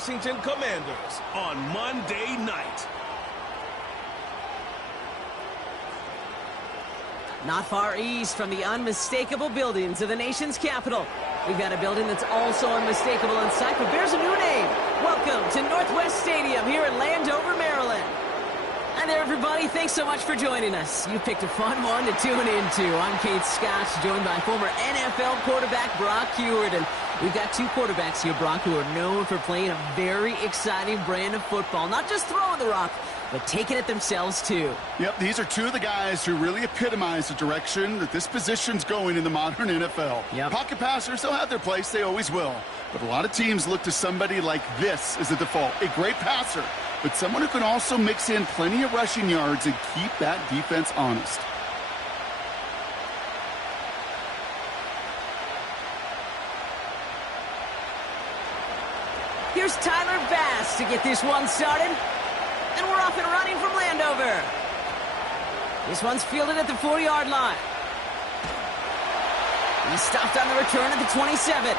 Washington Commanders on Monday night. Not far east from the unmistakable buildings of the nation's capital, we've got a building that's also unmistakable in sight, but bears a new name. Welcome to Northwest Stadium here in Landover, Maryland. Hi there, everybody. Thanks so much for joining us. You picked a fun one to tune into. I'm Kate Scott, joined by former NFL quarterback Brock Huard. And we've got two quarterbacks here, Brock, who are known for playing a very exciting brand of football. Not just throwing the rock, but taking it themselves, too. Yep, these are two of the guys who really epitomize the direction that this position's going in the modern NFL. Yep. Pocket passers, they'll have their place. They always will. But a lot of teams look to somebody like this as a default. A great passer, but someone who can also mix in plenty of rushing yards and keep that defense honest. Here's Tyler Bass to get this one started. And we're off and running from Landover. This one's fielded at the 40-yard line. He's stopped on the return at the 27.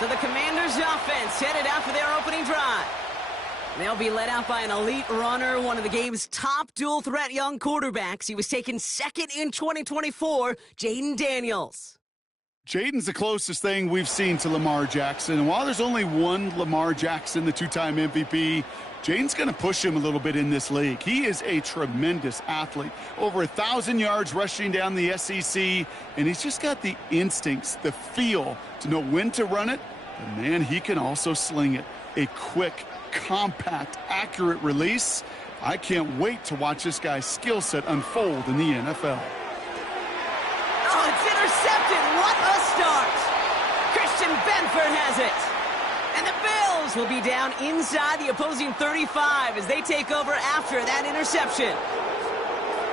So the Commanders' offense headed out for their opening drive. They'll be led out by an elite runner, one of the game's top dual-threat young quarterbacks. He was taken second in 2024, Jayden Daniels. Jayden's the closest thing we've seen to Lamar Jackson. And while there's only one Lamar Jackson, the two-time MVP, Jayden's going to push him a little bit in this league. He is a tremendous athlete. Over 1,000 yards rushing down the SEC, and he's just got the instincts, the feel to know when to run it. And, man, he can also sling it. A quick, compact, accurate release. I can't wait to watch this guy's skill set unfold in the NFL. Oh, it's intercepted. What a start. Christian Benford has it. And the Bills will be down inside the opposing 35 as they take over after that interception.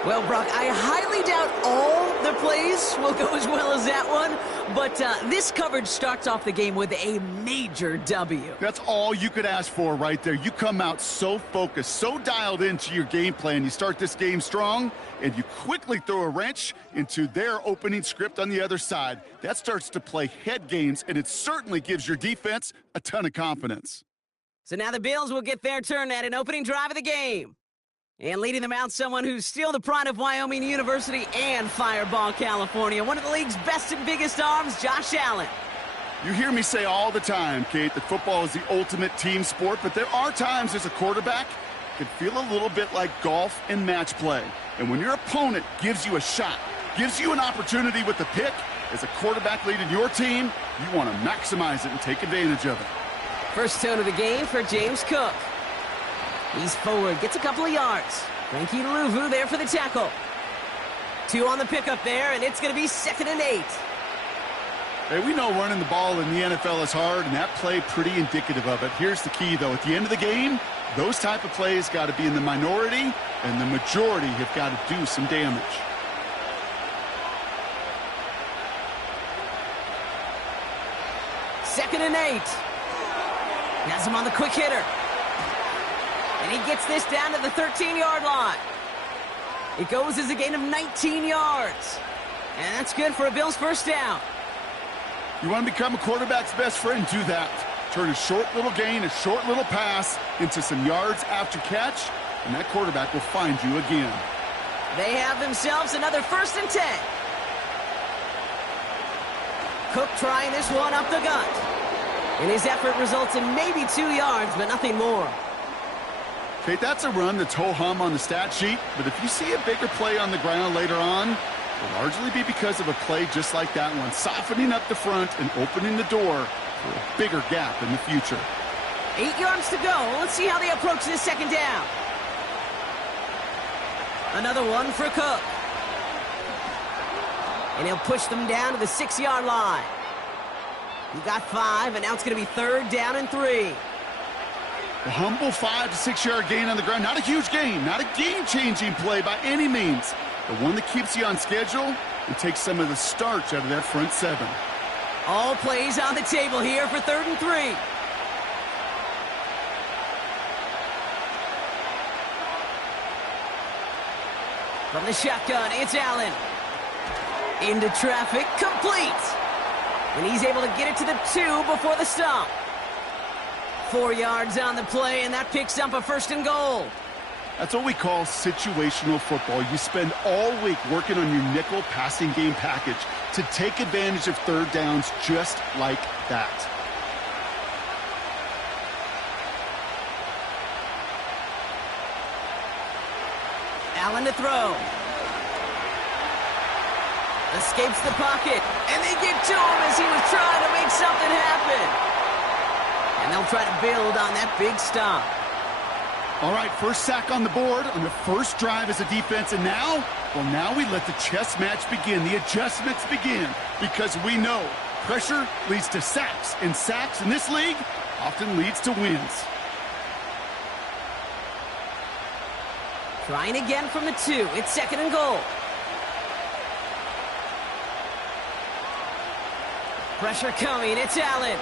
Well, Brock, I highly doubt all the plays will go as well as that one, but this coverage starts off the game with a major W. That's all you could ask for right there. You come out so focused, so dialed into your game plan. You start this game strong, and you quickly throw a wrench into their opening script on the other side. That starts to play head games, and it certainly gives your defense a ton of confidence. So now the Bills will get their turn at an opening drive of the game. And leading them out, someone who's still the pride of Wyoming University and Fireball, California. One of the league's best and biggest arms, Josh Allen. You hear me say all the time, Kate, that football is the ultimate team sport, but there are times as a quarterback it can feel a little bit like golf and match play. And when your opponent gives you a shot, gives you an opportunity with the pick, as a quarterback leading your team, you want to maximize it and take advantage of it. First tone of the game for James Cook. He's forward, gets a couple of yards. Frankie Luvu there for the tackle. 2 on the pickup there, and it's going to be 2nd and 8. Hey, we know running the ball in the NFL is hard, and that play pretty indicative of it. Here's the key, though. At the end of the game, those type of plays got to be in the minority, and the majority have got to do some damage. Second and 8. Has him on the quick hitter. And he gets this down to the 13-yard line. It goes as a gain of 19 yards. And that's good for a Bills first down. You want to become a quarterback's best friend? Do that. Turn a short little gain, a short little pass into some yards after catch, and that quarterback will find you again. They have themselves another 1st and 10. Cook trying this one up the gut. And his effort results in maybe 2 yards, but nothing more. Okay, that's a run that's ho-hum on the stat sheet, but if you see a bigger play on the ground later on, it'll largely be because of a play just like that one, softening up the front and opening the door for a bigger gap in the future. 8 yards to go. Let's see how they approach this second down. Another one for Cook. And he'll push them down to the 6-yard line. He got 5, and now it's going to be 3rd down and 3. A humble 5 to 6 yard gain on the ground. Not a huge gain, not a game-changing play by any means, but one that keeps you on schedule and takes some of the starch out of that front 7. All plays on the table here for 3rd and 3. From the shotgun, it's Allen. Into traffic, complete. And he's able to get it to the 2 before the stop. 4 yards on the play, and that picks up a 1st and goal. That's what we call situational football. You spend all week working on your nickel passing game package to take advantage of 3rd downs just like that. Allen to throw. Escapes the pocket, and they get to him as he was trying to make something happen. And they'll try to build on that big stop. All right, first sack on the board on the first drive as a defense, and now, well, now we let the chess match begin, the adjustments begin, because we know pressure leads to sacks, and sacks in this league often leads to wins. Trying again from the 2. It's 2nd and goal. Pressure coming. It's Allen.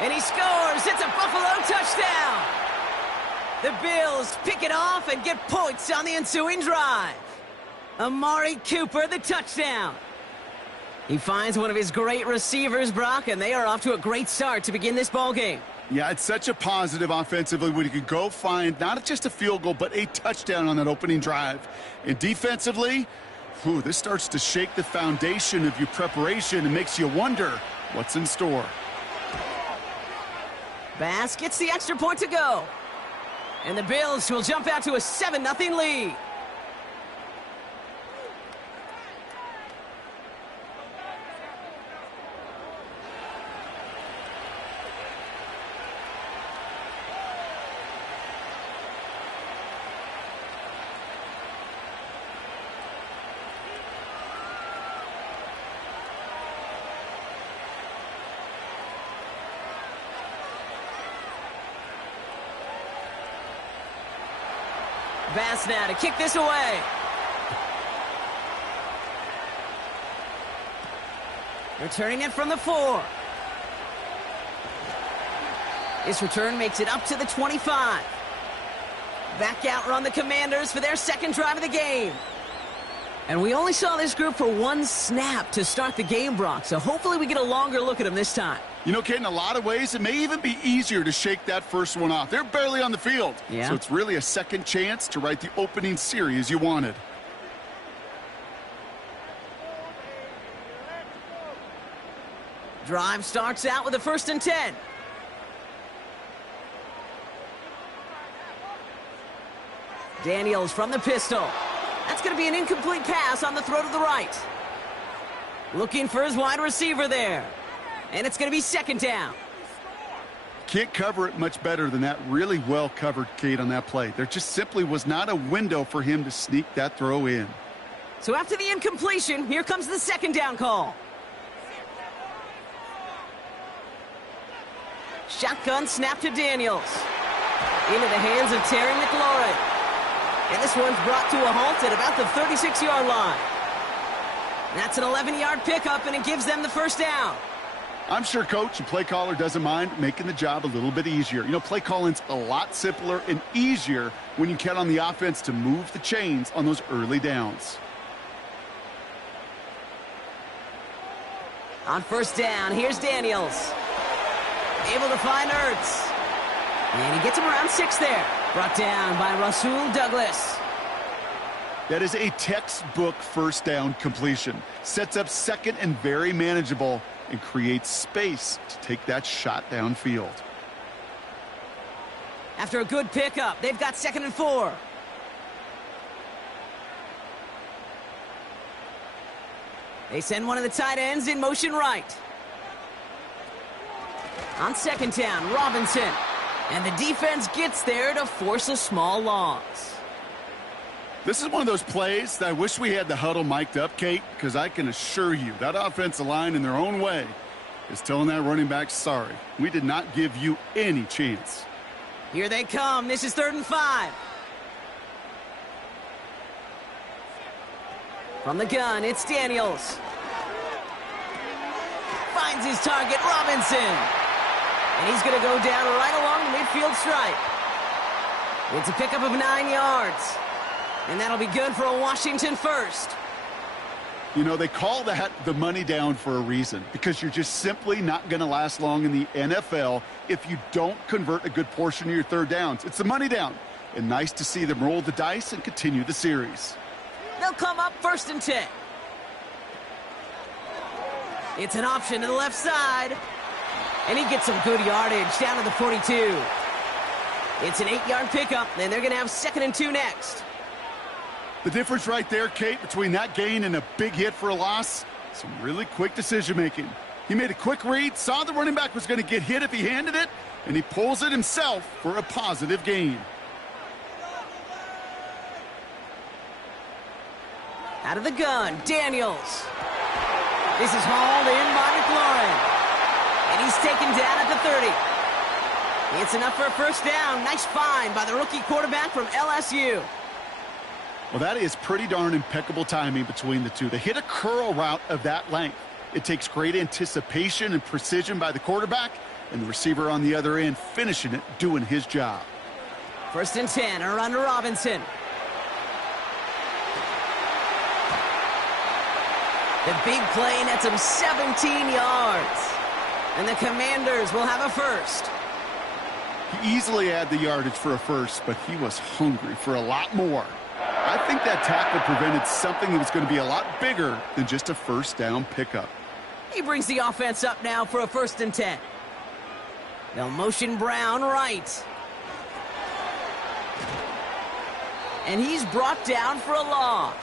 And he scores. It's a Buffalo touchdown. The Bills pick it off and get points on the ensuing drive. Amari Cooper, the touchdown. He finds one of his great receivers, Brock, and they are off to a great start to begin this ballgame. Yeah, it's such a positive offensively when you can go find not just a field goal, but a touchdown on that opening drive. And defensively, this starts to shake the foundation of your preparation and makes you wonder what's in store. Bass gets the extra point to go. And the Bills will jump out to a 7-0 lead. Bass now to kick this away. Returning it from the 4. This return makes it up to the 25. Back out run the Commanders for their 2nd drive of the game. And we only saw this group for 1 snap to start the game, Brock, so hopefully we get a longer look at them this time. You know, Kate, in a lot of ways, it may even be easier to shake that first one off. They're barely on the field. Yeah. So it's really a second chance to write the opening series you wanted. Drive starts out with a 1st and 10. Daniels from the pistol. That's going to be an incomplete pass on the throw to the right. Looking for his wide receiver there. And it's going to be 2nd down. Can't cover it much better than that. Really well covered, Kate, on that play. There just simply was not a window for him to sneak that throw in. So after the incompletion, here comes the 2nd down call. Shotgun snap to Daniels. Into the hands of Terry McLaurin. And this one's brought to a halt at about the 36-yard line. That's an 11-yard pickup, and it gives them the 1st down. I'm sure coach and play caller doesn't mind making the job a little bit easier. You know, play calling's a lot simpler and easier when you count on the offense to move the chains on those early downs. On 1st down, here's Daniels. Able to find Ertz. And he gets him around 6 there. Brought down by Rasul Douglas. That is a textbook 1st down completion. Sets up 2nd and very manageable and creates space to take that shot downfield. After a good pickup, they've got 2nd and 4. They send one of the tight ends in motion right. On 2nd down, Robinson. And the defense gets there to force a small loss. This is one of those plays that I wish we had the huddle mic'd up, Kate, because I can assure you that offensive line in their own way is telling that running back, sorry, we did not give you any chance. Here they come. This is 3rd and 5. From the gun, it's Daniels. Finds his target, Robinson. And he's going to go down right along the midfield stripe. It's a pickup of 9 yards. And that'll be good for a Washington 1st. You know, they call that the money down for a reason, because you're just simply not going to last long in the NFL if you don't convert a good portion of your third downs. It's the money down. And nice to see them roll the dice and continue the series. They'll come up 1st and 10. It's an option to the left side. And he gets some good yardage down to the 42. It's an 8-yard pickup, and they're going to have 2nd and 2 next. The difference right there, Kate, between that gain and a big hit for a loss, some really quick decision-making. He made a quick read, saw the running back was going to get hit if he handed it, and he pulls it himself for a positive gain. Out of the gun, Daniels. This is hauled in by McLaurin. And he's taken down at the 30. It's enough for a 1st down. Nice find by the rookie quarterback from LSU. Well, that is pretty darn impeccable timing between the two. They hit a curl route of that length. It takes great anticipation and precision by the quarterback, and the receiver on the other end finishing it, doing his job. 1st and 10, a run to Robinson. The big play nets him 17 yards. And the Commanders will have a 1st. He easily had the yardage for a 1st, but he was hungry for a lot more. I think that tackle prevented something that was going to be a lot bigger than just a 1st down pickup. He brings the offense up now for a 1st and 10. They'll motion Brown right. And he's brought down for a loss.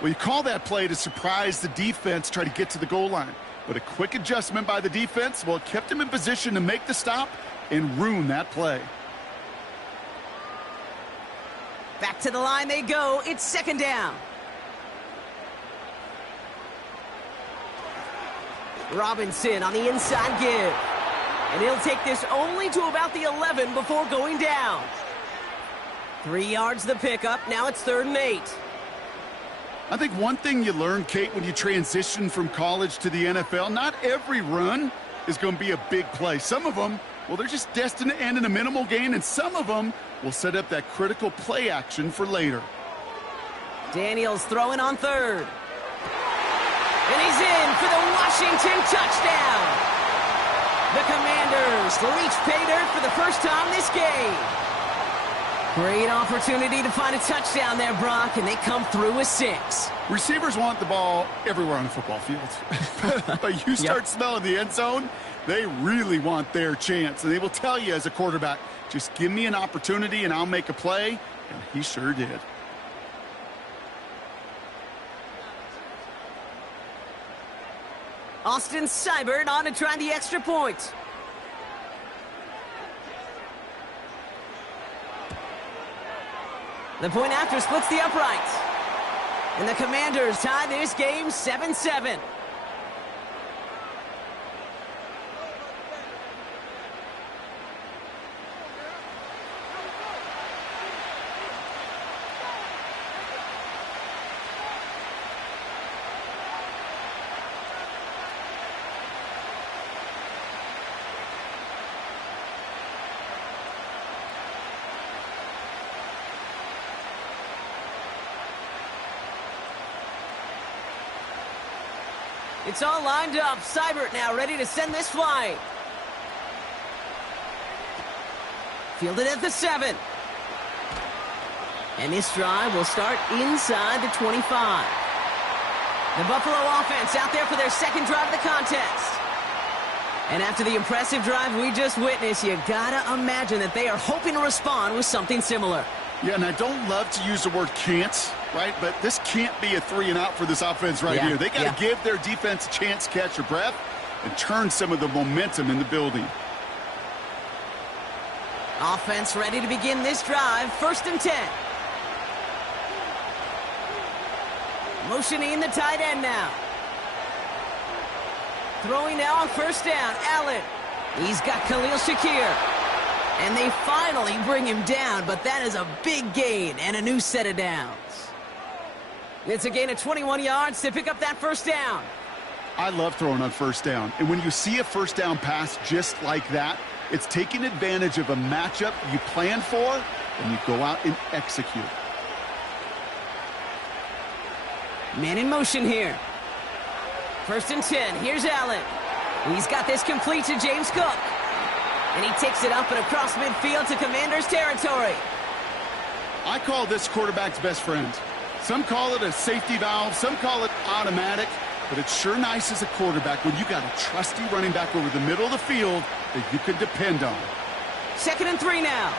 Well, you call that play to surprise the defense, try to get to the goal line. But a quick adjustment by the defense, well, it kept him in position to make the stop and ruin that play. Back to the line they go. It's 2nd down. Robinson on the inside give. And he'll take this only to about the 11 before going down. 3 yards the pickup. Now it's 3rd and 8. I think one thing you learn, Kate, when you transition from college to the NFL, not every run is going to be a big play. Some of them, well, they're just destined to end in a minimal gain, and some of them will set up that critical play action for later. Daniels throwing on 3rd. And he's in for the Washington touchdown. The Commanders reach pay dirt for the 1st time this game. Great opportunity to find a touchdown there, Brock, and they come through with 6. Receivers want the ball everywhere on the football field. But you start smelling the end zone, they really want their chance. And they will tell you as a quarterback, just give me an opportunity and I'll make a play. And he sure did. Austin Seibert on to try the extra point. The point after splits the uprights. And the Commanders tie this game 7-7. It's all lined up. Seibert now ready to send this flying. Fielded at the 7. And this drive will start inside the 25. The Buffalo offense out there for their 2nd drive of the contest. And after the impressive drive we just witnessed, you gotta imagine that they are hoping to respond with something similar. Yeah, and I don't love to use the word can't, right? But this can't be a 3-and-out for this offense right here. They got to give their defense a chance to catch their breath and turn some of the momentum in the building. Offense ready to begin this drive. 1st and 10. Motioning the tight end now. Throwing now on 1st down. Allen. He's got Khalil Shakir. And they finally bring him down, but that is a big gain and a new set of downs. It's a gain of 21 yards to pick up that 1st down. I love throwing on 1st down. And when you see a 1st down pass just like that, it's taking advantage of a matchup you plan for, and you go out and execute. Man in motion here. 1st and 10. Here's Allen. He's got this complete to James Cook. And he takes it up and across midfield to Commanders territory. I call this quarterback's best friend. Some call it a safety valve, some call it automatic, but it's sure nice as a quarterback when you got a trusty running back over the middle of the field that you can depend on. 2nd and 3 now.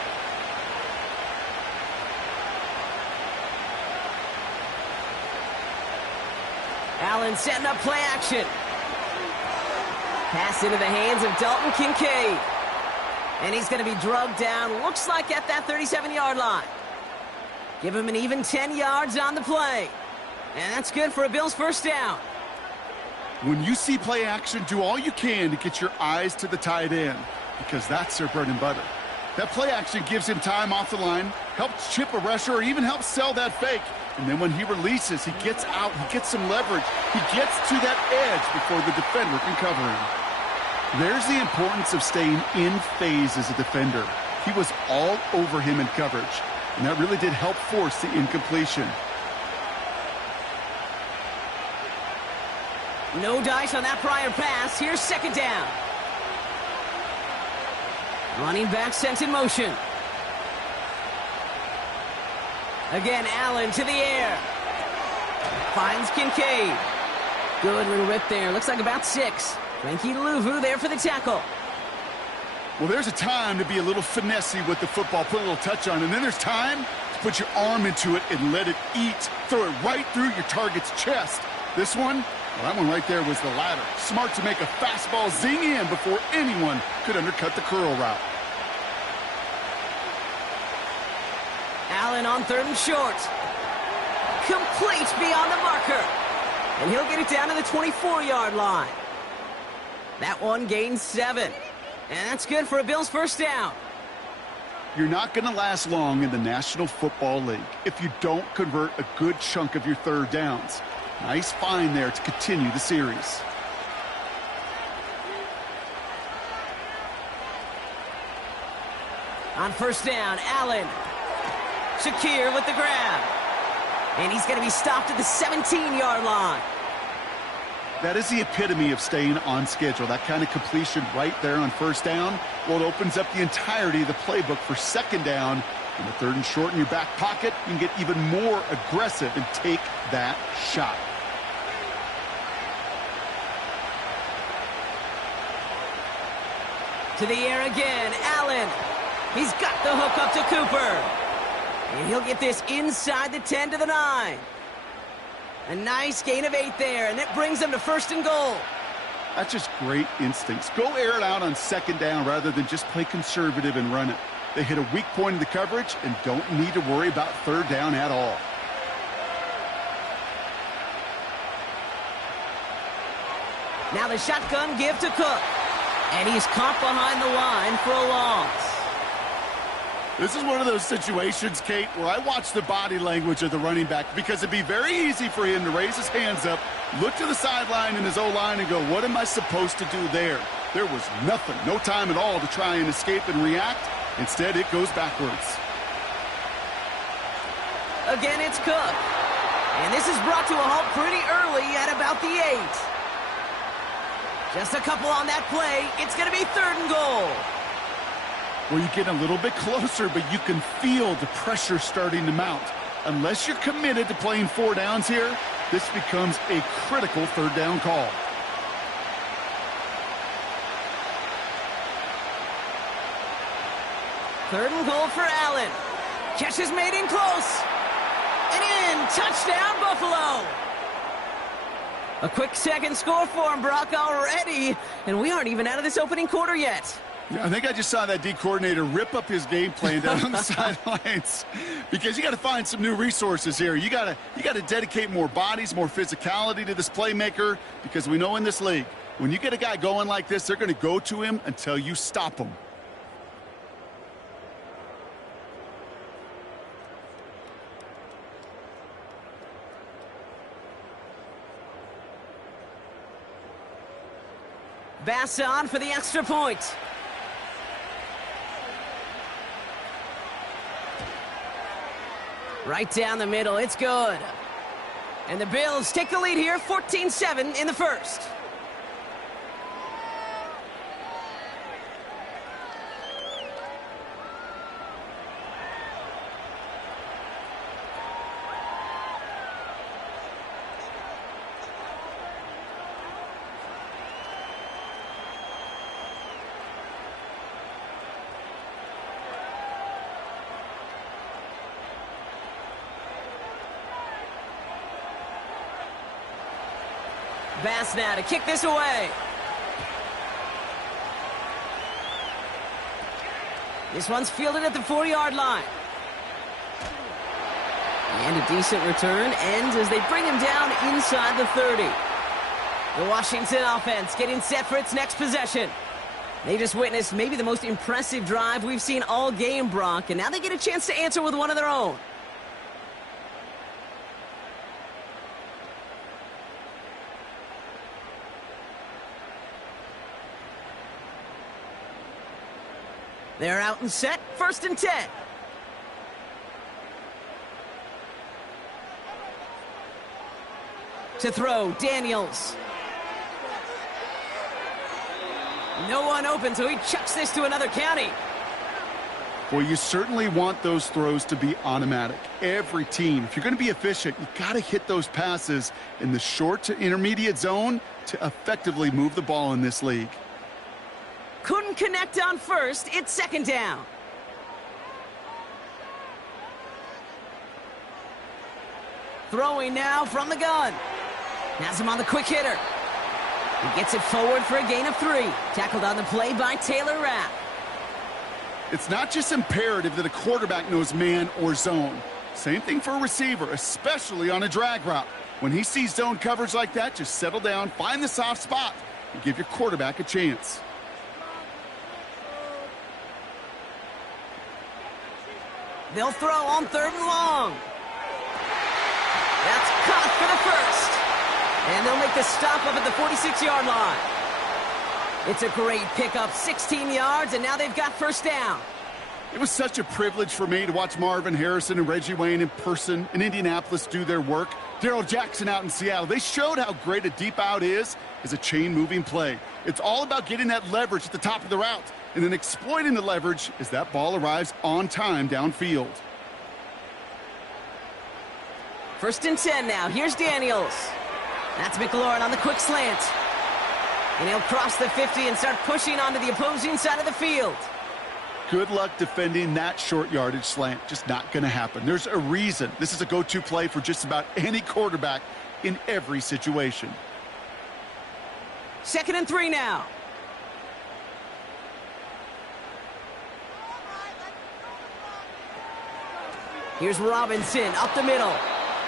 Allen setting up play action. Pass into the hands of Dalton Kincaid. And he's going to be drugged down, looks like at that 37-yard line. Give him an even 10 yards on the play. And that's good for a Bills 1st down. When you see play action, do all you can to get your eyes to the tight end, because that's their bread and butter. That play action gives him time off the line, helps chip a rusher, or even helps sell that fake. And then when he releases, he gets out, he gets some leverage. He gets to that edge before the defender can cover him. There's the importance of staying in phase as a defender. He was all over him in coverage, and that really did help force the incompletion. No dice on that prior pass. Here's 2nd down. Running back sent in motion. Again, Allen to the air. Finds Kincaid. Good little rip there. Looks like about 6. Frankie Luvu there for the tackle. Well, there's a time to be a little finessey with the football, put a little touch on, and then there's time to put your arm into it and let it eat. Throw it right through your target's chest. This one, well, that one right there was the latter. Smart to make a fastball zing in before anyone could undercut the curl route. Allen on 3rd and short. Complete beyond the marker. And he'll get it down to the 24-yard line. That one gains 7. And that's good for a Bills 1st down. You're not going to last long in the National Football League if you don't convert a good chunk of your 3rd downs. Nice find there to continue the series. On 1st down, Allen. Shakir with the grab. And he's going to be stopped at the 17-yard line. That is the epitome of staying on schedule. That kind of completion right there on 1st down. Well, it opens up the entirety of the playbook for 2nd down. In the 3rd and short in your back pocket, you can get even more aggressive and take that shot. To the air again, Allen. He's got the hook up to Cooper. And he'll get this inside the 10 to the 9. A nice gain of 8 there, and that brings them to 1st and goal. That's just great instincts. Go air it out on 2nd down rather than just play conservative and run it. They hit a weak point in the coverage and don't need to worry about 3rd down at all. Now the shotgun give to Cook. And he's caught behind the line for a loss. This is one of those situations, Kate, where I watch the body language of the running back, because it'd be very easy for him to raise his hands up, look to the sideline in his O-line and go, what am I supposed to do there? There was nothing, no time at all to try and escape and react. Instead, it goes backwards. Again, it's Cook. And this is brought to a halt pretty early at about the 8. Just a couple on that play. It's going to be 3rd and goal. Well, you get a little bit closer, but you can feel the pressure starting to mount. Unless you're committed to playing 4 downs here, this becomes a critical 3rd down call. Third and goal for Allen. Catch is made in close. And in. Touchdown, Buffalo. A quick second score for him, Brock, already. And we aren't even out of this opening quarter yet. Yeah, I think I just saw that D coordinator rip up his game plan down on the sidelines, because you got to find some new resources here. You got to dedicate more bodies, more physicality to this playmaker, because we know in this league, when you get a guy going like this, they're going to go to him until you stop him. Bass on for the extra point. Right down the middle, it's good. And the Bills take the lead here, 14-7 in the first. Bass now to kick this away. This one's fielded at the 4-yard line. And a decent return ends as they bring him down inside the 30. The Washington offense getting set for its next possession. They just witnessed maybe the most impressive drive we've seen all game, Brock, and now they get a chance to answer with one of their own. They're out and set, 1st and 10. To throw, Daniels. No one open, so he chucks this to another county. Well, you certainly want those throws to be automatic. Every team, if you're going to be efficient, you got to hit those passes in the short to intermediate zone to effectively move the ball in this league. Couldn't connect on 1st. It's 2nd down. Throwing now from the gun. Has him on the quick hitter. He gets it forward for a gain of 3. Tackled on the play by Taylor Rapp. It's not just imperative that a quarterback knows man or zone. Same thing for a receiver, especially on a drag route. When he sees zone coverage like that, just settle down, find the soft spot, and give your quarterback a chance. They'll throw on 3rd and long. That's caught for the 1st. And they'll make the stop up at the 46-yard line. It's a great pickup, 16 yards, and now they've got 1st down. It was such a privilege for me to watch Marvin Harrison and Reggie Wayne in person in Indianapolis do their work. Darrell Jackson out in Seattle. They showed how great a deep out is as a chain-moving play. It's all about getting that leverage at the top of the route and then exploiting the leverage as that ball arrives on time downfield. 1st and 10 now. Here's Daniels. That's McLaurin on the quick slant. And he'll cross the 50 and start pushing onto the opposing side of the field. Good luck defending that short yardage slant. Just not going to happen. There's a reason this is a go-to play for just about any quarterback in every situation. 2nd and 3 now. Here's Robinson up the middle.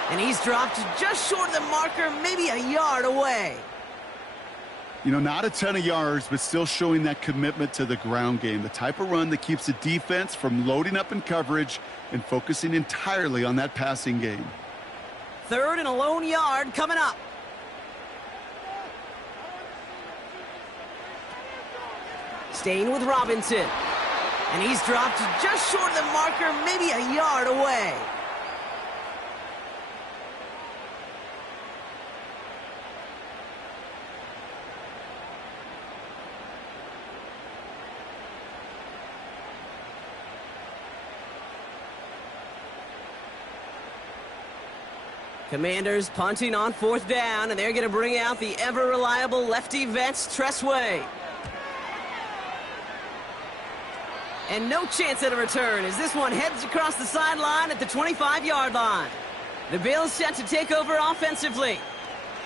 And he's dropped just short of the marker, maybe a yard away. You know, not a ton of yards, but still showing that commitment to the ground game. The type of run that keeps the defense from loading up in coverage and focusing entirely on that passing game. 3rd and a lone yard coming up. Staying with Robinson. And he's dropped just short of the marker, maybe a yard away. Commanders punting on 4th down, and they're going to bring out the ever-reliable lefty vets, Tressway. And no chance at a return as this one heads across the sideline at the 25-yard line. The Bills set to take over offensively.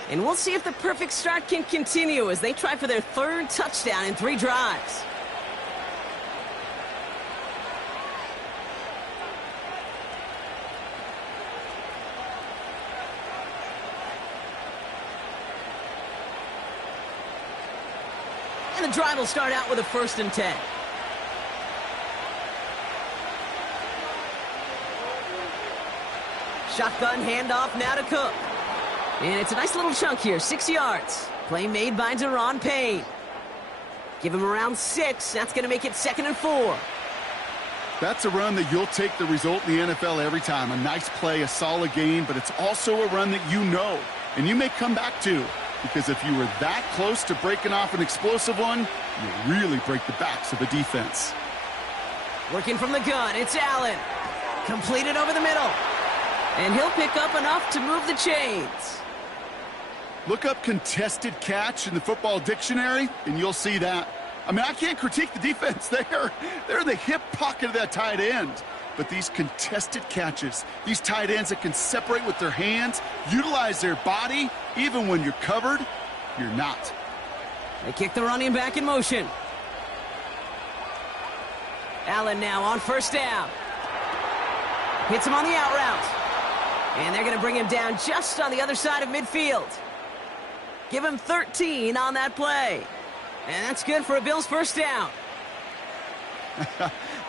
And we'll see if the perfect start can continue as they try for their 3rd touchdown in 3 drives. And the drive will start out with a 1st and 10. Shotgun handoff now to Cook. And it's a nice little chunk here, 6 yards. Play made by Deron Payne. Give him around 6. That's going to make it 2nd and 4. That's a run that you'll take the result in the NFL every time. A nice play, a solid game, but it's also a run that you know and you may come back to, because if you were that close to breaking off an explosive one, you really break the backs of a defense. Working from the gun, it's Allen. Completed over the middle. And he'll pick up enough to move the chains. Look up contested catch in the football dictionary, and you'll see that. I mean, I can't critique the defense there. They're in the hip pocket of that tight end. But these contested catches, these tight ends that can separate with their hands, utilize their body, even when you're covered, you're not. They kick the running back in motion. Allen now on first down. Hits him on the out route. And they're going to bring him down just on the other side of midfield. Give him 13 on that play. And that's good for a Bills first down.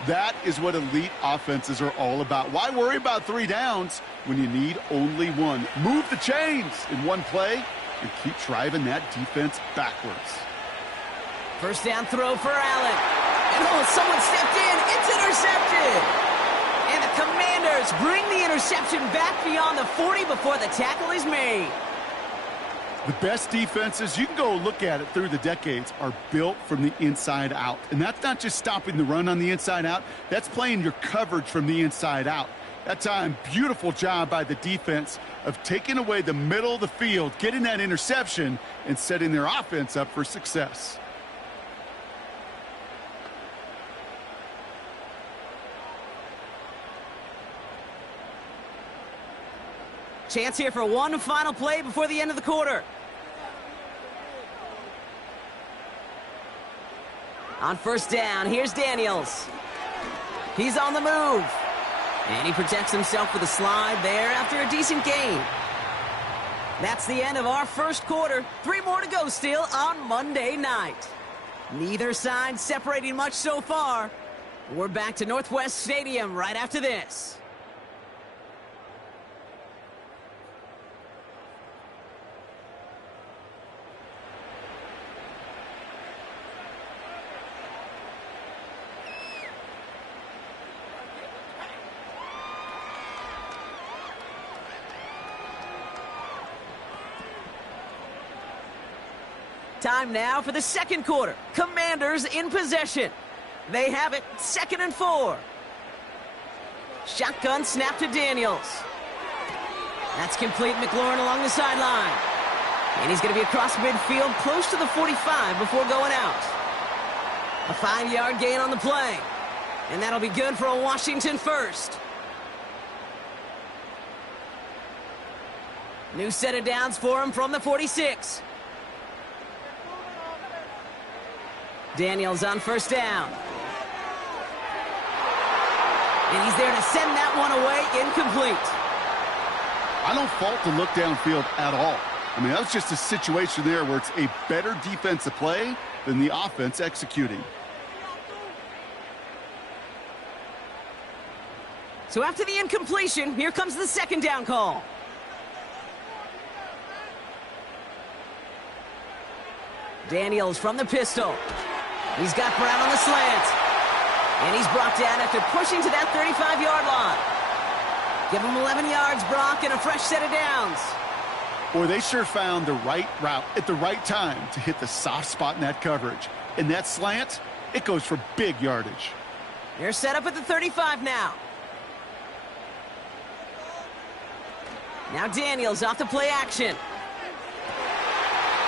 That is what elite offenses are all about. Why worry about 3 downs when you need only 1? Move the chains in one play and keep driving that defense backwards. First down throw for Allen. And someone stepped in. It's intercepted. And the Commanders bring the interception back beyond the 40 before the tackle is made. The best defenses, you can go look at it through the decades, are built from the inside out. And that's not just stopping the run on the inside out. That's playing your coverage from the inside out. That time, beautiful job by the defense of taking away the middle of the field, getting that interception, and setting their offense up for success. Chance here for one final play before the end of the quarter. On first down, here's Daniels. He's on the move. And he protects himself with a slide there after a decent gain. That's the end of our first quarter. 3 more to go still on Monday night. Neither side separating much so far. We're back to Northwest Stadium right after this. Time now for the second quarter. Commanders in possession. They have it, 2nd and 4. Shotgun snap to Daniels. That's complete. McLaurin along the sideline. And he's going to be across midfield, close to the 45 before going out. A 5-yard gain on the play. And that'll be good for a Washington first. New set of downs for him from the 46. Daniels on first down. And he's there to send that one away, incomplete. I don't fault the look downfield at all. I mean, that was just a situation there where it's a better defensive play than the offense executing. So after the incompletion, here comes the 2nd down call. Daniels from the pistol. He's got Brown on the slant. And he's brought down after pushing to that 35-yard line. Give him 11 yards, Brock, and a fresh set of downs. Boy, they sure found the right route at the right time to hit the soft spot in that coverage. And that slant, it goes for big yardage. They're set up at the 35 now. Now Daniels off the play action.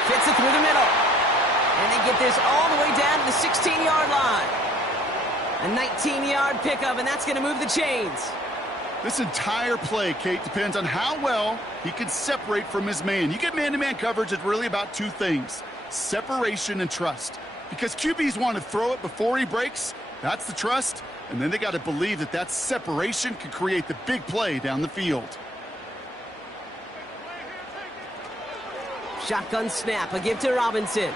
Fits it through the middle. And they get this all the way down to the 16-yard line. A 19-yard pickup, and that's going to move the chains. This entire play, Kate, depends on how well he can separate from his man. You get man-to-man coverage, it's really about 2 things: separation and trust. Because QBs want to throw it before he breaks. That's the trust. And then they got to believe that that separation can create the big play down the field. Shotgun snap, a give to Robinson.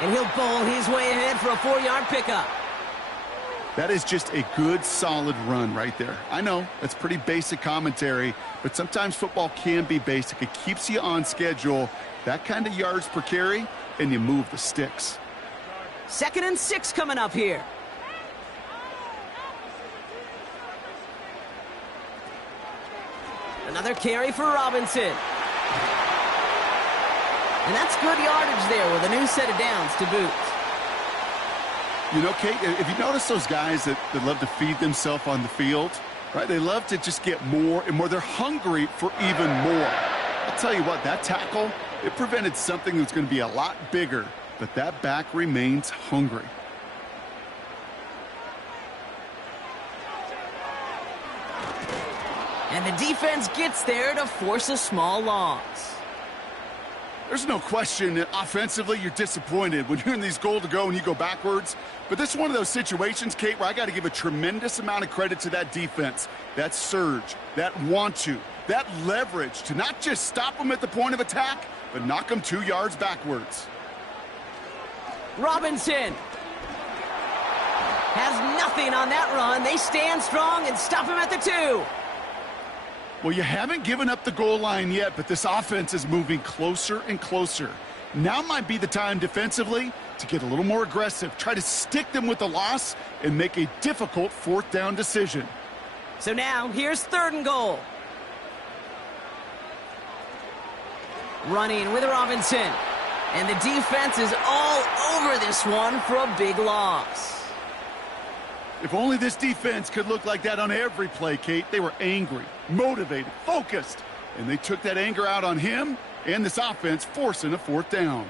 And he'll bowl his way ahead for a 4-yard pickup. That is just a good, solid run right there. I know, that's pretty basic commentary, but sometimes football can be basic. It keeps you on schedule, that kind of yards per carry, and you move the sticks. 2nd and 6 coming up here. Another carry for Robinson. And that's good yardage there with a new set of downs to boot. You know, Kate, if you notice those guys that love to feed themselves on the field, right? They love to just get more and more. They're hungry for even more. I'll tell you what, that tackle, it prevented something that's going to be a lot bigger, but that back remains hungry. And the defense gets there to force a small loss. There's no question that offensively you're disappointed when you're in these goal to go and you go backwards. But this is one of those situations, Kate, where I got to give a tremendous amount of credit to that defense, that surge, that want to, that leverage to not just stop them at the point of attack, but knock them 2 yards backwards. Robinson has nothing on that run. They stand strong and stop him at the 2. Well, you haven't given up the goal line yet, but this offense is moving closer and closer. Now might be the time defensively to get a little more aggressive, try to stick them with the loss, and make a difficult 4th down decision. So now, here's 3rd and goal. Running with Robinson. And the defense is all over this one for a big loss. If only this defense could look like that on every play, Kate. They were angry, motivated, focused, and they took that anger out on him and this offense, forcing a 4th down.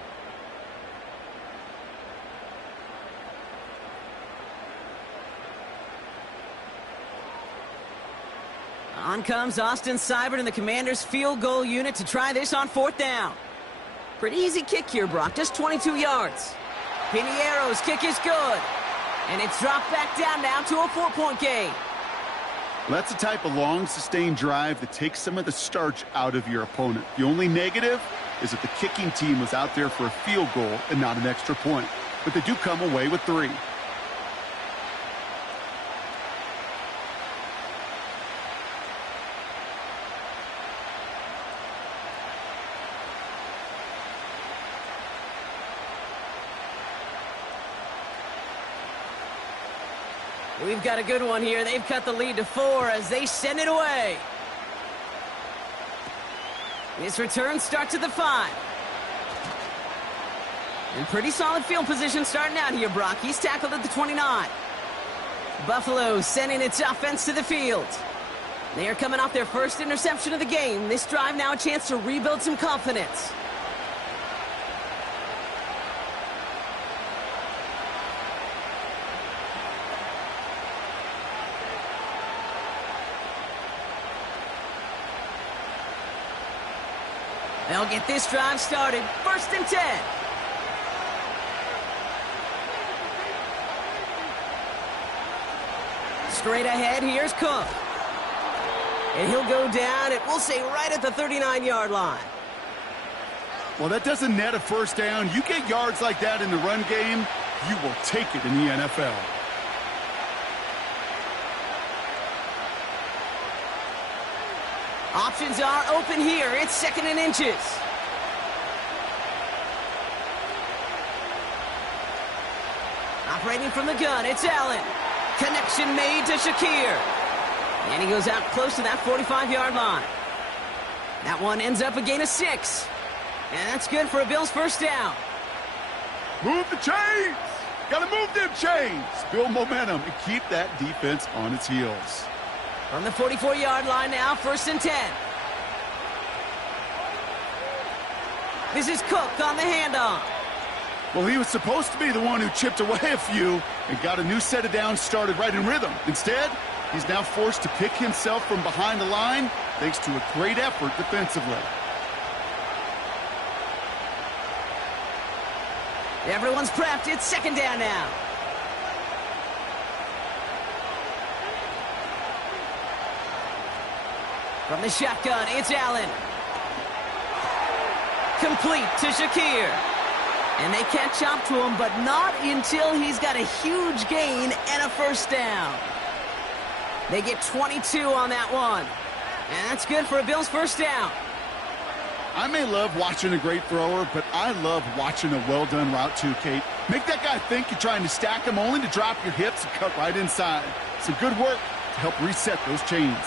On comes Austin Seibert and the Commanders' field goal unit to try this on 4th down. Pretty easy kick here, Brock, just 22 yards. Piniero's kick is good. And it's dropped back down now to a 4-point game. Well, that's the type of long, sustained drive that takes some of the starch out of your opponent. The only negative is that the kicking team was out there for a field goal and not an extra point. But they do come away with 3. We've got a good one here. They've cut the lead to 4 as they send it away. This return starts at the 5. And pretty solid field position starting out here, Brock. He's tackled at the 29. Buffalo sending its offense to the field. They are coming off their first interception of the game. This drive now a chance to rebuild some confidence. They'll get this drive started. 1st and 10. Straight ahead, here's Cook. And he'll go down, we'll say right at the 39-yard line. Well, that doesn't net a 1st down. You get yards like that in the run game, you will take it in the NFL. Options are open here. It's 2nd and inches. Operating from the gun, it's Allen. Connection made to Shakir. And he goes out close to that 45-yard line. That one ends up a gain of 6. And that's good for a Bills 1st down. Move the chains! Gotta move them chains! Build momentum and keep that defense on its heels. From the 44-yard line now, 1st and 10. This is Cook on the handoff. Well, he was supposed to be the one who chipped away a few and got a new set of downs started right in rhythm. Instead, he's now forced to pick himself from behind the line thanks to a great effort defensively. Everyone's prepped. It's 2nd down now. From the shotgun, it's Allen. Complete to Shakir. And they catch up to him, but not until he's got a huge gain and a 1st down. They get 22 on that one. And that's good for a Bills 1st down. I may love watching a great thrower, but I love watching a well-done route too, Kate. Make that guy think you're trying to stack him only to drop your hips and cut right inside. Some good work to help reset those chains.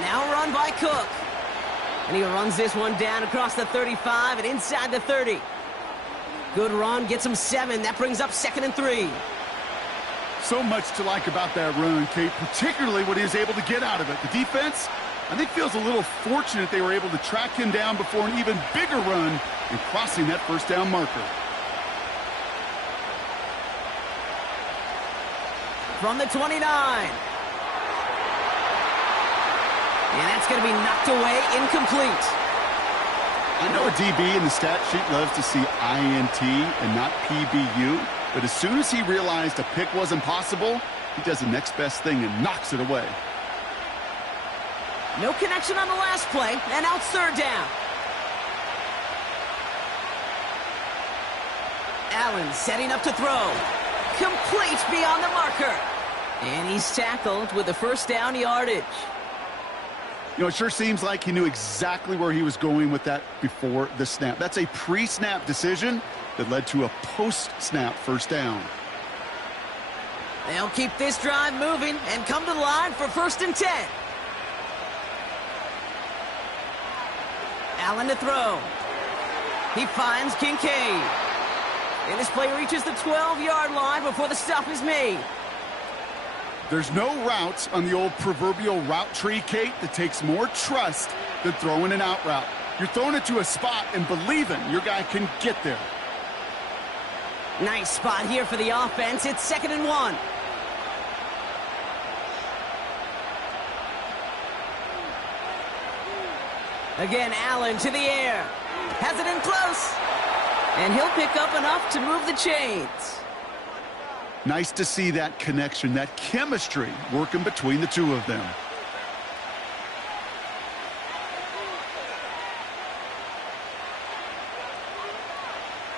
Now run by Cook. And he runs this one down across the 35 and inside the 30. Good run, gets him 7. That brings up 2nd and 3. So much to like about that run, Kate, particularly what he was able to get out of it. The defense, I think, feels a little fortunate they were able to track him down before an even bigger run and crossing that first down marker. From the 29. And that's going to be knocked away, incomplete. I know a DB in the stat sheet loves to see INT and not PBU, but as soon as he realized a pick wasn't possible, he does the next best thing and knocks it away. No connection on the last play, and now it's 3rd down. Allen setting up to throw. Complete beyond the marker. And he's tackled with the 1st down yardage. You know, it sure seems like he knew exactly where he was going with that before the snap. That's a pre-snap decision that led to a post-snap 1st down. They'll keep this drive moving and come to the line for 1st and 10. Allen to throw. He finds Kincaid. And this play reaches the 12-yard line before the stop is made. There's no routes on the old proverbial route tree, Kate, that takes more trust than throwing an out route. You're throwing it to a spot and believing your guy can get there. Nice spot here for the offense. It's 2nd and 1. Again, Allen to the air. Has it in close. And he'll pick up enough to move the chains. Nice to see that connection, that chemistry working between the two of them.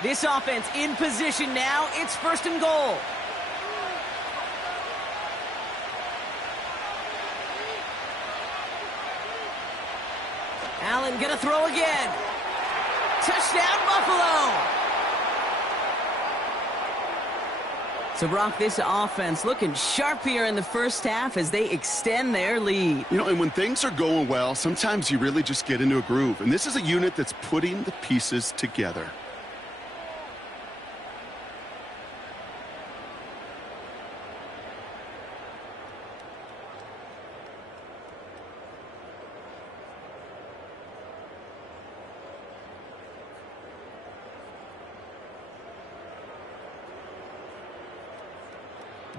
This offense in position now. It's 1st and goal. Allen gonna throw again. Touchdown, Buffalo! So, Brock, this offense looking sharp here in the 1st half as they extend their lead. You know, and when things are going well, sometimes you really just get into a groove. And this is a unit that's putting the pieces together.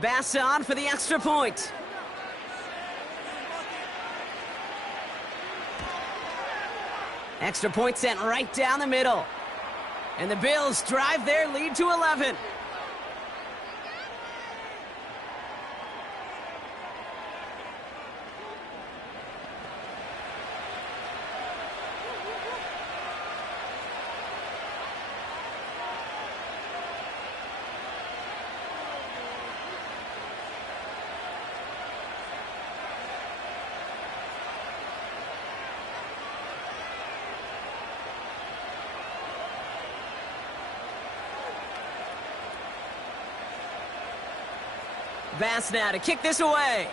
Bass on for the extra point. Extra point sent right down the middle. And the Bills drive their lead to 11. Bass now to kick this away.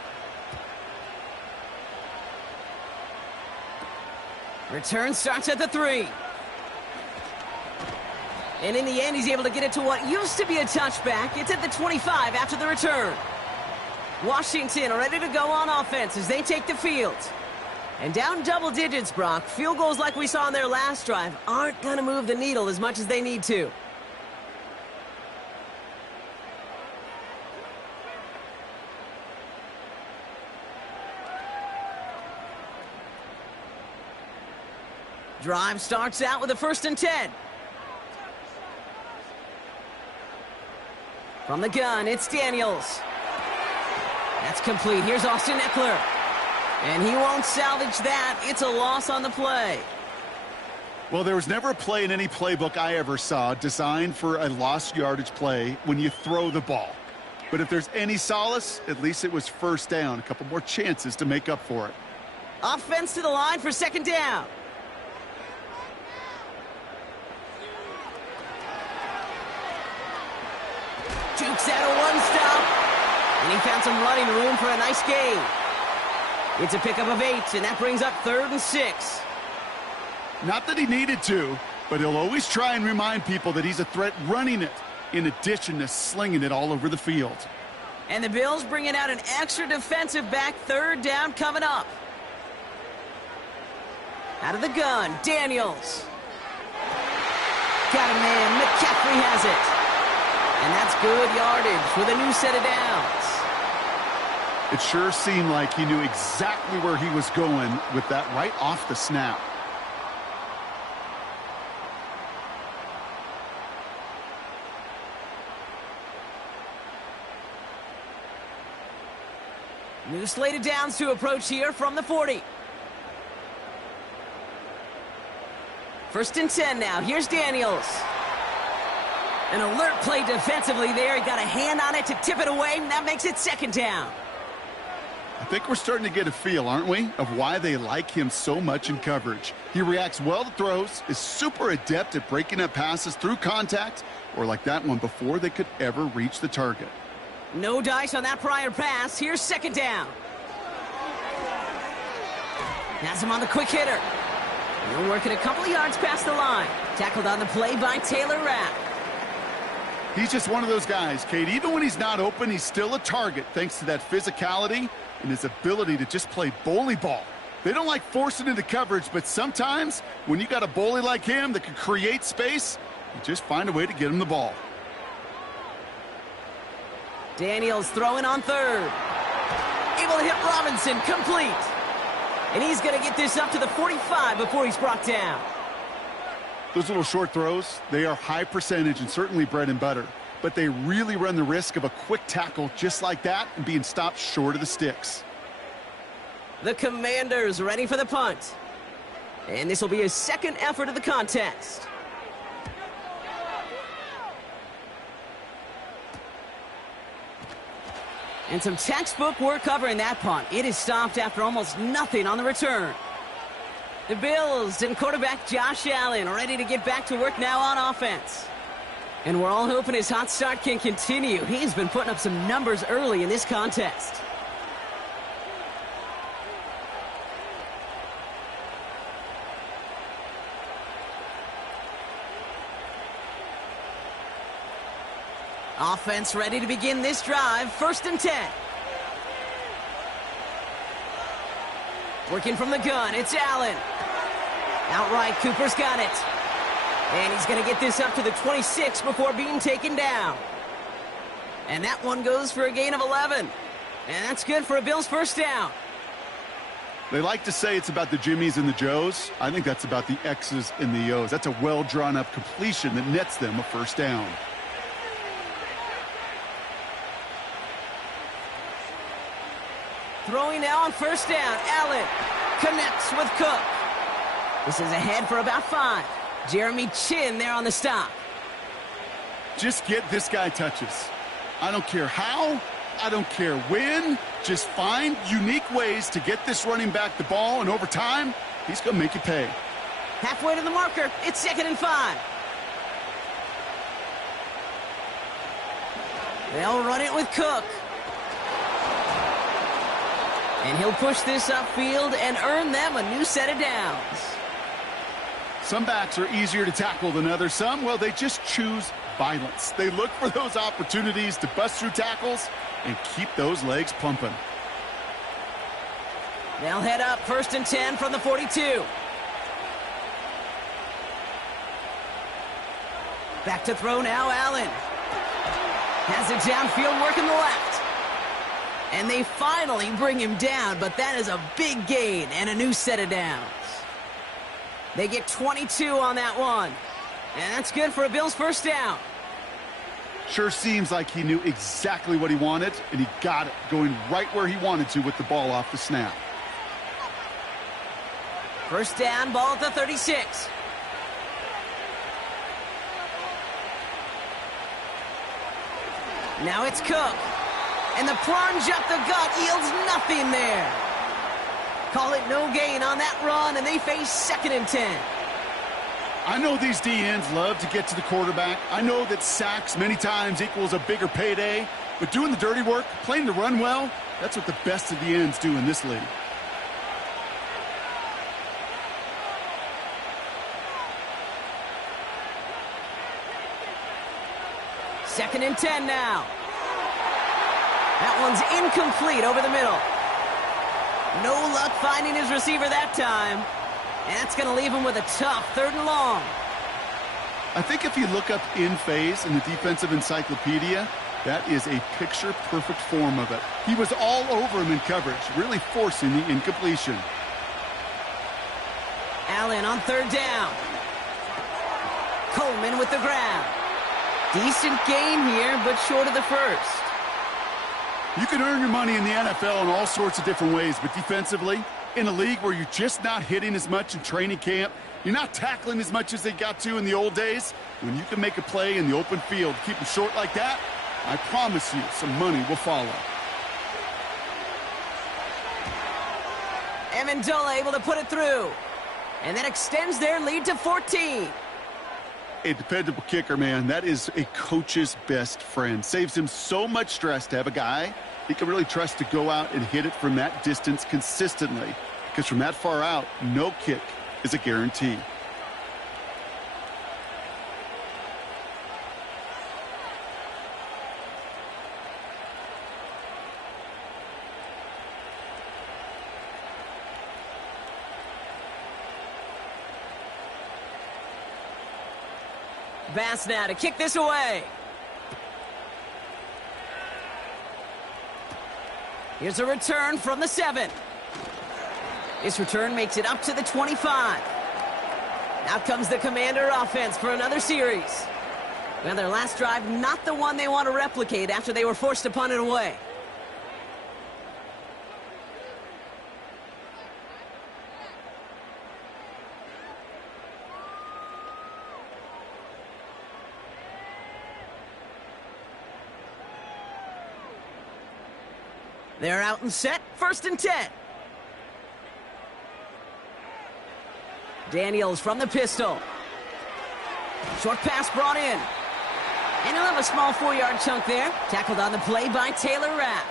Return starts at the 3. And in the end, he's able to get it to what used to be a touchback. It's at the 25 after the return. Washington ready to go on offense as they take the field. And down double digits, Brock. Field goals like we saw in their last drive aren't going to move the needle as much as they need to. Drive starts out with a 1st and 10. From the gun, it's Daniels. That's complete. Here's Austin Eckler. And he won't salvage that. It's a loss on the play. Well, there was never a play in any playbook I ever saw designed for a lost yardage play when you throw the ball. But if there's any solace, at least it was 1st down. A couple more chances to make up for it. Offense to the line for 2nd down. Jukes out a 1-stop. And he found some running room for a nice gain. It's a pickup of 8, and that brings up 3rd and 6. Not that he needed to, but he'll always try and remind people that he's a threat running it, in addition to slinging it all over the field. And the Bills bringing out an extra defensive back, 3rd down coming up. Out of the gun, Daniels. Got a man, McCaffrey has it. And that's good yardage with a new set of downs. It sure seemed like he knew exactly where he was going with that right off the snap. New slate of downs to approach here from the 40. 1st and 10 now. Here's Daniels. An alert play defensively there. He got a hand on it to tip it away, and that makes it 2nd down. I think we're starting to get a feel, aren't we, of why they like him so much in coverage. He reacts well to throws, is super adept at breaking up passes through contact, or like that one before they could ever reach the target. No dice on that prior pass. Here's 2nd down. Has him on the quick hitter. He'll work it a couple of yards past the line. Tackled on the play by Taylor Rapp. He's just one of those guys, Kate. Even when he's not open, he's still a target thanks to that physicality and his ability to just play bully ball. They don't like forcing into coverage, but sometimes when you got a bully like him that can create space, you just find a way to get him the ball. Daniels throwing on 3rd. Able to hit Robinson, complete. And he's going to get this up to the 45 before he's brought down. Those little short throws, they are high percentage and certainly bread and butter. But they really run the risk of a quick tackle just like that and being stopped short of the sticks. The Commanders ready for the punt. And this will be his 2nd effort of the contest. And some textbook work covering that punt. It is stopped after almost nothing on the return. The Bills and quarterback Josh Allen ready to get back to work now on offense. And we're all hoping his hot start can continue. He's been putting up some numbers early in this contest. Offense ready to begin this drive. 1st and 10. Working from the gun, it's Allen. Outright, Cooper's got it. And he's going to get this up to the 26 before being taken down. And that one goes for a gain of 11. And that's good for a Bills 1st down. They like to say it's about the Jimmies and the Joes. I think that's about the X's and the O's. That's a well-drawn-up completion that nets them a 1st down. Throwing now on 1st down. Allen connects with Cook. This is ahead for about 5. Jeremy Chin there on the stop. Just get this guy touches. I don't care how. I don't care when. Just find unique ways to get this running back the ball, and over time, he's going to make you pay. Halfway to the marker. It's 2nd and 5. They'll run it with Cook. And he'll push this upfield and earn them a new set of downs. Some backs are easier to tackle than others. Some, well, they just choose violence. They look for those opportunities to bust through tackles and keep those legs pumping. They'll head up 1st and 10 from the 42. Back to throw now, Allen. Has it downfield, working the left. And they finally bring him down, but that is a big gain and a new set of downs. They get 22 on that one. And that's good for a Bills 1st down. Sure seems like he knew exactly what he wanted, and he got it, going right where he wanted to with the ball off the snap. 1st down, ball at the 36. Now it's Cook. And the plunge up the gut yields nothing there. Call it no gain on that run, and they face 2nd and 10. I know these D-ends love to get to the quarterback. I know that sacks many times equals a bigger payday. But doing the dirty work, playing the run well, that's what the best of the ends do in this league. 2nd and 10 now. That one's incomplete over the middle. No luck finding his receiver that time. And that's going to leave him with a tough 3rd and long. I think if you look up in phase in the defensive encyclopedia, that is a picture-perfect form of it. He was all over him in coverage, really forcing the incompletion. Allen on 3rd down. Coleman with the grab. Decent gain here, but short of the first. You can earn your money in the NFL in all sorts of different ways, but defensively, in a league where you're just not hitting as much in training camp, you're not tackling as much as they got to in the old days, when you can make a play in the open field, keep them short like that, I promise you some money will follow. Amendola able to put it through. And that extends their lead to 14. A dependable kicker, man. That is a coach's best friend. Saves him so much stress to have a guy he can really trust to go out and hit it from that distance consistently. Because from that far out, no kick is a guarantee. Bass now to kick this away. Here's a return from the 7. This return makes it up to the 25. Now comes the Commander offense for another series. Well, their last drive, not the one they want to replicate after they were forced to punt it away. They're out and set, 1st and 10. Daniels from the pistol. Short pass brought in. And he'll have a small 4-yard chunk there. Tackled on the play by Taylor Rapp.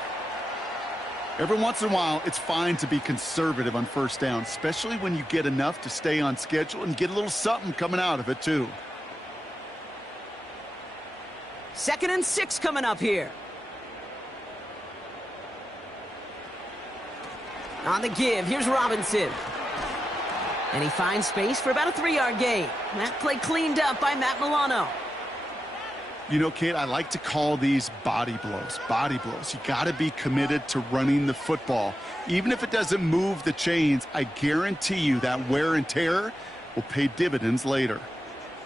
Every once in a while, it's fine to be conservative on 1st down, especially when you get enough to stay on schedule and get a little something coming out of it, too. 2nd and 6 coming up here. On the give, here's Robinson. And he finds space for about a 3-yard gain. That play cleaned up by Matt Milano. You know, Kate, I like to call these body blows. Body blows. You got to be committed to running the football. Even if it doesn't move the chains, I guarantee you that wear and tear will pay dividends later.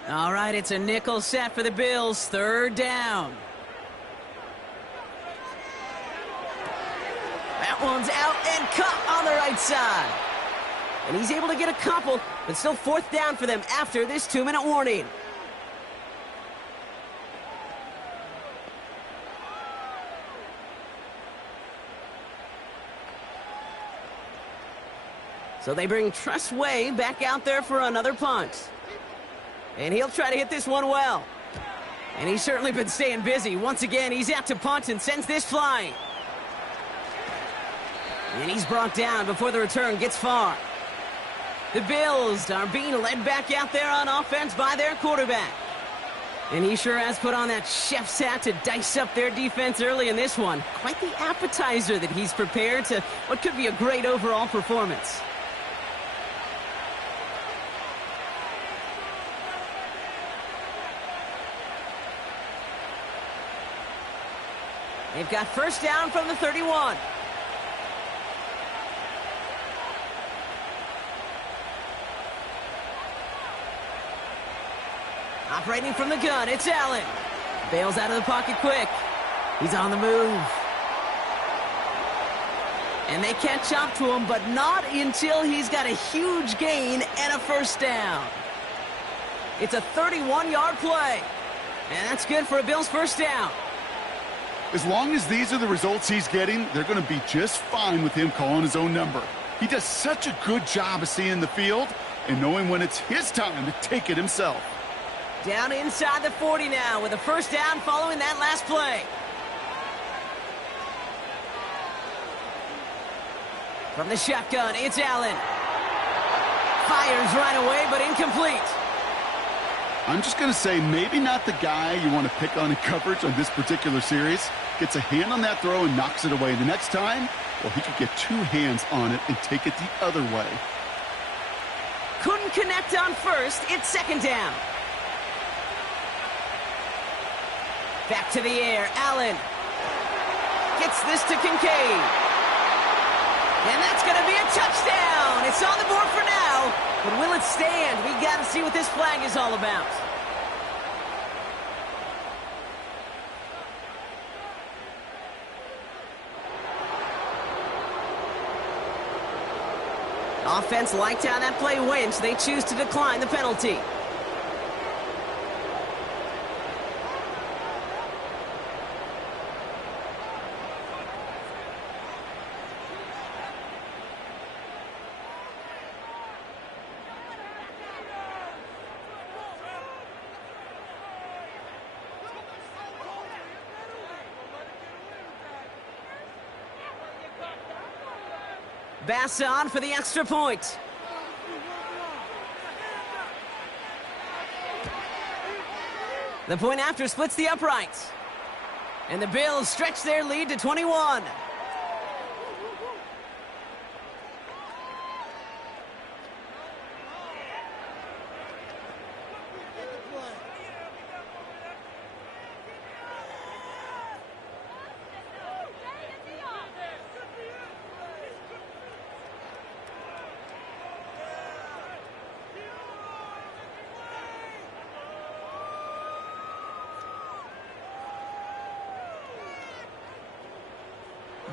All right, it's a nickel set for the Bills. 3rd down. That one's out and cut on the right side. And he's able to get a couple, but still 4th down for them after this 2-minute warning. So they bring Tress Way back out there for another punt. And he'll try to hit this one well. And he's certainly been staying busy. Once again, he's out to punt and sends this flying. And he's brought down before the return gets far. The Bills are being led back out there on offense by their quarterback. And he sure has put on that chef's hat to dice up their defense early in this one. Quite the appetizer that he's prepared to what could be a great overall performance. They've got 1st down from the 31. Operating from the gun, it's Allen. Bails out of the pocket quick. He's on the move. And they catch up to him, but not until he's got a huge gain and a 1st down. It's a 31-yard play. And that's good for a Bills 1st down. As long as these are the results he's getting, they're going to be just fine with him calling his own number. He does such a good job of seeing the field and knowing when it's his time to take it himself. Down inside the 40 now with a 1st down following that last play. From the shotgun, it's Allen. Fires right away, but incomplete. I'm just going to say maybe not the guy you want to pick on in coverage on this particular series. Gets a hand on that throw and knocks it away. The next time, well, he could get 2 hands on it and take it the other way. Couldn't connect on first. It's second down. Back to the air. Allen gets this to Kincaid. And that's going to be a touchdown. It's on the board for now. But will it stand? We got to see what this flag is all about. Offense liked how that play went, so they choose to decline the penalty. Bass on for the extra point. The point after splits the uprights. And the Bills stretch their lead to 21.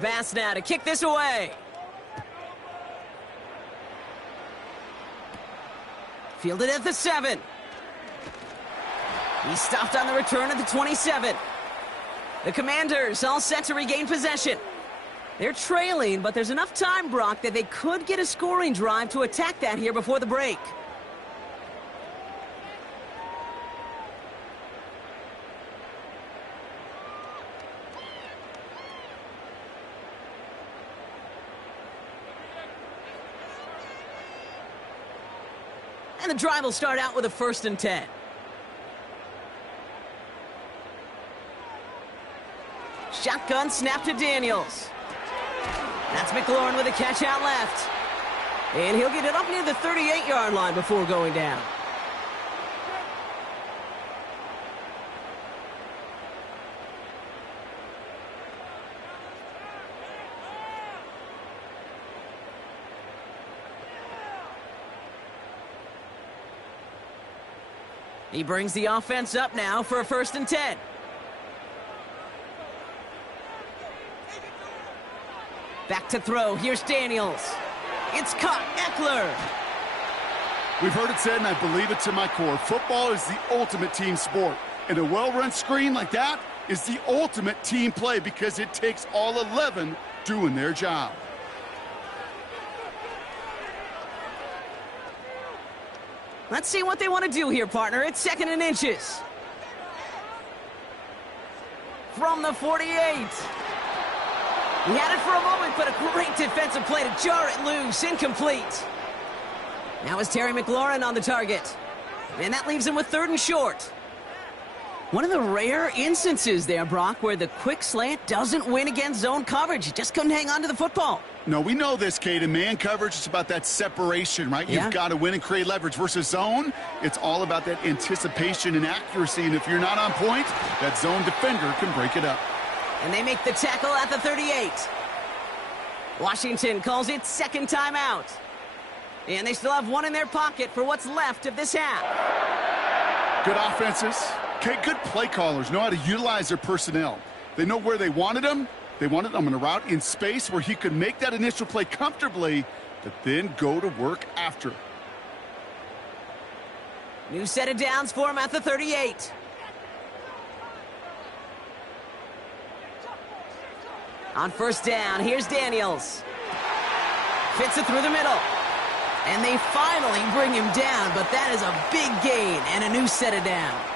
Bass now to kick this away. Fielded at the 7. He stopped on the return at the 27. The Commanders all set to regain possession. They're trailing, but there's enough time, Brock, that they could get a scoring drive to attack that here before the break. And the drive will start out with a 1st and 10. Shotgun snap to Daniels. That's McLaurin with a catch out left. And he'll get it up near the 38-yard line before going down. He brings the offense up now for a 1st and 10. Back to throw. Here's Daniels. It's caught. Eckler. We've heard it said, and I believe it to my core, football is the ultimate team sport. And a well-run screen like that is the ultimate team play because it takes all 11 doing their job. Let's see what they want to do here, partner. It's 2nd and inches. From the 48. He had it for a moment, but a great defensive play to jar it loose. Incomplete. Now is Terry McLaurin on the target. And that leaves him with 3rd and short. One of the rare instances there, Brock, where the quick slant doesn't win against zone coverage. He just couldn't hang on to the football. No, we know this, Kate. In man coverage, it's about that separation, right? Yeah. You've got to win and create leverage versus zone. It's all about that anticipation and accuracy. And if you're not on point, that zone defender can break it up. And they make the tackle at the 38. Washington calls it 2nd timeout. And they still have 1 in their pocket for what's left of this half. Good offenses. Okay, good play callers know how to utilize their personnel. They know where they wanted them. They wanted them on a route in space where he could make that initial play comfortably, but then go to work after. New set of downs for him at the 38. On 1st down, here's Daniels. Fits it through the middle. And they finally bring him down, but that is a big gain and a new set of downs.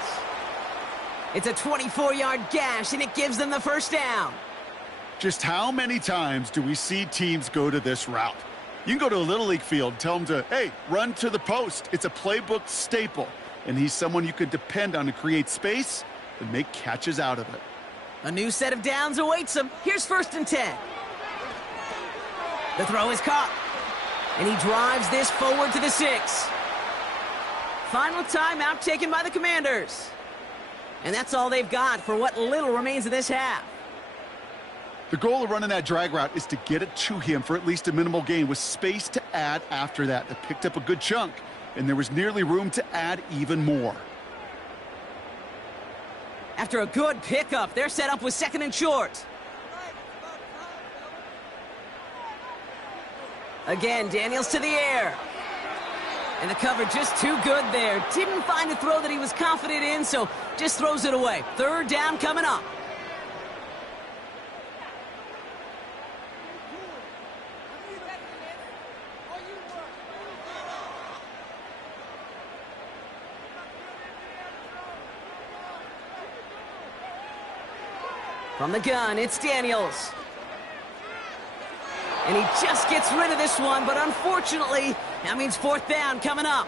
It's a 24-yard gash, and it gives them the 1st down. Just how many times do we see teams go to this route? You can go to a Little League field, tell them to, hey, run to the post. It's a playbook staple. and he's someone you could depend on to create space and make catches out of it. A new set of downs awaits him. Here's 1st and 10. The throw is caught, and he drives this forward to the 6. Final timeout taken by the Commanders. And that's all they've got for what little remains of this half. The goal of running that drag route is to get it to him for at least a minimal gain with space to add after that. They picked up a good chunk, and there was nearly room to add even more. After a good pickup, they're set up with 2nd and short. Again, Daniels to the air. And the cover just too good there. Didn't find a throw that he was confident in, so just throws it away. 3rd down coming up. From the gun, it's Daniels. And he just gets rid of this one, but unfortunately, that means 4th down coming up.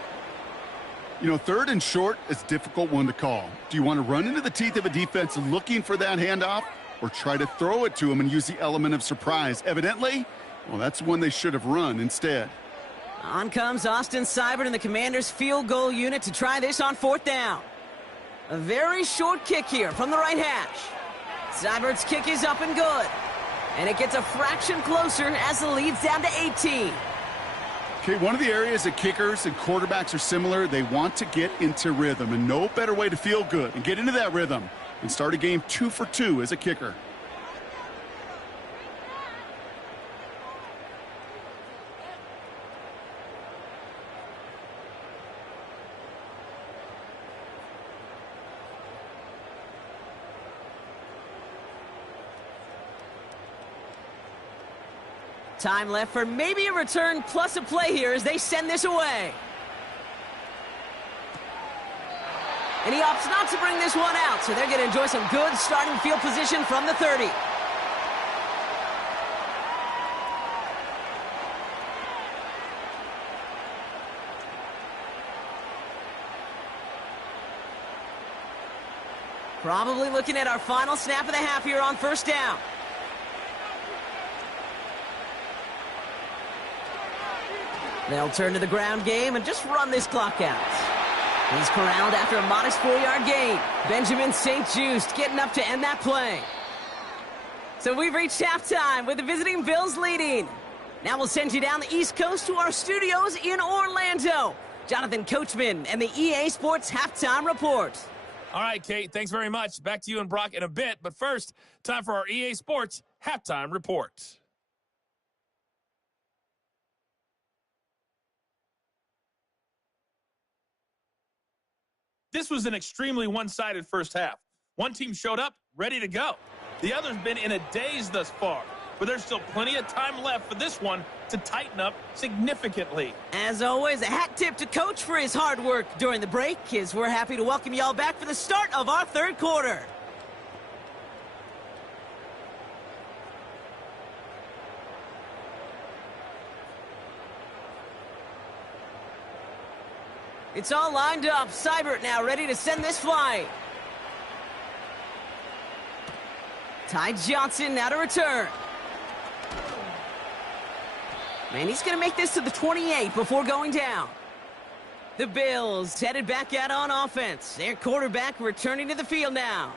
You know, 3rd and short is a difficult one to call. Do you want to run into the teeth of a defense looking for that handoff, or try to throw it to him and use the element of surprise? Evidently, well, that's one they should have run instead. On comes Austin Seibert and the Commanders' field goal unit to try this on 4th down. A very short kick here from the right hash. Seibert's kick is up and good. And it gets a fraction closer as the lead's down to 18. Okay, one of the areas that kickers and quarterbacks are similar, they want to get into rhythm. And no better way to feel good and get into that rhythm and start a game 2 for 2 as a kicker. Time left for maybe a return plus a play here as they send this away. And he opts not to bring this one out, so they're going to enjoy some good starting field position from the 30. Probably looking at our final snap of the half here on 1st down. They'll turn to the ground game and just run this clock out. He's corralled after a modest 4-yard gain. Benjamin St-Juste getting up to end that play. So we've reached halftime with the visiting Bills leading. Now we'll send you down the East Coast to our studios in Orlando. Jonathan Coachman and the EA Sports Halftime Report. All right, Kate, thanks very much. Back to you and Brock in a bit. But first, time for our EA Sports Halftime Report. This was an extremely one-sided first half. One team showed up, ready to go. The other's been in a daze thus far, but there's still plenty of time left for this one to tighten up significantly. As always, a hat tip to Coach for his hard work during the break, as we're happy to welcome y'all back for the start of our 3rd quarter. It's all lined up. Seibert now ready to send this flying. Ty Johnson now to return. Man, he's going to make this to the 28 before going down. The Bills headed back out on offense. Their quarterback returning to the field now.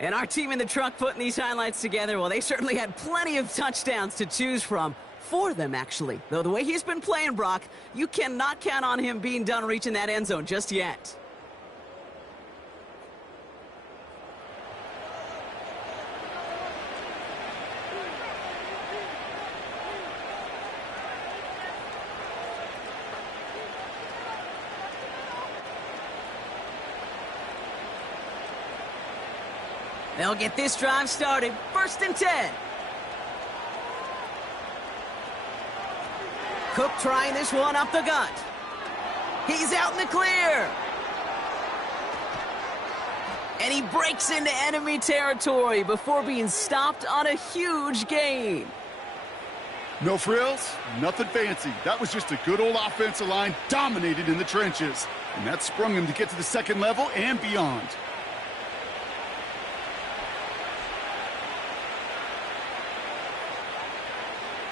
And our team in the truck putting these highlights together, well, they certainly had plenty of touchdowns to choose from. For them, actually. Though the way he's been playing, Brock, you cannot count on him being done reaching that end zone just yet. They'll get this drive started. 1st and 10. Cook trying this one up the gut. He's out in the clear. And he breaks into enemy territory before being stopped on a huge gain. No frills, nothing fancy. That was just a good old offensive line dominated in the trenches. And that sprung him to get to the second level and beyond.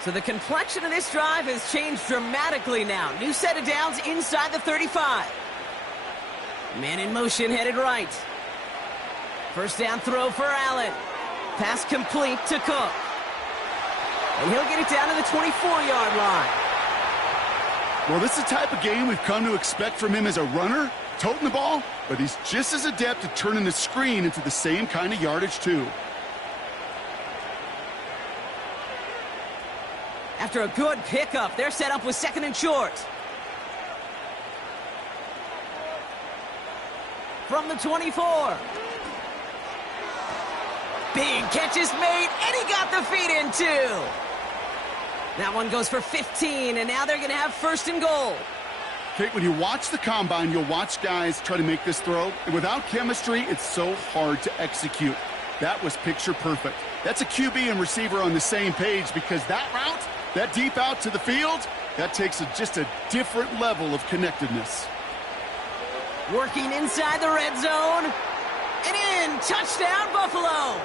So the complexion of this drive has changed dramatically now. New set of downs inside the 35. Man in motion, headed right. First down throw for Allen. Pass complete to Cook. And he'll get it down to the 24-yard line. Well, this is the type of game we've come to expect from him as a runner, toting the ball, but he's just as adept at turning the screen into the same kind of yardage, too. After a good pickup, they're set up with second and short. From the 24. Big catch is made, and he got the feet in, too. That one goes for 15, and now they're going to have first and goal. Kate, when you watch the combine, you'll watch guys try to make this throw, and without chemistry, it's so hard to execute. That was picture perfect. That's a QB and receiver on the same page, because that route, that deep out to the field, that takes just a different level of connectedness. Working inside the red zone, and in, touchdown Buffalo.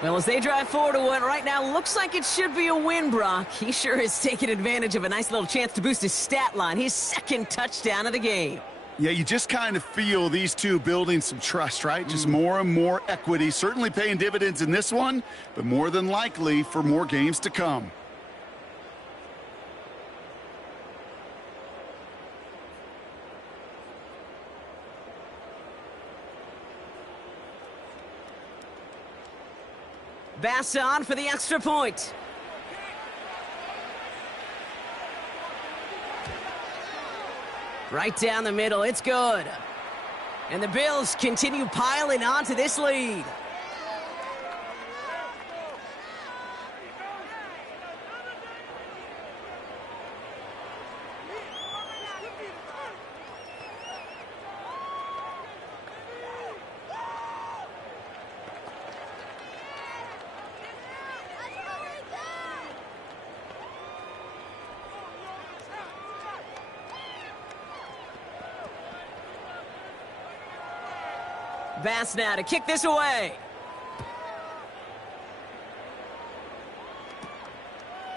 Well, as they drive forward to what right now looks like it should be a win, Brock. He sure is taking advantage of a nice little chance to boost his stat line. His second touchdown of the game. Yeah, you just kind of feel these two building some trust, right? Just more and more equity. Certainly paying dividends in this one, but more than likely for more games to come. Bass on for the extra point. Right down the middle, it's good. And the Bills continue piling on to this lead. Bass now to kick this away.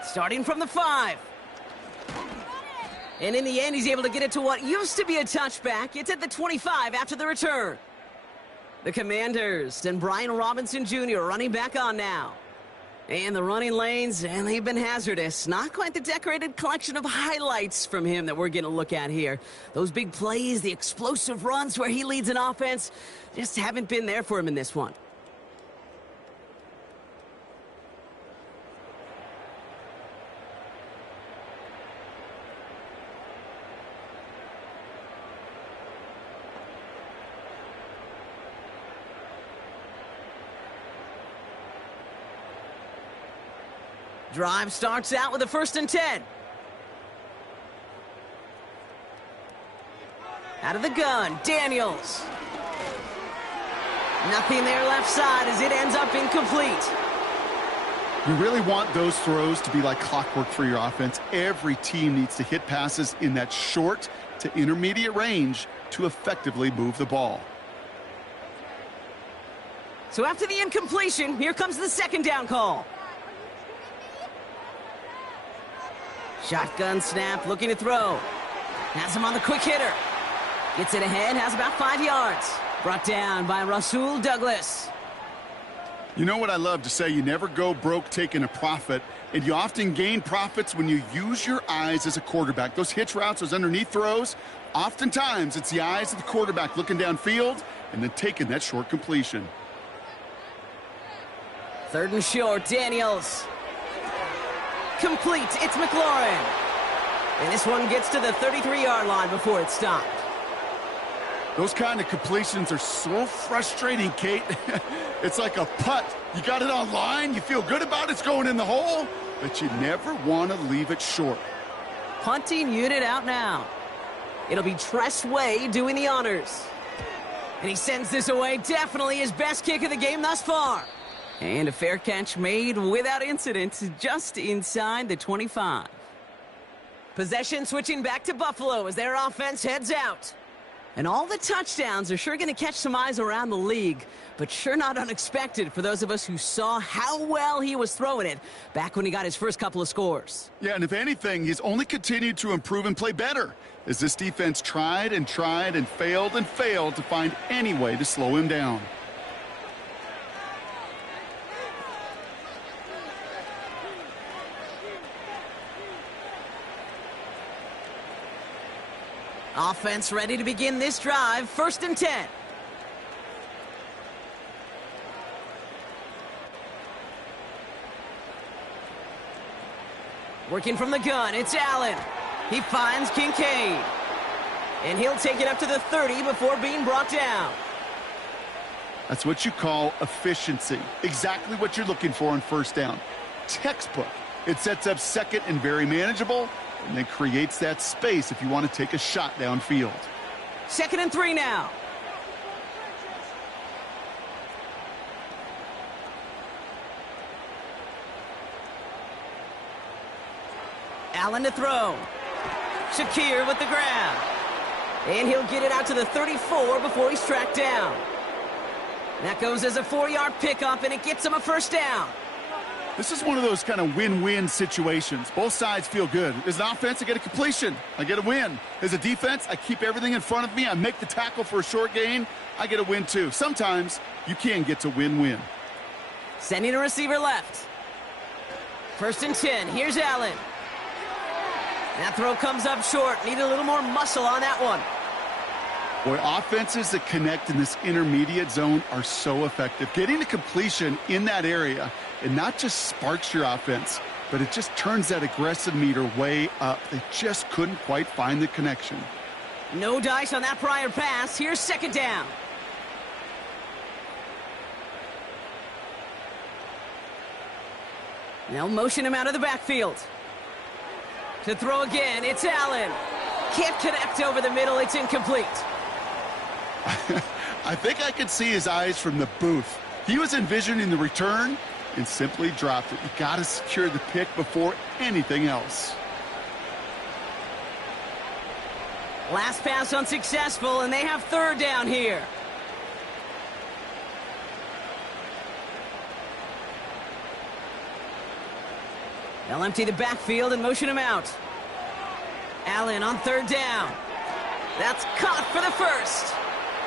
Starting from the 5. And in the end, he's able to get it to what used to be a touchback. It's at the 25 after the return. The Commanders and Brian Robinson Jr. running back on now. And the running lanes, and they've been hazardous. Not quite the decorated collection of highlights from him that we're going to look at here. Those big plays, the explosive runs where he leads an offense, just haven't been there for him in this one. Drive starts out with a 1st and 10. Out of the gun, Daniels. Nothing there left side as it ends up incomplete. You really want those throws to be like clockwork for your offense. Every team needs to hit passes in that short to intermediate range to effectively move the ball. So after the incompletion, here comes the 2nd down call. Shotgun snap, looking to throw. Has him on the quick hitter. Gets it ahead, has about 5 yards. Brought down by Rasul Douglas. You know what I love to say? You never go broke taking a profit, and you often gain profits when you use your eyes as a quarterback. Those hitch routes, those underneath throws, oftentimes it's the eyes of the quarterback looking downfield and then taking that short completion. 3rd and short, Daniels. Complete, it's McLaurin. And this one gets to the 33-yard line before it's stopped. Those kind of completions are so frustrating, Kate. It's like a putt. You got it on line, you feel good about it's going in the hole, but you never want to leave it short. Punting unit out now. It'll be Tress Way doing the honors. And he sends this away, definitely his best kick of the game thus far. And a fair catch made without incident, just inside the 25. Possession switching back to Buffalo as their offense heads out. And all the touchdowns are sure going to catch some eyes around the league, but sure not unexpected for those of us who saw how well he was throwing it back when he got his first couple of scores. Yeah, and if anything, he's only continued to improve and play better as this defense tried and failed to find any way to slow him down. Offense ready to begin this drive. 1st and 10. Working from the gun, it's Allen. He finds Kincaid. And he'll take it up to the 30 before being brought down. That's what you call efficiency. Exactly what you're looking for on 1st down. Textbook. It sets up 2nd and very manageable, and then creates that space if you want to take a shot downfield. 2nd and 3 now. Allen to throw. Shakir with the grab. And he'll get it out to the 34 before he's tracked down. That goes as a 4-yard pickup, and it gets him a 1st down. This is one of those kind of win-win situations. Both sides feel good. As an offense, I get a completion. I get a win. As a defense, I keep everything in front of me. I make the tackle for a short gain. I get a win, too. Sometimes you can get to win-win. Sending a receiver left. 1st and 10. Here's Allen. That throw comes up short. Need a little more muscle on that one. Boy, offenses that connect in this intermediate zone are so effective. Getting a completion in that area, it not just sparks your offense, but it just turns that aggressive meter way up. They just couldn't quite find the connection. No dice on that prior pass. Here's 2nd down. They'll motion him out of the backfield. To throw again, it's Allen. Can't connect over the middle. It's incomplete. I think I could see his eyes from the booth. He was envisioning the return and simply dropped it. You got to secure the pick before anything else. Last pass unsuccessful, and they have 3rd down here. They'll empty the backfield and motion him out. Allen on 3rd down. That's caught for the 1st.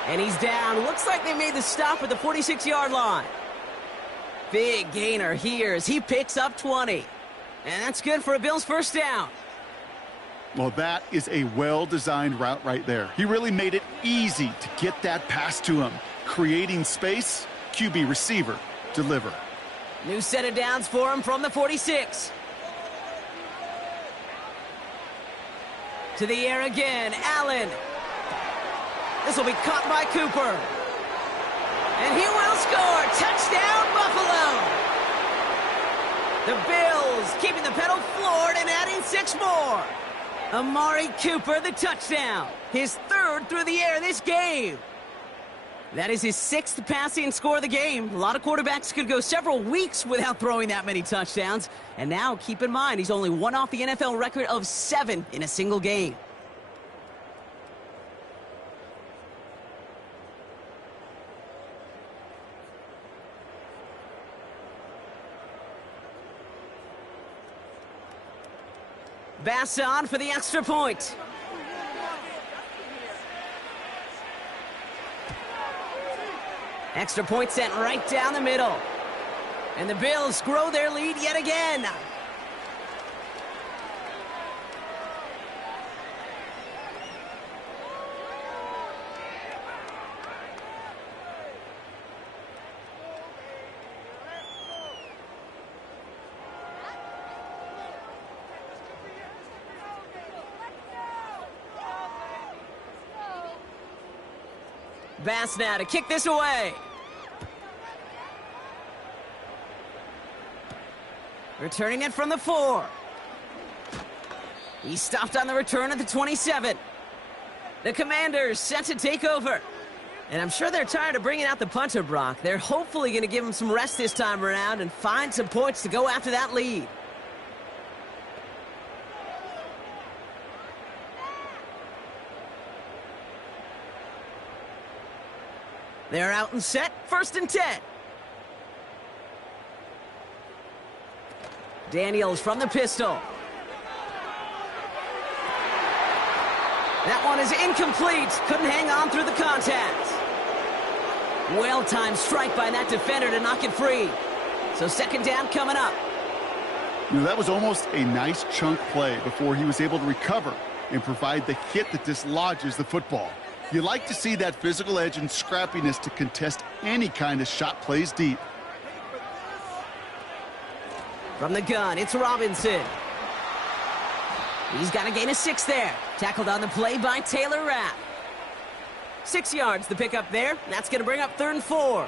And he's down. Looks like they made the stop at the 46-yard line. Big gainer here as he picks up 20. And that's good for a Bills 1st down. Well, that is a well-designed route right there. He really made it easy to get that pass to him. Creating space, QB receiver, deliver. New set of downs for him from the 46. To the air again, Allen. This will be caught by Cooper. And he will score. Touchdown, Buffalo. The Bills keeping the pedal floored and adding 6 more. Amari Cooper, the touchdown. His 3rd through the air this game. That is his 6th passing score of the game. A lot of quarterbacks could go several weeks without throwing that many touchdowns. And now, keep in mind, he's only one off the NFL record of 7 in a single game. Bass on for the extra point. Extra point sent right down the middle. And the Bills grow their lead yet again. Bass now to kick this away. Returning it from the 4. He stopped on the return at the 27. The Commanders set to take over. And I'm sure they're tired of bringing out the punter, Brock. They're hopefully going to give him some rest this time around and find some points to go after that lead. They're out and set, 1st and 10. Daniels from the pistol. That one is incomplete. Couldn't hang on through the contact. Well-timed strike by that defender to knock it free. So 2nd down coming up. You know, that was almost a nice chunk play before he was able to recover and provide the hit that dislodges the football. You like to see that physical edge and scrappiness to contest any kind of shot plays deep. From the gun, it's Robinson. He's got a gain of 6 there. Tackled on the play by Taylor Rapp. 6 yards the pickup there. That's going to bring up 3rd and 4.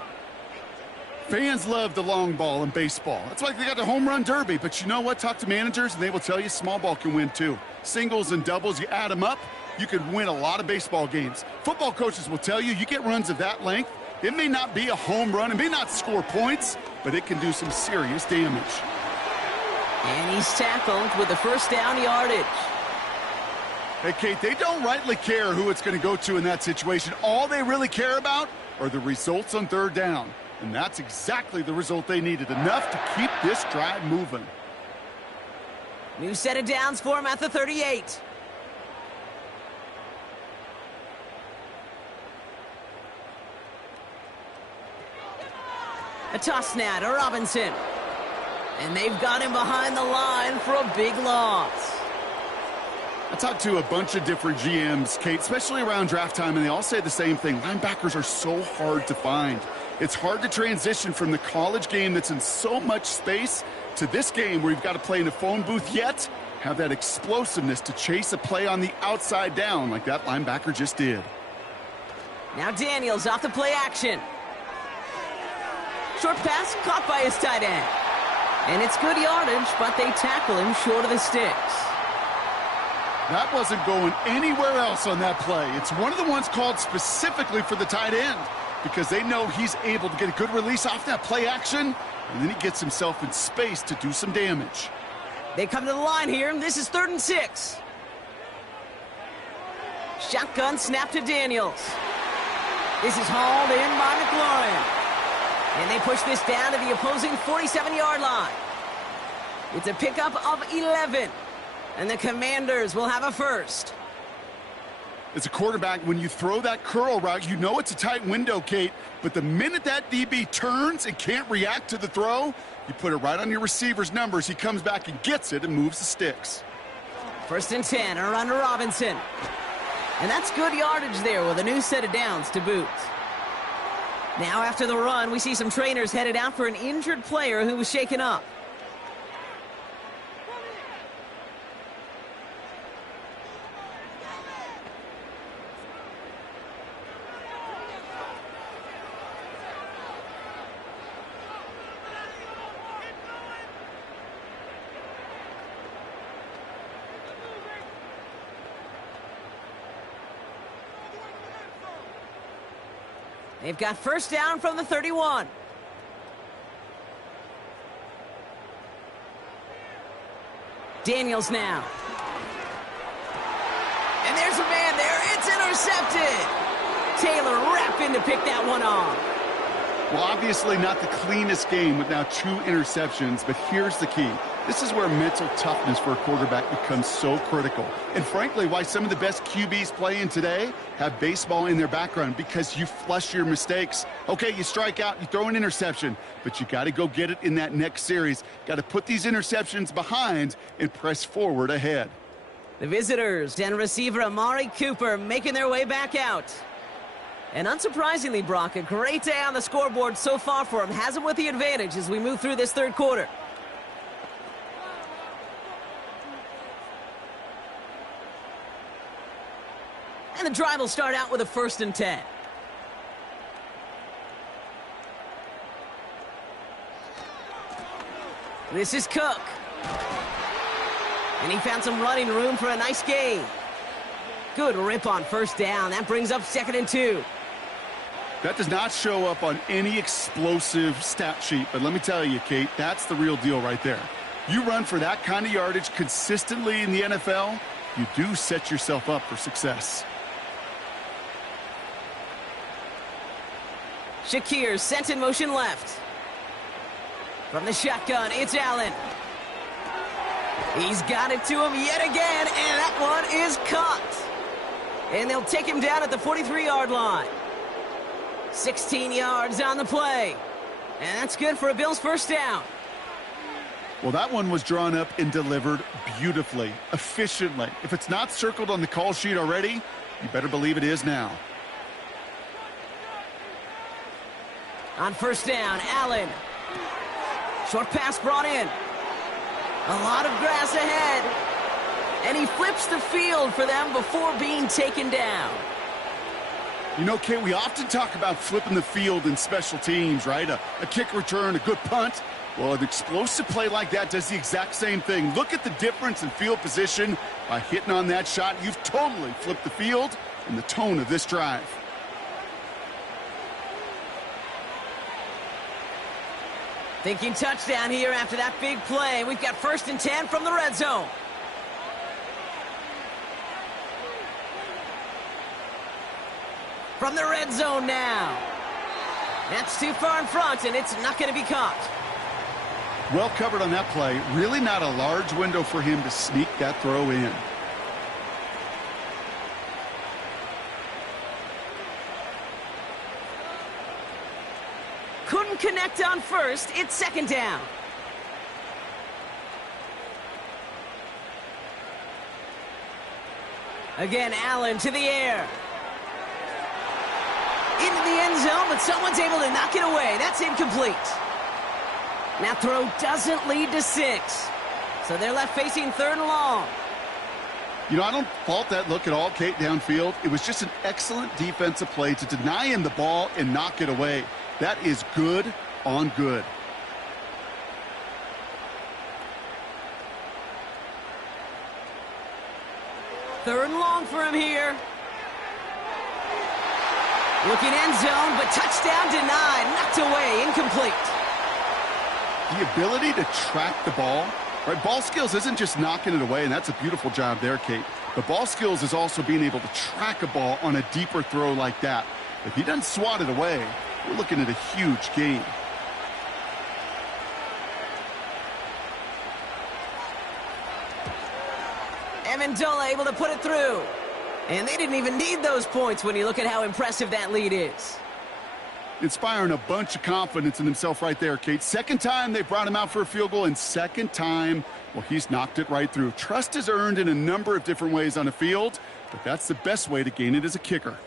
Fans love the long ball in baseball. That's why they got the home run derby. But you know what? Talk to managers, and they will tell you small ball can win too. Singles and doubles, you add them up, you could win a lot of baseball games. Football coaches will tell you, you get runs of that length, it may not be a home run, it may not score points, but it can do some serious damage. And he's tackled with the 1st down yardage. Hey, Kate, they don't rightly care who it's going to go to in that situation. All they really care about are the results on 3rd down. And that's exactly the result they needed, enough to keep this drive moving. New set of downs for him at the 38. A toss now to Robinson. And they've got him behind the line for a big loss. I talked to a bunch of different GMs, Kate, especially around draft time, and they all say the same thing. Linebackers are so hard to find. It's hard to transition from the college game that's in so much space to this game where you've got to play in a phone booth, yet have that explosiveness to chase a play on the outside down like that linebacker just did. Now Daniels off the play action. Short pass caught by his tight end. And it's good yardage, but they tackle him short of the sticks. That wasn't going anywhere else on that play. It's one of the ones called specifically for the tight end because they know he's able to get a good release off that play action, and then he gets himself in space to do some damage. They come to the line here, and this is 3rd and 6. Shotgun snap to Daniels. This is hauled in by McLaurin. And they push this down to the opposing 47-yard line. It's a pickup of 11. And the Commanders will have a 1st. As a quarterback, when you throw that curl route, you know it's a tight window, Kate. But the minute that DB turns and can't react to the throw, you put it right on your receiver's numbers. He comes back and gets it and moves the sticks. 1st and 10, a run to Robinson. And that's good yardage there with a new set of downs to boot. Now after the run, we see some trainers headed out for an injured player who was shaken up. They've got 1st down from the 31. Daniels now. And there's a man there. It's intercepted. Taylor Rapp in to pick that one off. Well, obviously not the cleanest game with now 2 interceptions, but here's the key. This is where mental toughness for a quarterback becomes so critical. And frankly, why some of the best QBs playing today have baseball in their background, because you flush your mistakes. Okay, you strike out, you throw an interception, but you got to go get it in that next series. Got to put these interceptions behind and press forward ahead. The visitors and receiver Amari Cooper making their way back out. And unsurprisingly, Brock, a great day on the scoreboard so far for him. Has him with the advantage as we move through this 3rd quarter. And the drive will start out with a 1st and 10. This is Cook. And he found some running room for a nice gain. Good rip on 1st down. That brings up 2nd and 2. That does not show up on any explosive stat sheet, but let me tell you, Kate, that's the real deal right there. You run for that kind of yardage consistently in the NFL, you do set yourself up for success. Shakir sent in motion left. From the shotgun, it's Allen. He's got it to him yet again, and that one is caught. And they'll take him down at the 43-yard line. 16 yards on the play. And that's good for a Bills first down. Well, that one was drawn up and delivered beautifully, efficiently. If it's not circled on the call sheet already, you better believe it is now. On first down, Allen. Short pass brought in. A lot of grass ahead. And he flips the field for them before being taken down. You know, Kate, we often talk about flipping the field in special teams, right? A kick return, a good punt. Well, an explosive play like that does the exact same thing. Look at the difference in field position by hitting on that shot. You've totally flipped the field and the tone of this drive. Thinking touchdown here after that big play. We've got 1st and 10 from the red zone. From the red zone now. That's too far in front, and it's not going to be caught. Well covered on that play. Really not a large window for him to sneak that throw in. Couldn't connect on first. It's 2nd down. Again, Allen to the air. Into the end zone, but someone's able to knock it away. That's incomplete. That throw doesn't lead to 6. So they're left facing 3rd and long. You know, I don't fault that look at all, Kate, downfield. It was just an excellent defensive play to deny him the ball and knock it away. That is good on good. Third and long for him here. Looking end zone, but touchdown denied. Knocked away, incomplete. The ability to track the ball, right? Ball skills isn't just knocking it away, and that's a beautiful job there, Kate. The ball skills is also being able to track a ball on a deeper throw like that. If he doesn't swat it away, we're looking at a huge gain. Amendola able to put it through. And they didn't even need those points when you look at how impressive that lead is. Inspiring a bunch of confidence in himself right there, Kate. 2nd time they brought him out for a field goal, and 2nd time, well, he's knocked it right through. Trust is earned in a number of different ways on the field, but that's the best way to gain it as a kicker.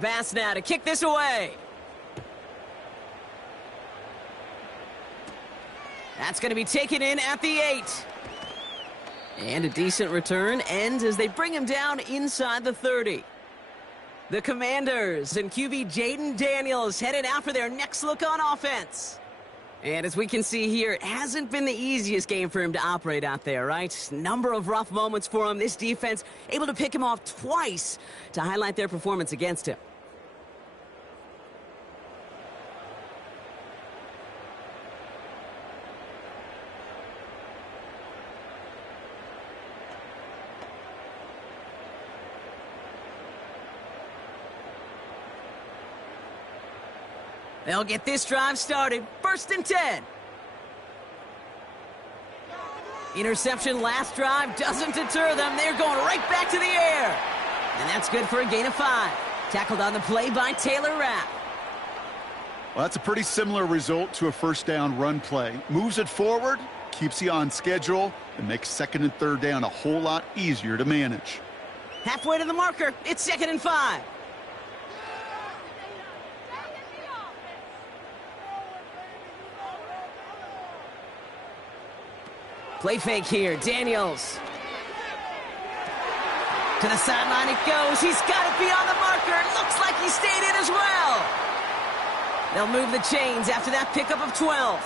Bass now to kick this away. That's going to be taken in at the 8. And a decent return ends as they bring him down inside the 30. The Commanders and QB Jaden Daniels headed out for their next look on offense. And as we can see here, it hasn't been the easiest game for him to operate out there, right? Number of rough moments for him. This defense able to pick him off twice to highlight their performance against him. They'll get this drive started. 1st and 10. Interception last drive doesn't deter them. They're going right back to the air. And that's good for a gain of 5. Tackled on the play by Taylor Rapp. Well, that's a pretty similar result to a 1st down run play. Moves it forward, keeps you on schedule, and makes 2nd and 3rd down a whole lot easier to manage. Halfway to the marker. It's 2nd and 5. Play fake here, Daniels. To the sideline it goes. He's got it beyond the marker. Looks like he stayed in as well. They'll move the chains after that pickup of 12.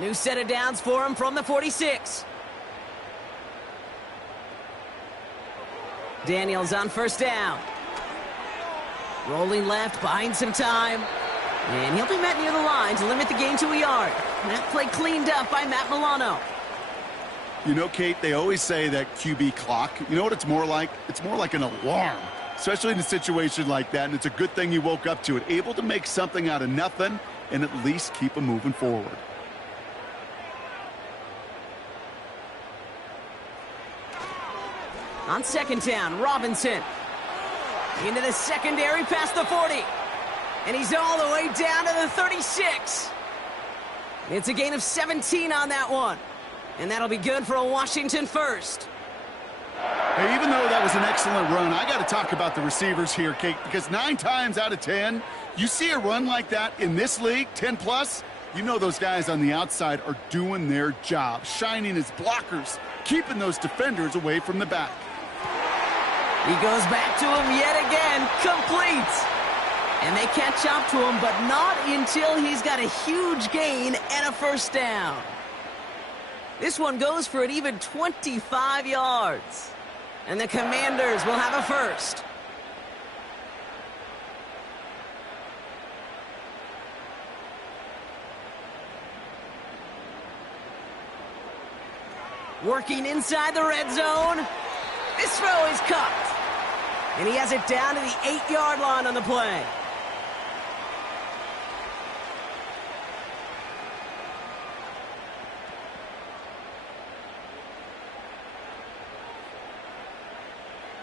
New set of downs for him from the 46. Daniels on first down. Rolling left, buying some time. And he'll be met near the line to limit the gain to a yard. And that play cleaned up by Matt Milano. You know, Kate, they always say that QB clock, you know what it's more like? It's more like an alarm, especially in a situation like that. And it's a good thing you woke up to it, able to make something out of nothing and at least keep them moving forward. On second down, Robinson. Into the secondary, past the 40. And he's all the way down to the 36. It's a gain of 17 on that one. And that'll be good for a Washington first. Hey, even though that was an excellent run, I got to talk about the receivers here, Kate, because 9 times out of 10, you see a run like that in this league, 10+, you know those guys on the outside are doing their job, shining as blockers, keeping those defenders away from the back. He goes back to him yet again, complete. And they catch up to him, but not until he's got a huge gain and a first down. This one goes for an even 25 yards. And the Commanders will have a first. Working inside the red zone. This throw is caught. And he has it down to the 8-yard line on the play.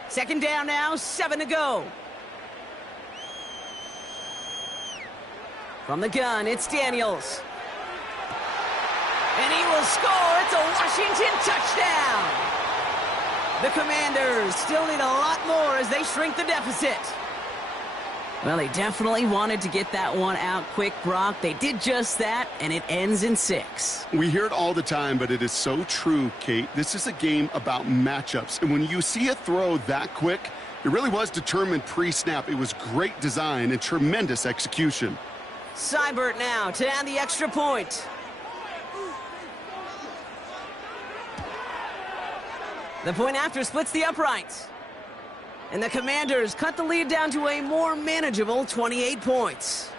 Second down now, 7 to go. From the gun, it's Daniels. And he will score. It's a Washington touchdown. The Commanders still need a lot more as they shrink the deficit. Well, they definitely wanted to get that one out quick, Brock. They did just that, and it ends in 6. We hear it all the time, but it is so true, Kate. This is a game about matchups. And when you see a throw that quick, it really was determined pre-snap. It was great design and tremendous execution. Seibert now to add the extra point. The point after splits the uprights. And the Commanders cut the lead down to a more manageable 28 points.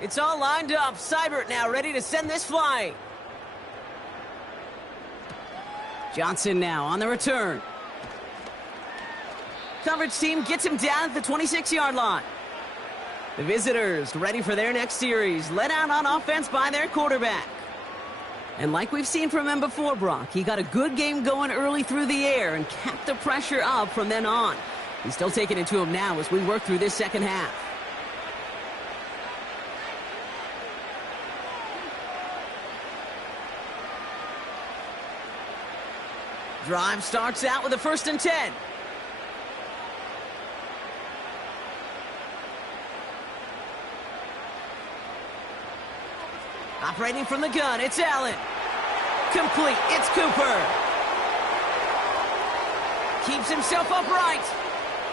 It's all lined up. Seibert now ready to send this flying. Johnson now on the return. Coverage team gets him down at the 26-yard line. The visitors ready for their next series, led out on offense by their quarterback. And like we've seen from him before, Brock, he got a good game going early through the air and kept the pressure up from then on. He's still taking it to him now as we work through this second half. Drive starts out with a 1st and 10. Operating from the gun, it's Allen. Complete, it's Cooper. Keeps himself upright.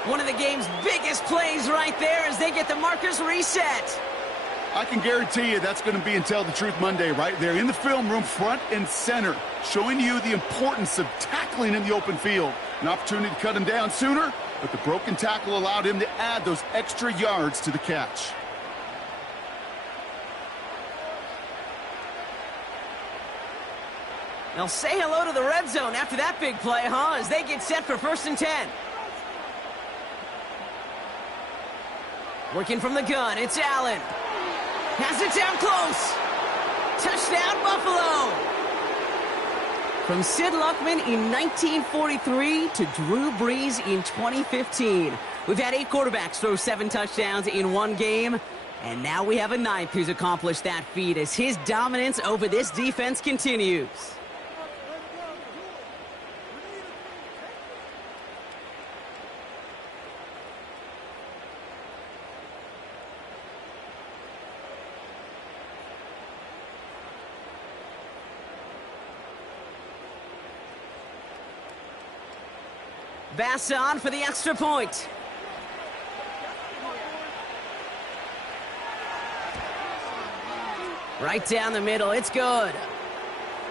One of the game's biggest plays right there as they get the markers reset. I can guarantee you that's going to be in Tell the Truth Monday right there in the film room, front and center, showing you the importance of tackling in the open field. An opportunity to cut him down sooner, but the broken tackle allowed him to add those extra yards to the catch. They'll say hello to the red zone after that big play, huh? As they get set for 1st and 10. Working from the gun, it's Allen. Has it down close. Touchdown, Buffalo. From Sid Luckman in 1943 to Drew Brees in 2015. We've had 8 quarterbacks throw 7 touchdowns in one game. And now we have a 9th who's accomplished that feat as his dominance over this defense continues. Bass on for the extra point. Right down the middle, it's good.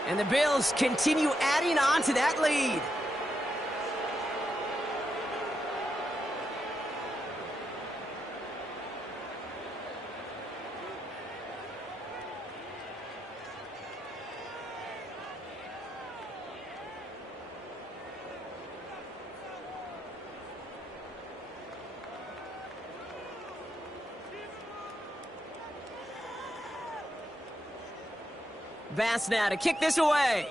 And the Bills continue adding on to that lead. Bass now to kick this away.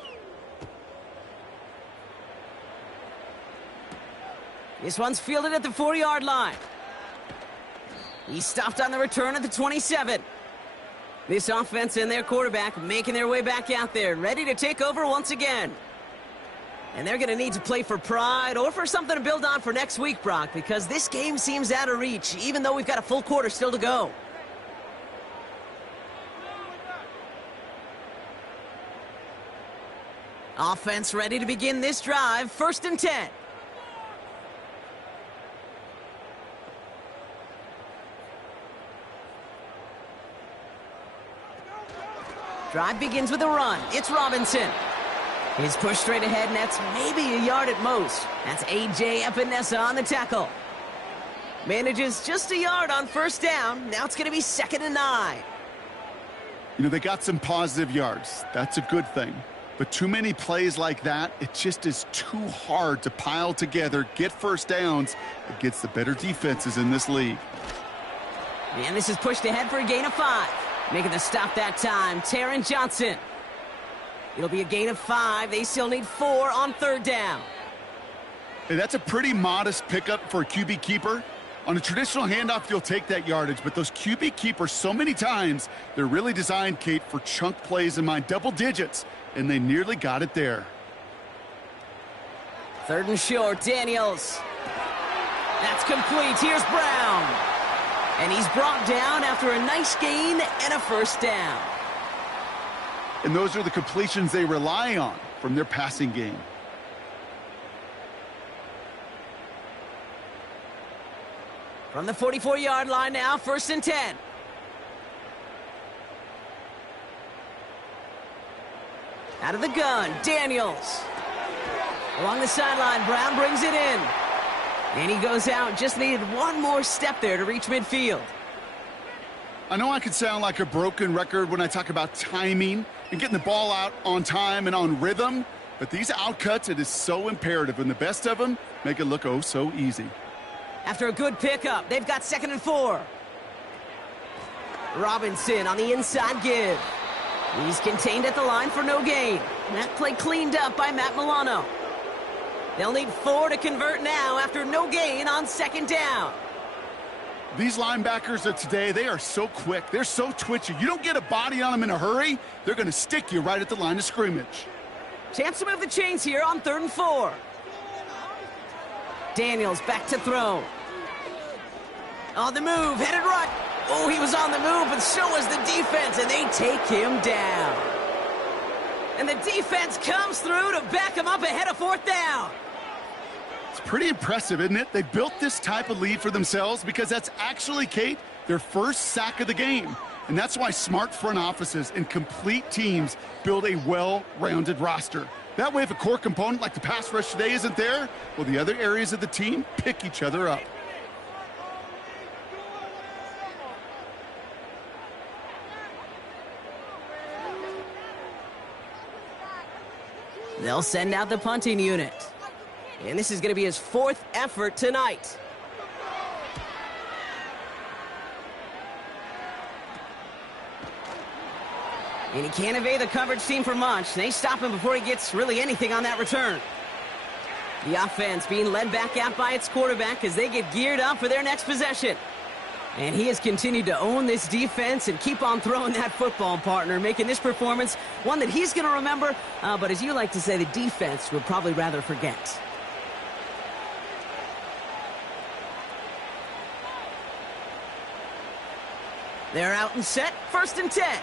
This one's fielded at the 4-yard line. He stopped on the return at the 27. This offense and their quarterback making their way back out there, ready to take over once again. And they're going to need to play for pride or for something to build on for next week, Brock, because this game seems out of reach, even though we've got a full quarter still to go. Offense ready to begin this drive. 1st and 10. Drive begins with a run. It's Robinson. He's pushed straight ahead, and that's maybe a yard at most. That's A.J. Epinesa on the tackle. Manages just a yard on 1st down. Now it's going to be 2nd and 9. You know, they got some positive yards. That's a good thing. But too many plays like that, it just is too hard to pile together, get 1st downs against the better defenses in this league. And this is pushed ahead for a gain of 5. Making the stop that time, Taron Johnson. It'll be a gain of 5. They still need 4 on 3rd down. Hey, that's a pretty modest pickup for a QB keeper. On a traditional handoff, you'll take that yardage, but those QB keepers, so many times, they're really designed, Kate, for chunk plays in mind, double digits, and they nearly got it there. 3rd and short, Daniels. That's complete. Here's Brown. And he's brought down after a nice gain and a 1st down. And those are the completions they rely on from their passing game. From the 44-yard line now, 1st and 10. Out of the gun, Daniels. Along the sideline, Brown brings it in. And he goes out, just needed one more step there to reach midfield. I know I can sound like a broken record when I talk about timing and getting the ball out on time and on rhythm, but these outcuts, it is so imperative, and the best of them make it look oh so easy. After a good pickup, they've got 2nd and 4. Robinson on the inside give. He's contained at the line for no gain. That play cleaned up by Matt Milano. They'll need 4 to convert now after no gain on 2nd down. These linebackers of today, they are so quick. They're so twitchy. You don't get a body on them in a hurry, they're going to stick you right at the line of scrimmage. Chance to move the chains here on 3rd and 4. Daniels back to throw. On the move, headed right. Oh, he was on the move, but so was the defense, and they take him down. And the defense comes through to back him up ahead of 4th down. It's pretty impressive, isn't it? They built this type of lead for themselves because that's actually, Kate, their 1st sack of the game. And that's why smart front offices and complete teams build a well-rounded roster. That way, if a core component like the pass rush today isn't there, well, the other areas of the team pick each other up. They'll send out the punting unit. And this is going to be his 4th effort tonight. And he can't evade the coverage team for much. They stop him before he gets really anything on that return. The offense being led back out by its quarterback as they get geared up for their next possession. And he has continued to own this defense and keep on throwing that football, partner, making this performance one that he's going to remember, but as you like to say, the defense would probably rather forget. They're out and set, 1st and 10.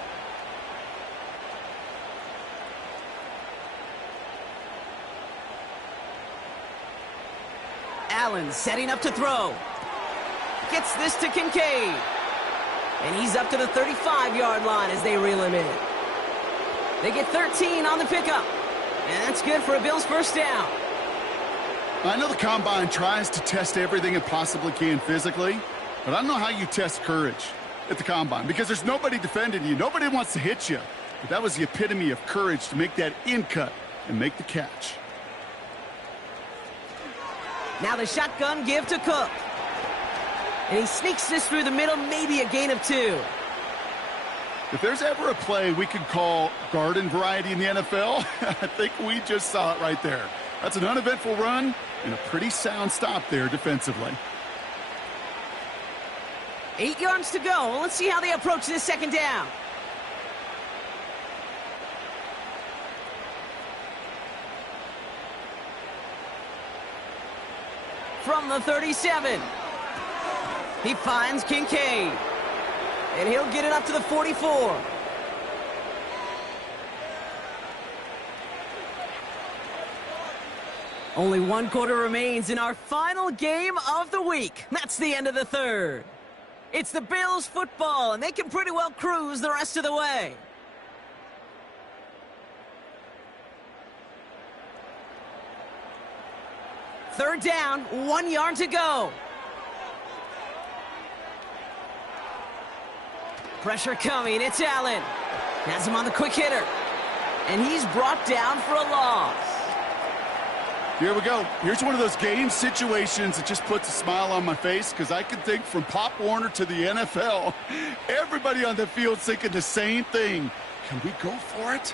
Allen setting up to throw. Gets this to Kincaid. And he's up to the 35-yard line as they reel him in. They get 13 on the pickup. And that's good for a Bills first down. I know the Combine tries to test everything it possibly can physically, but I don't know how you test courage at the Combine because there's nobody defending you. Nobody wants to hit you. But that was the epitome of courage to make that in cut and make the catch. Now the shotgun give to Cook. And he sneaks this through the middle, maybe a gain of 2. If there's ever a play we could call garden variety in the NFL, I think we just saw it right there. That's an uneventful run and a pretty sound stop there defensively. 8 yards to go. Let's see how they approach this second down. From the 37. He finds Kincaid. And he'll get it up to the 44. Only 1 quarter remains in our final game of the week. That's the end of the third. It's the Bills football, and they can pretty well cruise the rest of the way. Third down, 1 yard to go. Pressure coming, it's Allen. Has him on the quick hitter. And he's brought down for a loss. Here we go. Here's one of those game situations that just puts a smile on my face because I can think from Pop Warner to the NFL, everybody on the field thinking the same thing. Can we go for it?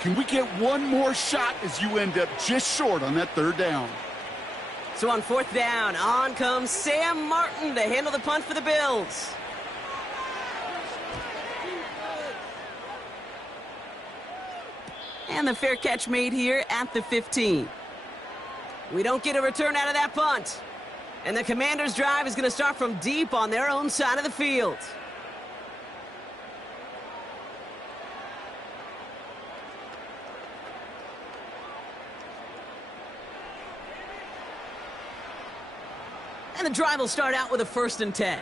Can we get one more shot as you end up just short on that third down? So on fourth down, on comes Sam Martin to handle the punt for the Bills. And the fair catch made here at the 15. We don't get a return out of that punt. And the Commanders' drive is going to start from deep on their own side of the field. And the drive will start out with a 1st and 10.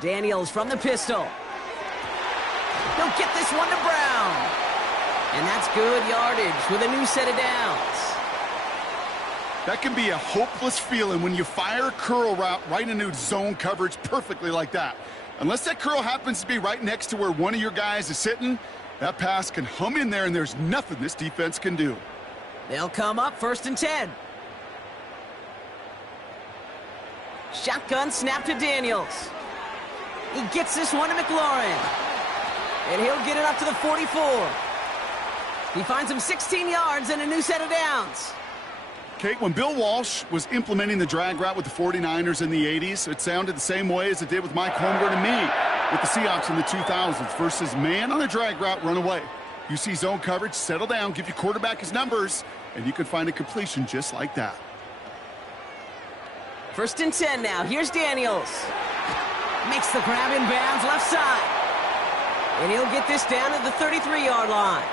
Daniels from the pistol. He'll get this one to Brown. And that's good yardage with a new set of downs. That can be a hopeless feeling when you fire a curl route right into zone coverage perfectly like that. Unless that curl happens to be right next to where one of your guys is sitting, that pass can hum in there and there's nothing this defense can do. They'll come up 1st and 10. Shotgun snap to Daniels. He gets this one to McLaurin. And he'll get it up to the 44. He finds him 16 yards and a new set of downs. Kate, when Bill Walsh was implementing the drag route with the 49ers in the 80s, it sounded the same way as it did with Mike Holmgren and me with the Seahawks in the 2000s versus man on a drag route, run away. You see zone coverage, settle down, give your quarterback his numbers, and you can find a completion just like that. 1st and 10 now. Here's Daniels. Makes the grab in bounds left side. And he'll get this down to the 33-yard line.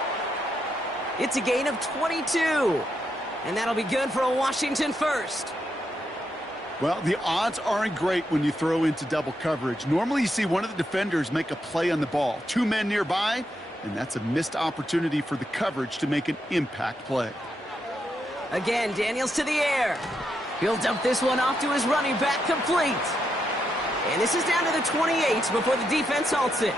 It's a gain of 22. And that'll be good for a Washington first. Well, the odds aren't great when you throw into double coverage. Normally you see one of the defenders make a play on the ball. 2 men nearby, and that's a missed opportunity for the coverage to make an impact play. Again, Daniels to the air. He'll dump this one off to his running back, complete. And this is down to the 28 before the defense halts it.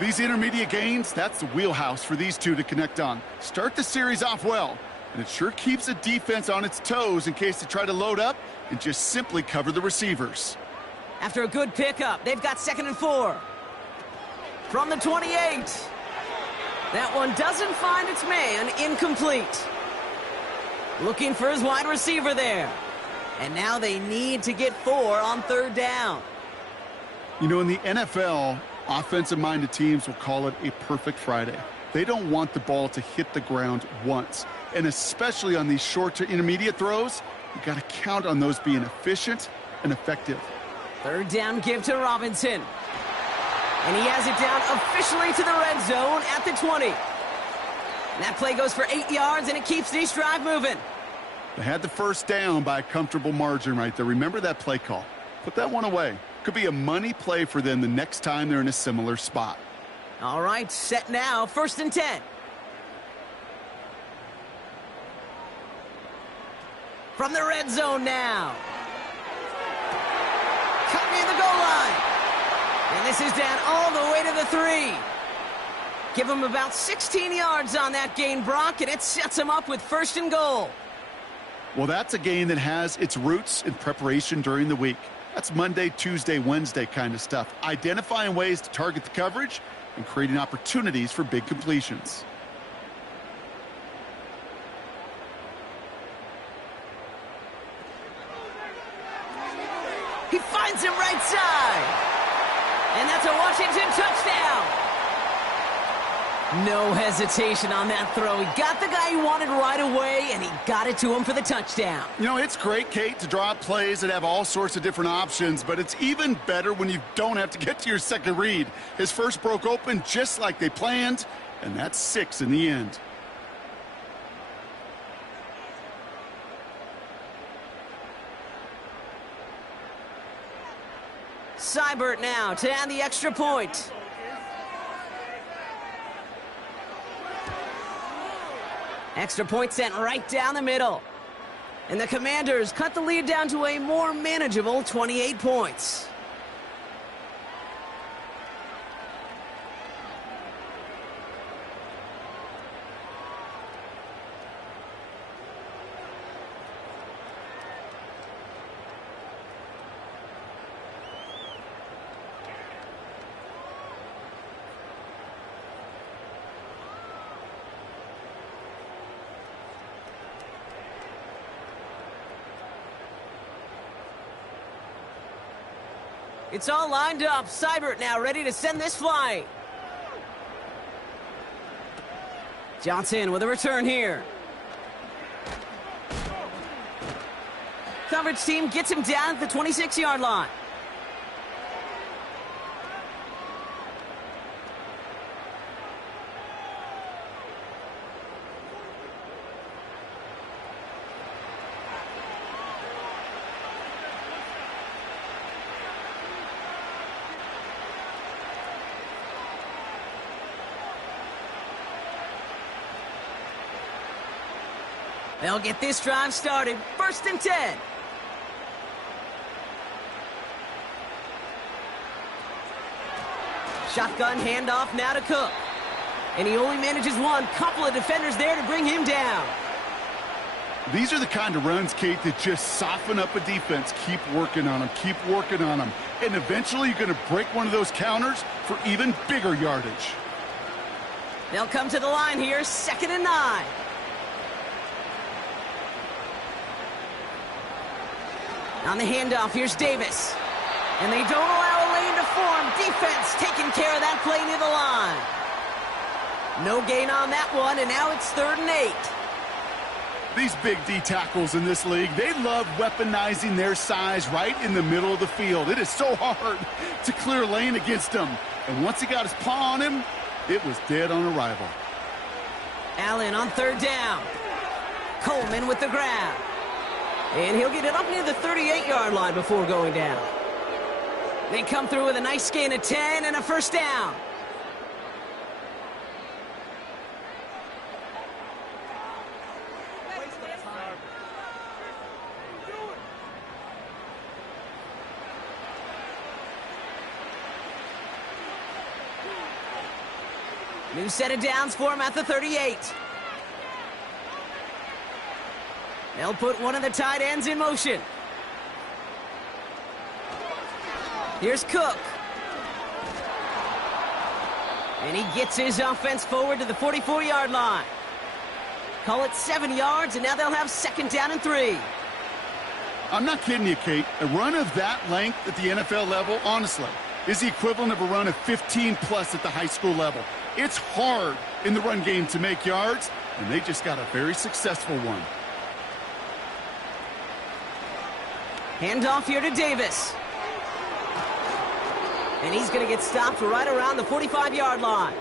These intermediate gains, that's the wheelhouse for these two to connect on. Start the series off well, and it sure keeps the defense on its toes in case they try to load up and just simply cover the receivers. After a good pickup, they've got 2nd and 4. From the 28. That one doesn't find its man, incomplete. Looking for his wide receiver there. And now they need to get 4 on 3rd down. You know, in the NFL, offensive-minded teams will call it a perfect Friday. They don't want the ball to hit the ground once. And especially on these short to intermediate throws, you got to count on those being efficient and effective. 3rd down give to Robinson. And he has it down officially to the red zone at the 20. That play goes for 8 yards, and it keeps this drive moving. They had the first down by a comfortable margin right there. Remember that play call. Put that one away. Could be a money play for them the next time they're in a similar spot. All right, set now, 1st and 10. From the red zone now. Cut near the goal line. And this is down all the way to the 3. Give him about 16 yards on that gain, Brock, and it sets him up with 1st and goal. Well, that's a game that has its roots in preparation during the week. That's Monday, Tuesday, Wednesday kind of stuff. Identifying ways to target the coverage and creating opportunities for big completions. He finds him right side. And that's a Washington touchdown. No hesitation on that throw. He got the guy he wanted right away, and he got it to him for the touchdown. You know, it's great, Kate, to draw up plays that have all sorts of different options, but it's even better when you don't have to get to your second read. His first broke open just like they planned, and that's 6 in the end. Seibert now to add the extra point. Extra point sent right down the middle. And the Commanders cut the lead down to a more manageable 28 points. It's all lined up. Seibert now ready to send this flying. Johnson with a return here. Coverage team gets him down at the 26-yard line. They'll get this drive started. 1st and 10. Shotgun handoff now to Cook. And he only manages one. Couple of defenders there to bring him down. These are the kind of runs, Kate, that just soften up a defense. Keep working on them. Keep working on them. And eventually you're going to break one of those counters for even bigger yardage. They'll come to the line here. 2nd and 9. On the handoff, here's Davis. And they don't allow a lane to form. Defense taking care of that play near the line. No gain on that one, and now it's 3rd and 8. These big D tackles in this league, they love weaponizing their size right in the middle of the field. It is so hard to clear a lane against him. And once he got his paw on him, it was dead on arrival. Allen on 3rd down. Coleman with the grab. And he'll get it up near the 38-yard line before going down. They come through with a nice gain of 10 and a 1st down. New set of downs for him at the 38. They'll put one of the tight ends in motion. Here's Cook. And he gets his offense forward to the 44-yard line. Call it 7 yards, and now they'll have 2nd down and 3. I'm not kidding you, Kate. A run of that length at the NFL level, honestly, is the equivalent of a run of 15-plus at the high school level. It's hard in the run game to make yards, and they just got a very successful one. Handoff here to Davis. And he's going to get stopped right around the 45-yard line.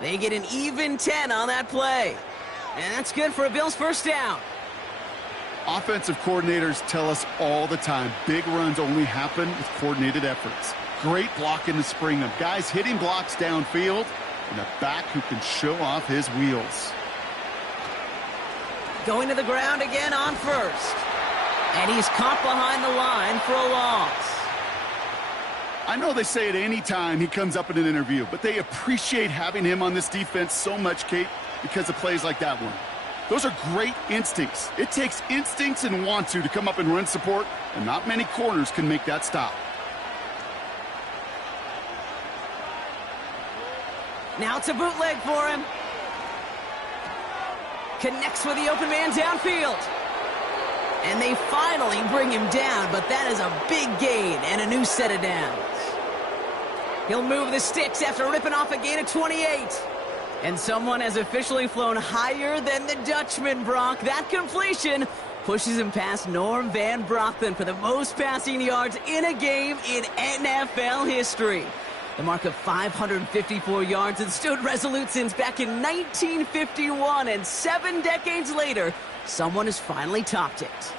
They get an even 10 on that play. And that's good for a Bills first down. Offensive coordinators tell us all the time, big runs only happen with coordinated efforts. Great block in the spring of guys hitting blocks downfield and a back who can show off his wheels. Going to the ground again on first. And he's caught behind the line for a loss. I know they say it any time he comes up in an interview, but they appreciate having him on this defense so much, Kate, because of plays like that one. Those are great instincts. It takes instincts and want to come up and run support, and not many corners can make that stop. Now it's a bootleg for him. Connects with the open man downfield. And they finally bring him down, but that is a big gain and a new set of downs. He'll move the sticks after ripping off a gain of 28. And someone has officially flown higher than the Dutchman, Brock. That completion pushes him past Norm Van Brocklin for the most passing yards in a game in NFL history. The mark of 554 yards and stood resolute since back in 1951, and 7 decades later, someone has finally topped it.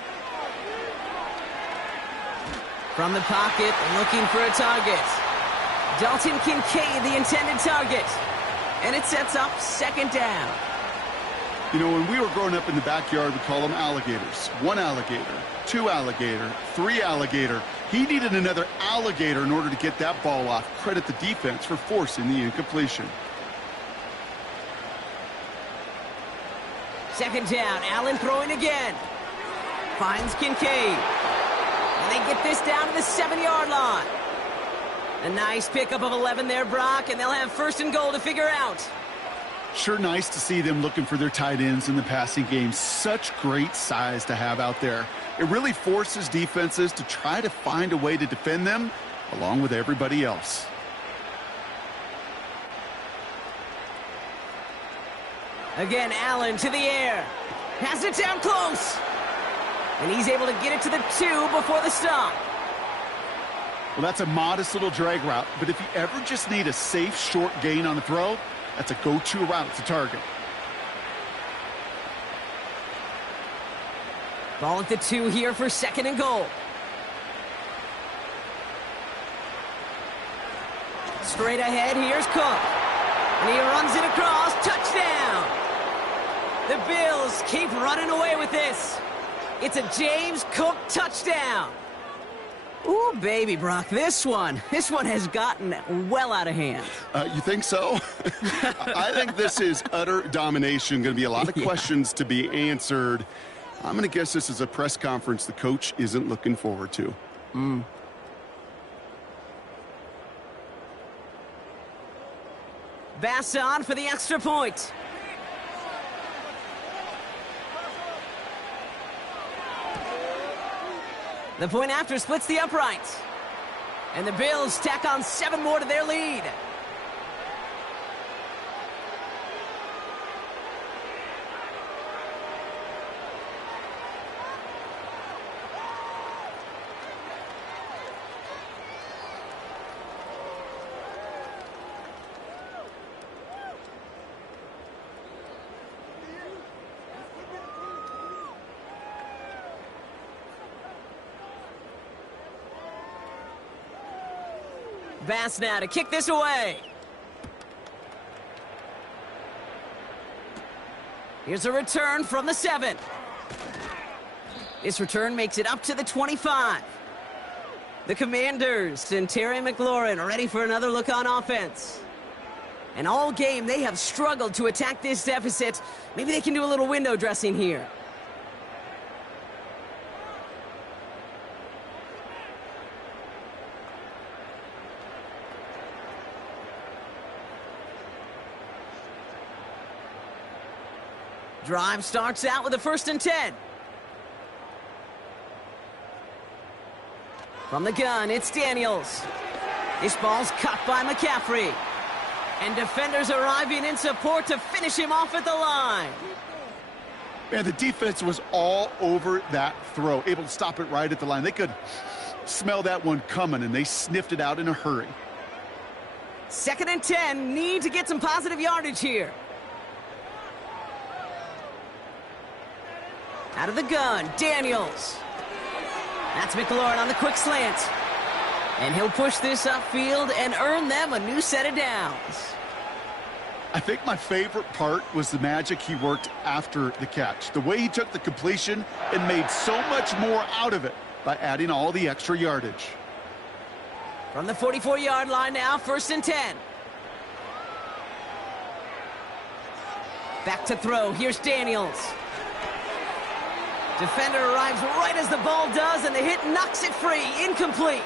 From the pocket, looking for a target. Dalton Kincaid, the intended target. And it sets up second down. You know, when we were growing up in the backyard, we call them alligators. 1 alligator, 2 alligator, 3 alligator. He needed another alligator in order to get that ball off. Credit the defense for forcing the incompletion. Second down, Allen throwing again. Finds Kincaid. And they get this down to the 7-yard line. A nice pickup of 11 there, Brock, and they'll have first and goal to figure out. Sure nice to see them looking for their tight ends in the passing game. Such great size to have out there. It really forces defenses to try to find a way to defend them along with everybody else. Again, Allen to the air. Has it down close. And he's able to get it to the 2 before the stop. Well, that's a modest little drag route, but if you ever just need a safe, short gain on a throw, that's a go-to route to target. Ball at the 2 here for second and goal. Straight ahead, here's Cook. And he runs it across, touchdown! The Bills keep running away with this. It's a James Cook touchdown. Ooh, baby, Brock, this one has gotten well out of hand. You think so? I think this is utter domination. Going to be a lot of questions to be answered. I'm going to guess this is a press conference the coach isn't looking forward to. Bass on for the extra point. The point after splits the uprights. And the Bills tack on 7 more to their lead. Bass now to kick this away. Here's a return from the 7. This return makes it up to the 25. The Commanders and Terry McLaurin are ready for another look on offense. And all game they have struggled to attack this deficit. Maybe they can do a little window dressing here. Drive starts out with a 1st and 10. From the gun, it's Daniels. This ball's cut by McCaffrey. And defenders arriving in support to finish him off at the line. Man, the defense was all over that throw, able to stop it right at the line. They could smell that one coming, and they sniffed it out in a hurry. 2nd and 10. Need to get some positive yardage here. Out of the gun, Daniels. That's McLaurin on the quick slant. And he'll push this upfield and earn them a new set of downs. I think my favorite part was the magic he worked after the catch. The way he took the completion and made so much more out of it by adding all the extra yardage. From the 44-yard line now, 1st and 10. Back to throw. Here's Daniels. Defender arrives right as the ball does, and the hit knocks it free. Incomplete.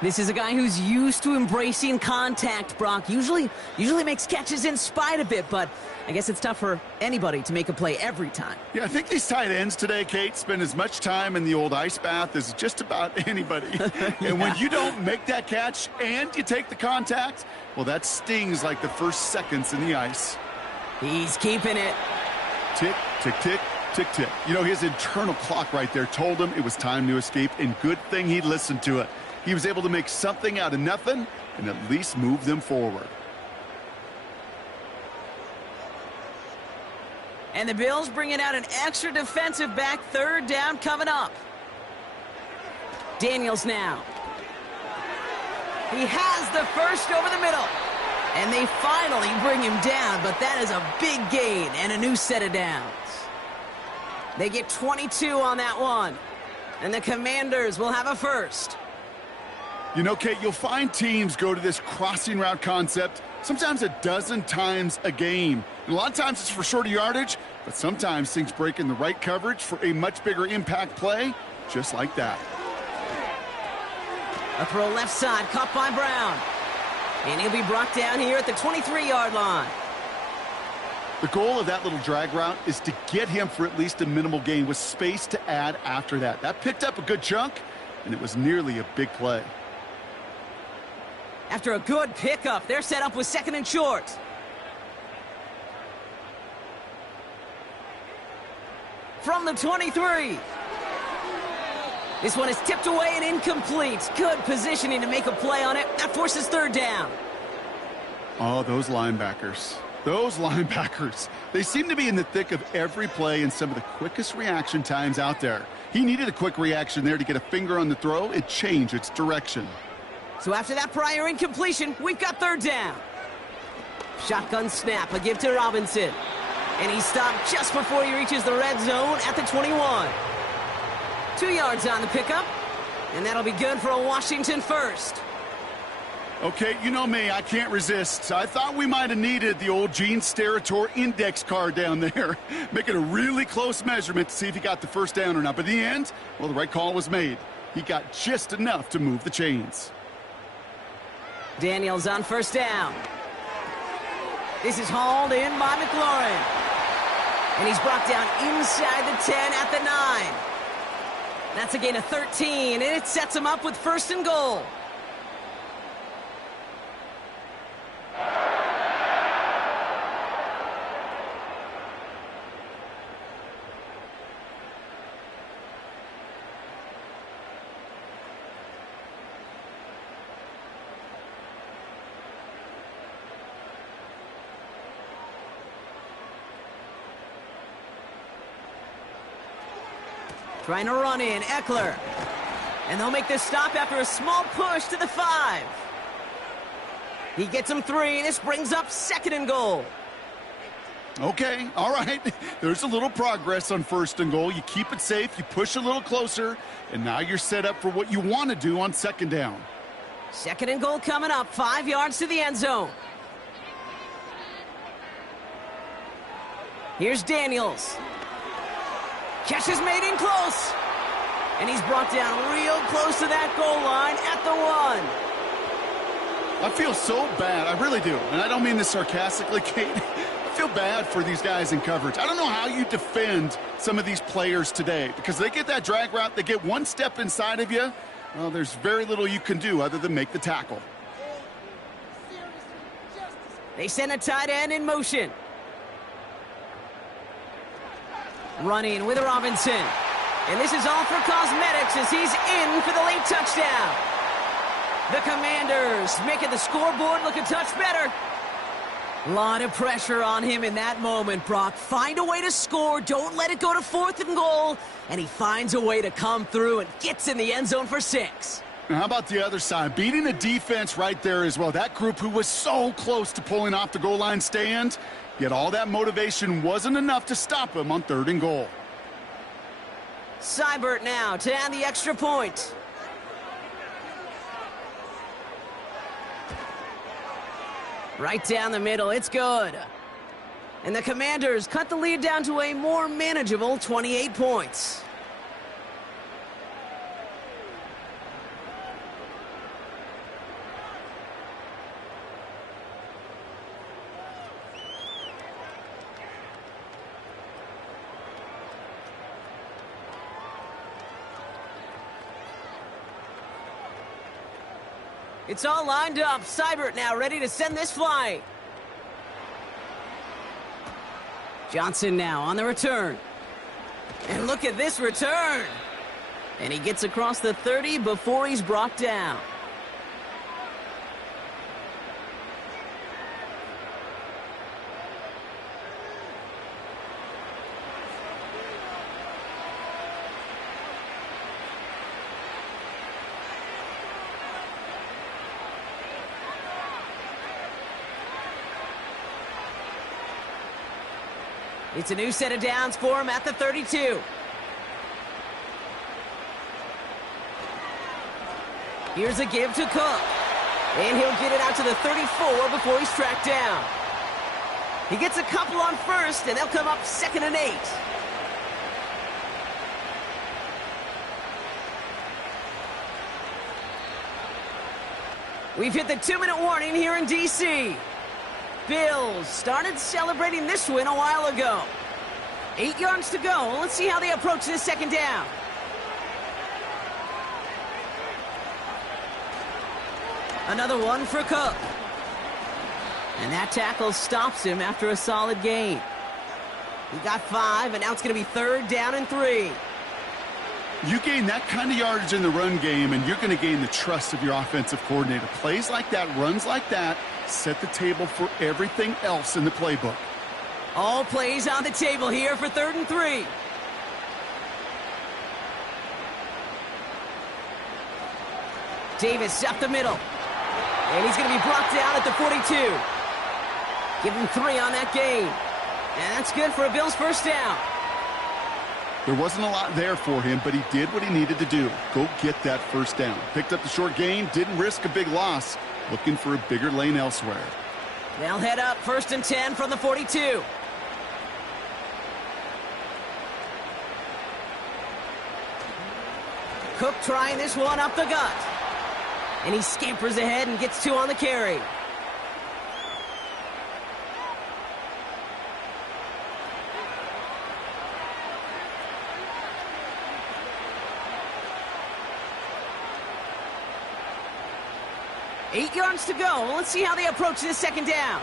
This is a guy who's used to embracing contact, Brock. Usually makes catches in spite of it, but I guess it's tough for anybody to make a play every time. Yeah, I think these tight ends today, Kate, spend as much time in the old ice bath as just about anybody. And when you don't make that catch and you take the contact, well, that stings like the first seconds in the ice. He's keeping it. Tick, tick, tick, tick, tick. You know, his internal clock right there told him it was time to escape, and good thing he listened to it. He was able to make something out of nothing and at least move them forward. And the Bills bringing out an extra defensive back. 3rd down coming up. Daniels now. He has the first over the middle. And they finally bring him down, but that is a big gain and a new set of downs. They get 22 on that one. And the Commanders will have a first. You know, Kate, you'll find teams go to this crossing route concept sometimes a dozen times a game. And a lot of times it's for shorter yardage, but sometimes things break in the right coverage for a much bigger impact play, just like that. A throw left side, caught by Brown. And he'll be brought down here at the 23-yard line. The goal of that little drag route is to get him for at least a minimal gain with space to add after that. That picked up a good chunk, and it was nearly a big play. After a good pickup, they're set up with 2nd and short. From the 23. This one is tipped away and incomplete. Good positioning to make a play on it. That forces 3rd down. Oh, those linebackers. Those linebackers. They seem to be in the thick of every play and some of the quickest reaction times out there. He needed a quick reaction there to get a finger on the throw and change its direction. So after that prior incompletion, we've got 3rd down. Shotgun snap, a give to Robinson. And he's stopped just before he reaches the red zone at the 21. 2 yards on the pickup, and that'll be good for a Washington first. Okay, you know me, I can't resist. I thought we might have needed the old Gene Steratore index card down there. Making a really close measurement to see if he got the first down or not. But in the end, well, the right call was made. He got just enough to move the chains. Daniels on 1st down. This is hauled in by McLaurin. And he's brought down inside the 10 at the 9. That's a gain of 13, and it sets him up with 1st and goal. Trying to run in, Eckler. And they'll make this stop after a small push to the 5. He gets him 3, and this brings up 2nd and goal. Okay, all right. There's a little progress on 1st and goal. You keep it safe, you push a little closer, and now you're set up for what you want to do on 2nd down. 2nd and goal coming up, 5 yards to the end zone. Here's Daniels. Catch is made in close. And he's brought down real close to that goal line at the 1. I feel so bad. I really do. And I don't mean this sarcastically, Kate. I feel bad for these guys in coverage. I don't know how you defend some of these players today because they get that drag route, they get one step inside of you. Well, there's very little you can do other than make the tackle. They send a tight end in motion. Running with Robinson. And this is all for cosmetics as he's in for the late touchdown. The Commanders making the scoreboard look a touch better. A lot of pressure on him in that moment, Brock. Find a way to score. Don't let it go to 4th and goal. And he finds a way to come through and gets in the end zone for 6. Now, how about the other side? Beating the defense right there as well. That group who was so close to pulling off the goal line stand, yet all that motivation wasn't enough to stop him on 3rd and goal. Seibert now to add the extra point. Right down the middle, it's good. And the Commanders cut the lead down to a more manageable 28 points. It's all lined up. Seibert now ready to send this flying. Johnson now on the return. And look at this return. And he gets across the 30 before he's brought down. It's a new set of downs for him at the 32. Here's a give to Cook. And he'll get it out to the 34 before he's tracked down. He gets a couple on first, and they'll come up 2nd and 8. We've hit the 2-minute warning here in D.C. Bills started celebrating this win a while ago. 8 yards to go. Let's see how they approach this 2nd down. Another one for Cook. And that tackle stops him after a solid gain. He got 5, and now it's going to be 3rd down and 3. You gain that kind of yardage in the run game, and you're going to gain the trust of your offensive coordinator. Plays like that, runs like that, set the table for everything else in the playbook. All plays on the table here for 3rd and 3. Davis up the middle. And he's going to be brought down at the 42. Give him 3 on that gain. And that's good for a Bills 1st down. There wasn't a lot there for him, but he did what he needed to do. Go get that 1st down. Picked up the short gain, didn't risk a big loss. Looking for a bigger lane elsewhere. They'll head up 1st and 10 from the 42. Cook trying this one up the gut. And he scampers ahead and gets 2 on the carry. Eight yards to go. Let's see how they approach this 2nd down.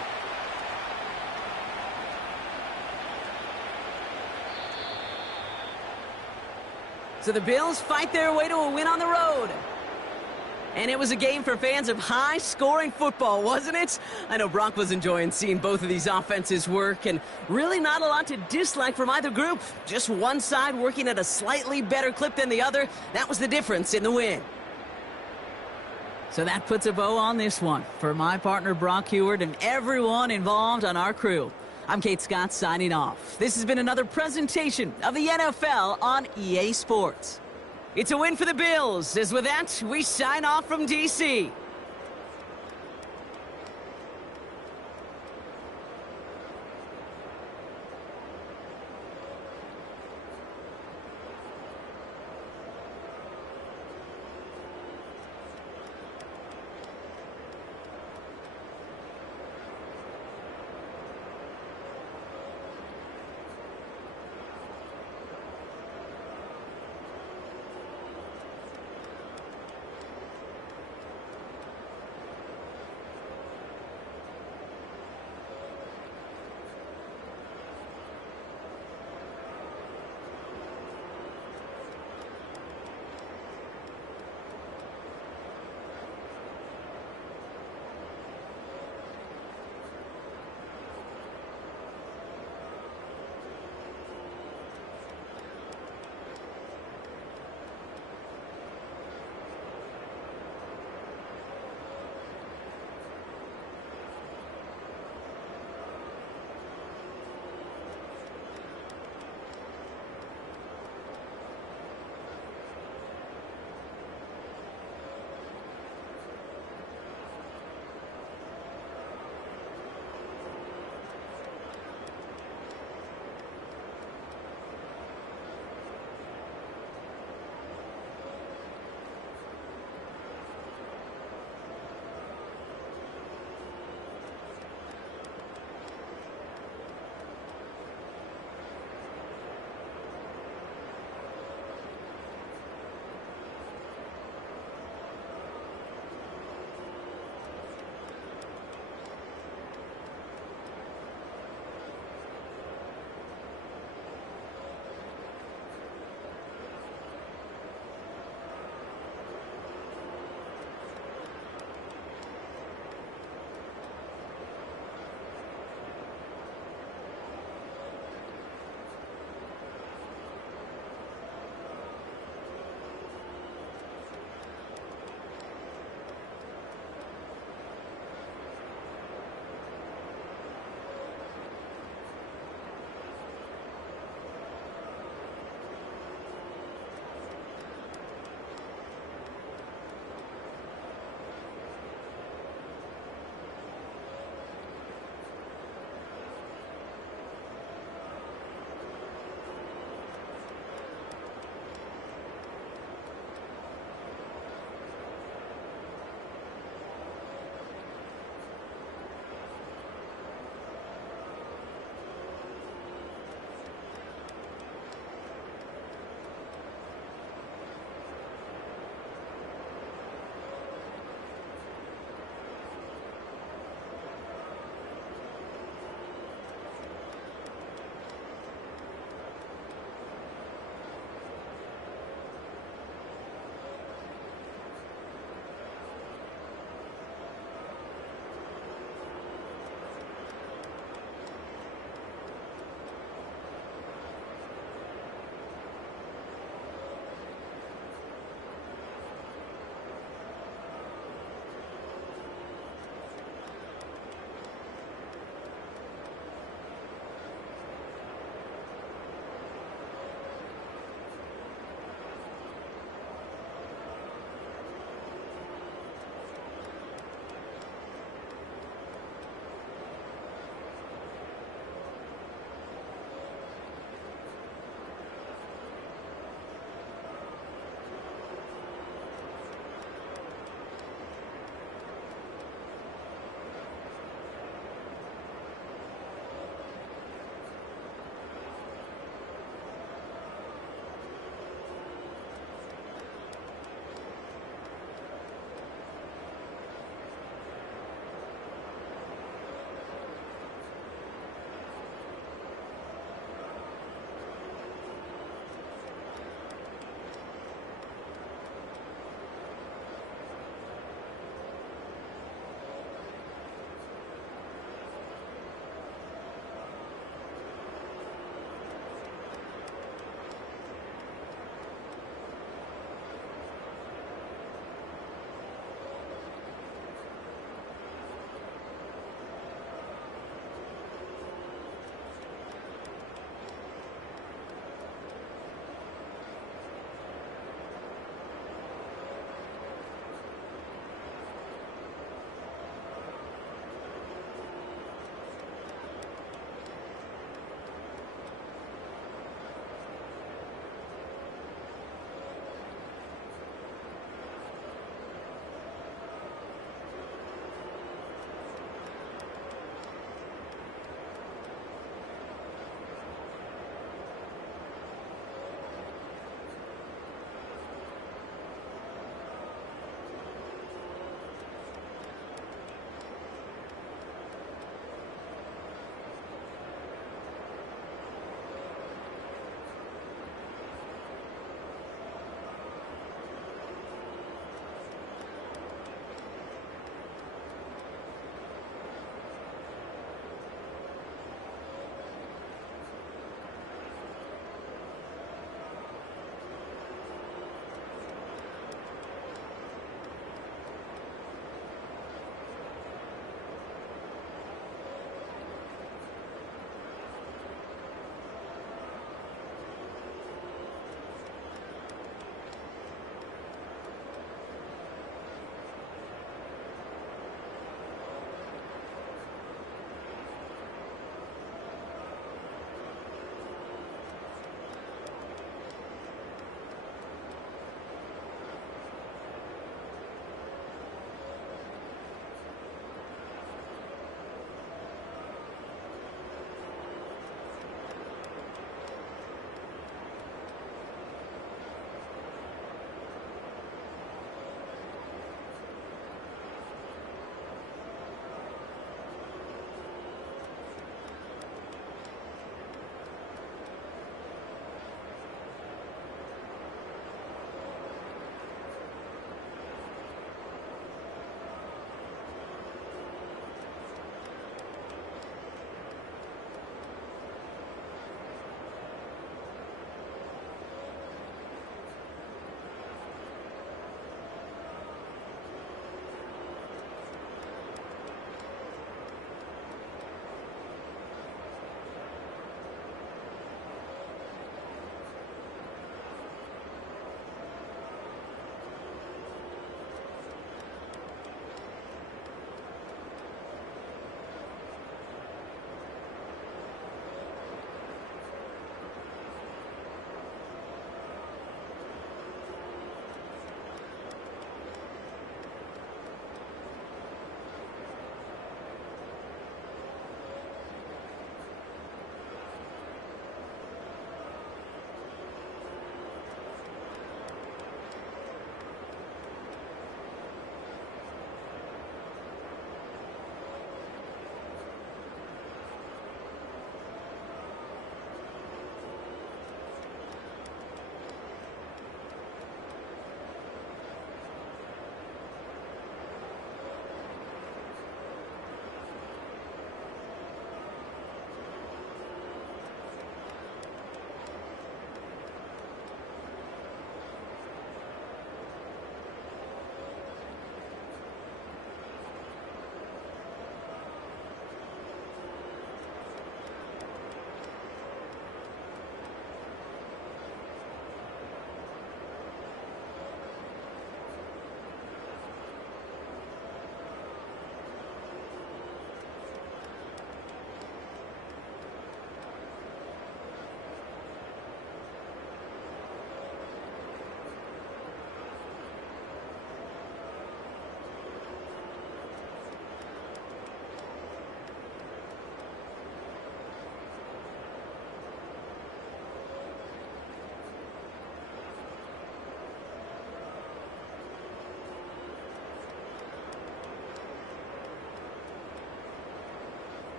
So the Bills fight their way to a win on the road. And it was a game for fans of high-scoring football, wasn't it? I know Brock was enjoying seeing both of these offenses work, and really not a lot to dislike from either group. Just one side working at a slightly better clip than the other. That was the difference in the win. So that puts a bow on this one. For my partner, Brock Heward, and everyone involved on our crew, I'm Kate Scott signing off. This has been another presentation of the NFL on EA Sports. It's a win for the Bills, as with that, we sign off from D.C.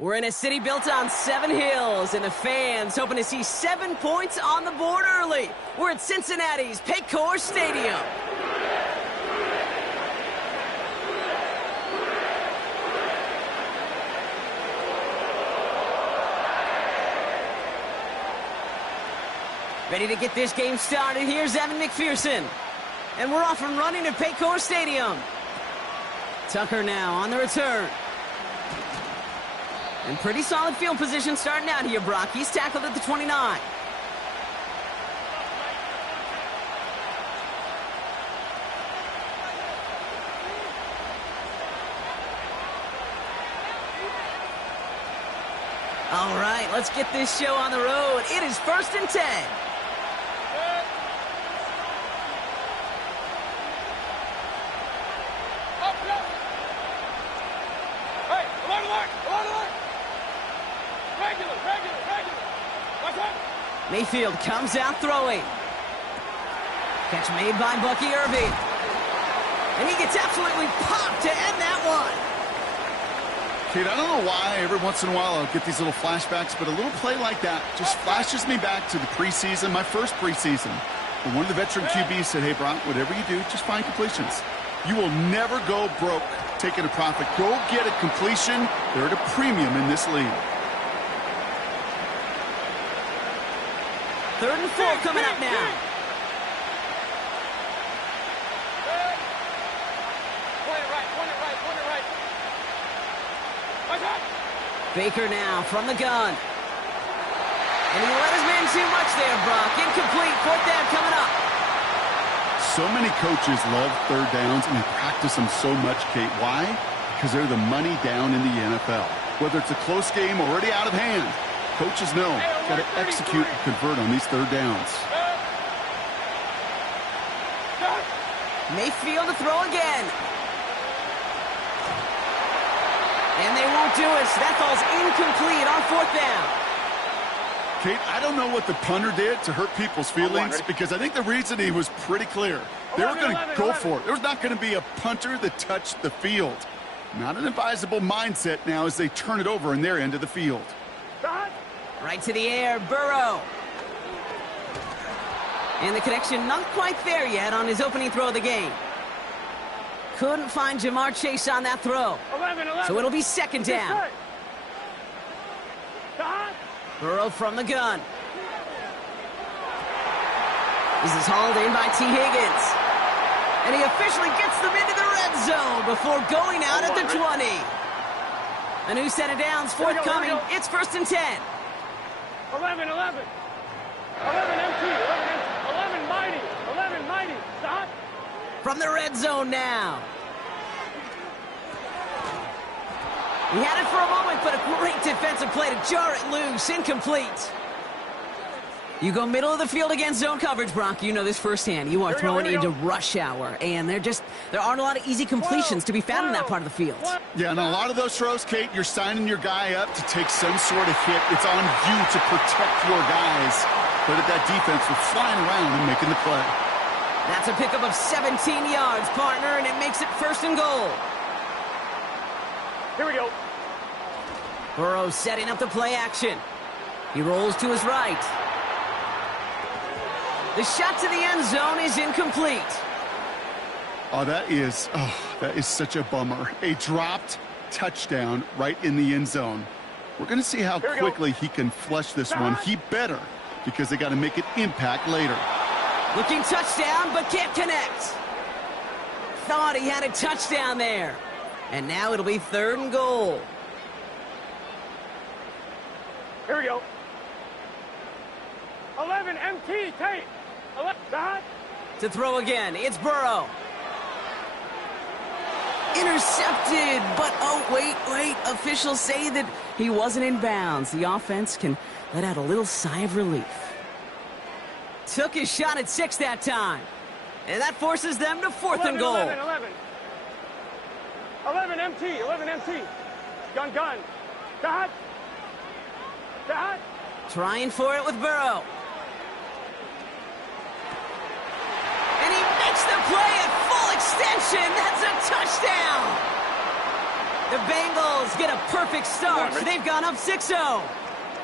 We're in a city built on 7 hills, and the fans hoping to see 7 points on the board early. We're at Cincinnati's Paycor Stadium. Ready to get this game started. Here's Evan McPherson. And we're off and running at Paycor Stadium. Tucker now on the return. And pretty solid field position starting out here, Brock. He's tackled at the 29. All right, let's get this show on the road. It is 1st and 10. Mayfield comes out throwing. Catch made by Bucky Irving. And he gets absolutely popped to end that one. Kate, I don't know why every once in a while I'll get these little flashbacks, but a little play like that just flashes me back to the preseason, my first preseason. And one of the veteran QBs said, hey, Brock, whatever you do, just find completions. You will never go broke taking a profit. Go get a completion. They're at a premium in this league. 3rd and 4 coming up now. Baker now from the gun. And he let his man too much there, Brock. Incomplete. 4th down coming up. So many coaches love 3rd downs, and they practice them so much, Kate. Why? Because they're the money down in the NFL. Whether it's a close game already out of hand, coaches know, got to execute and convert on these 3rd downs. Mayfield to throw again. And they won't do it, so that falls incomplete on 4th down. Kate, I don't know what the punter did to hurt people's feelings, because I think the reason he was pretty clear. They were going to go for it. There was not going to be a punter that touched the field. Not an advisable mindset now as they turn it over in their end of the field. Right to the air, Burrow. And the connection not quite there yet on his opening throw of the game. Couldn't find Jamar Chase on that throw. 11. So it'll be 2nd down. Burrow from the gun. This is hauled in by T. Higgins. And he officially gets them into the red zone before going out at the 20. A new set of downs forthcoming. It's 1st and 10. 11. 11 empty. 11 mighty. 11 mighty. Stop. From the red zone now. He had it for a moment, but a great defensive play to jar it loose. Incomplete. You go middle of the field against zone coverage, Brock. You know this firsthand. You are throwing into rush hour, and there aren't a lot of easy completions to be found in that part of the field. Yeah, and a lot of those throws, Kate, you're signing your guy up to take some sort of hit. It's on you to protect your guys. But at that defense, we're flying around and making the play. That's a pickup of 17 yards, partner, and it makes it 1st and goal. Here we go. Burrow setting up the play action. He rolls to his right. The shot to the end zone is incomplete. Oh, that is such a bummer. A dropped touchdown right in the end zone. We're going to see how quickly he can flush this one. He better, because they got to make an impact later. Looking touchdown, but can't connect. Thought he had a touchdown there. And now it'll be 3rd and goal. Here we go. 11 MT, Tate. 11, Dot. To throw again, it's Burrow. Intercepted, but oh, wait. Officials say that he wasn't in bounds. The offense can let out a little sigh of relief. Took his shot at 6 that time. And that forces them to 4th and goal. 11 MT. Gun. Dot. Trying for it with Burrow. And he makes the play at full extension. That's a touchdown. The Bengals get a perfect start. They've gone up 6-0.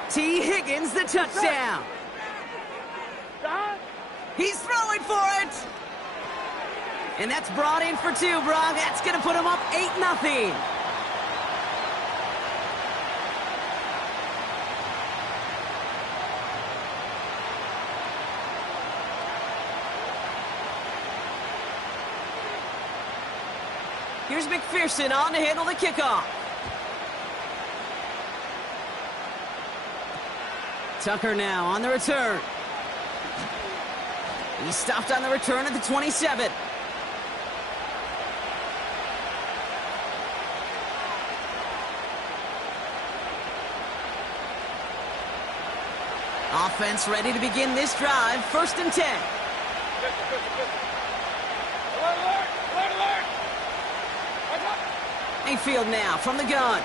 T. Higgins, the touchdown. He's throwing for it. And that's brought in for 2, Brock. That's going to put him up 8-0. Here's McPherson on to handle the kickoff. Tucker now on the return. He stopped on the return at the 27. Offense ready to begin this drive. 1st and 10. Mayfield now from the gun.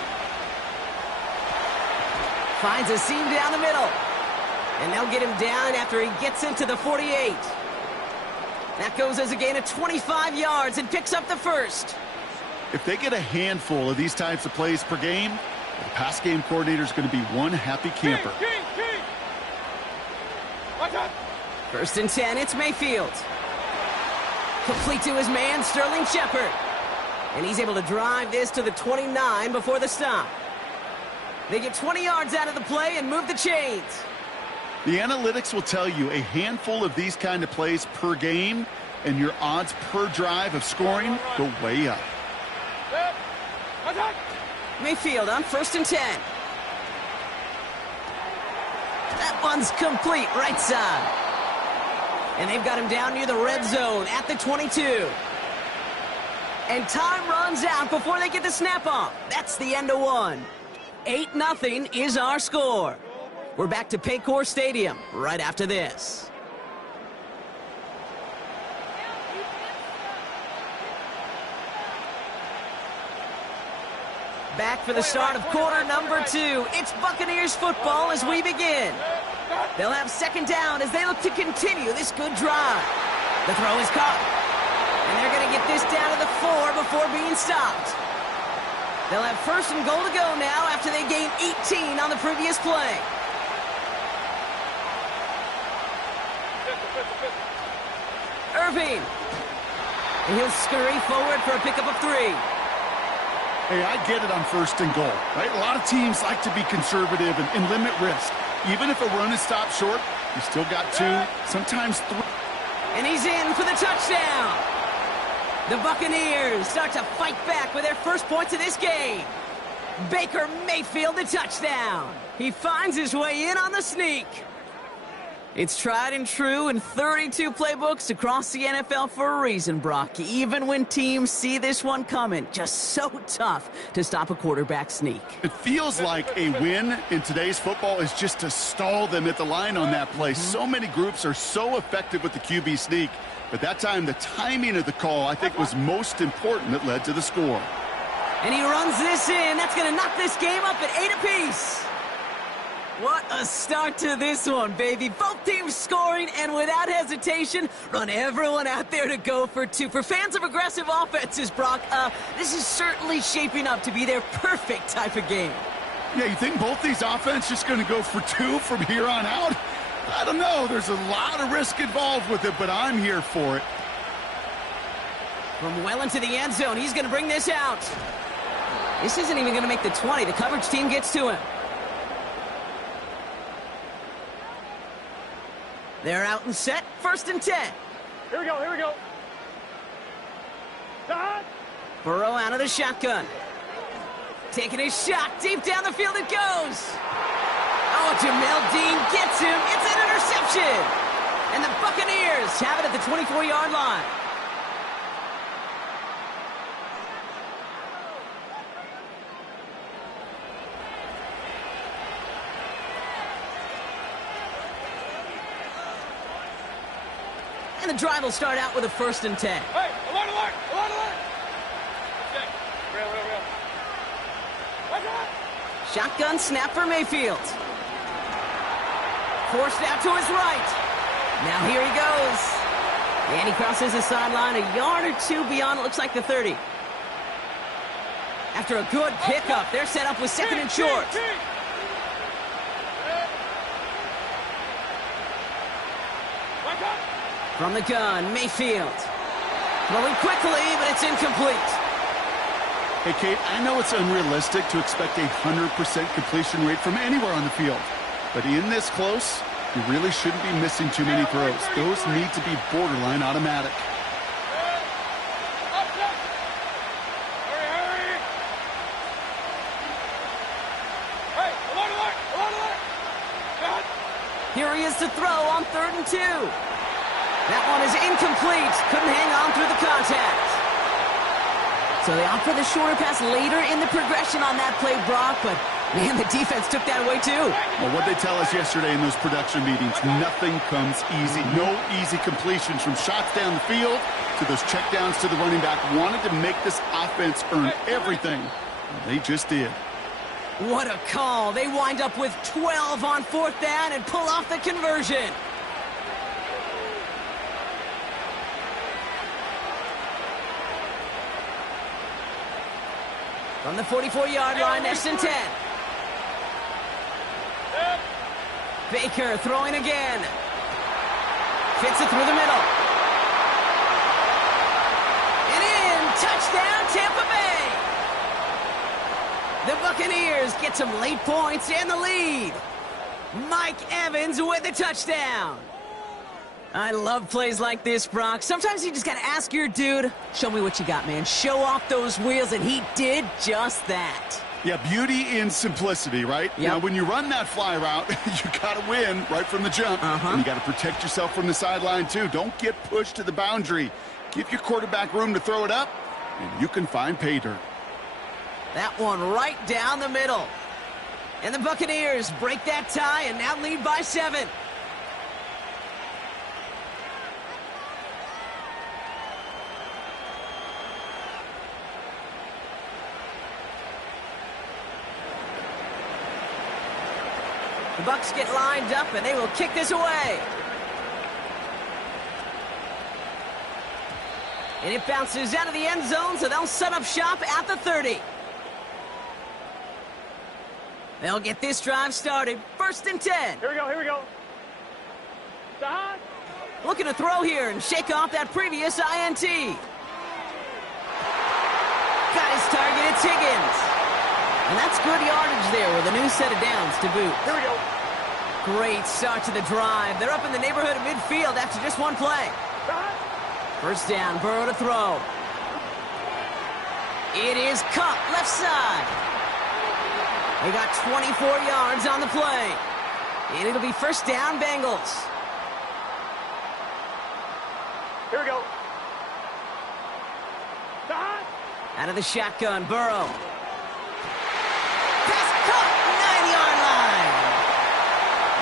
Finds a seam down the middle. And they'll get him down after he gets into the 48. That goes as a gain of 25 yards and picks up the 1st. If they get a handful of these types of plays per game, the pass game coordinator is going to be one happy camper. 1st and 10, it's Mayfield. Complete to his man, Sterling Shepard. And he's able to drive this to the 29 before the stop. They get 20 yards out of the play and move the chains. The analytics will tell you a handful of these kind of plays per game, and your odds per drive of scoring go way up. Mayfield on 1st and 10. That one's complete, right side. And they've got him down near the red zone at the 22. And time runs out before they get the snap off. That's the end of one. 8-0 is our score. We're back to Paycor Stadium right after this. Back for the start of quarter number 2. It's Buccaneers football as we begin. They'll have 2nd down as they look to continue this good drive. The throw is caught. And they're going to get this down to the 4 before being stopped. They'll have 1st and goal to go now after they gained 18 on the previous play. Irving. And he'll scurry forward for a pickup of 3. Hey, I get it on 1st and goal, right? A lot of teams like to be conservative and limit risk. Even if a run is stopped short, you still got 2, sometimes 3. And he's in for the touchdown. The Buccaneers start to fight back with their first points of this game. Baker Mayfield, the touchdown. He finds his way in on the sneak. It's tried and true in 32 playbooks across the NFL for a reason, Brock. Even when teams see this one coming, just so tough to stop a quarterback sneak. It feels like a win in today's football is just to stall them at the line on that play. So many groups are so effective with the QB sneak. But that time, the timing of the call, I think, was most important that led to the score. And he runs this in. That's going to knock this game up at 8 apiece. What a start to this one, baby. Both teams scoring, and without hesitation, run everyone out there to go for 2. For fans of aggressive offenses, Brock, this is certainly shaping up to be their perfect type of game. Yeah, you think both these offenses just going to go for 2 from here on out? I don't know. There's a lot of risk involved with it, but I'm here for it. From well into the end zone, he's going to bring this out. This isn't even going to make the 20. The coverage team gets to him. They're out and set. 1st and 10. Here we go, here we go. Dot. Burrow out of the shotgun. Taking a shot. Deep down the field it goes. Oh, Jamel Dean gets him. It's an interception. And the Buccaneers have it at the 24-yard line. And the drive will start out with a 1st and 10. Hey, alert, alert, alert, alert. Okay, real. Watch out. Shotgun snap for Mayfield. Forced out to his right. Now here he goes. And he crosses the sideline a yard or 2 beyond, it looks like the 30. After a good pickup, they're set up with second and short. From the gun, Mayfield. Throwing quickly, but it's incomplete. Hey, Kate, I know it's unrealistic to expect a 100% completion rate from anywhere on the field. But in this close, you really shouldn't be missing too many throws. Those need to be borderline automatic. Here he is to throw on 3rd and 2. That one is incomplete. Couldn't hang on through the contact. So they opt for the shorter pass later in the progression on that play, Brock, but man, the defense took that away too. Well, what they tell us yesterday in those production meetings, nothing comes easy. No easy completions from shots down the field to those checkdowns to the running back. Wanted to make this offense earn everything. They just did. What a call. They wind up with 12 on 4th down and pull off the conversion. From the 44-yard line, next and 10. Baker throwing again. Fits it through the middle. And in. Touchdown, Tampa Bay. The Buccaneers get some late points and the lead. Mike Evans with the touchdown. I love plays like this, Brock. Sometimes you just got to ask your dude, show me what you got, man. Show off those wheels, and he did just that. Yeah, beauty in simplicity, right? Yep. Now, when you run that fly route, you got to win right from the jump. And you got to protect yourself from the sideline, too. Don't get pushed to the boundary. Give your quarterback room to throw it up, and you can find pay dirt. That one right down the middle. And the Buccaneers break that tie and now lead by 7. The Bucs get lined up, and they will kick this away. And it bounces out of the end zone, so they'll set up shop at the 30. They'll get this drive started. 1st and 10. Here we go, here we go. Stop. Looking to throw here and shake off that previous INT. Got his target, it's Higgins. And that's good yardage there with a new set of downs to boot. Here we go. Great start to the drive. They're up in the neighborhood of midfield after just one play. Stop. 1st down, Burrow to throw. It is Cup, left side. They got 24 yards on the play. And it'll be 1st down, Bengals. Here we go. Stop. Out of the shotgun, Burrow. Pass caught, 9-yard line.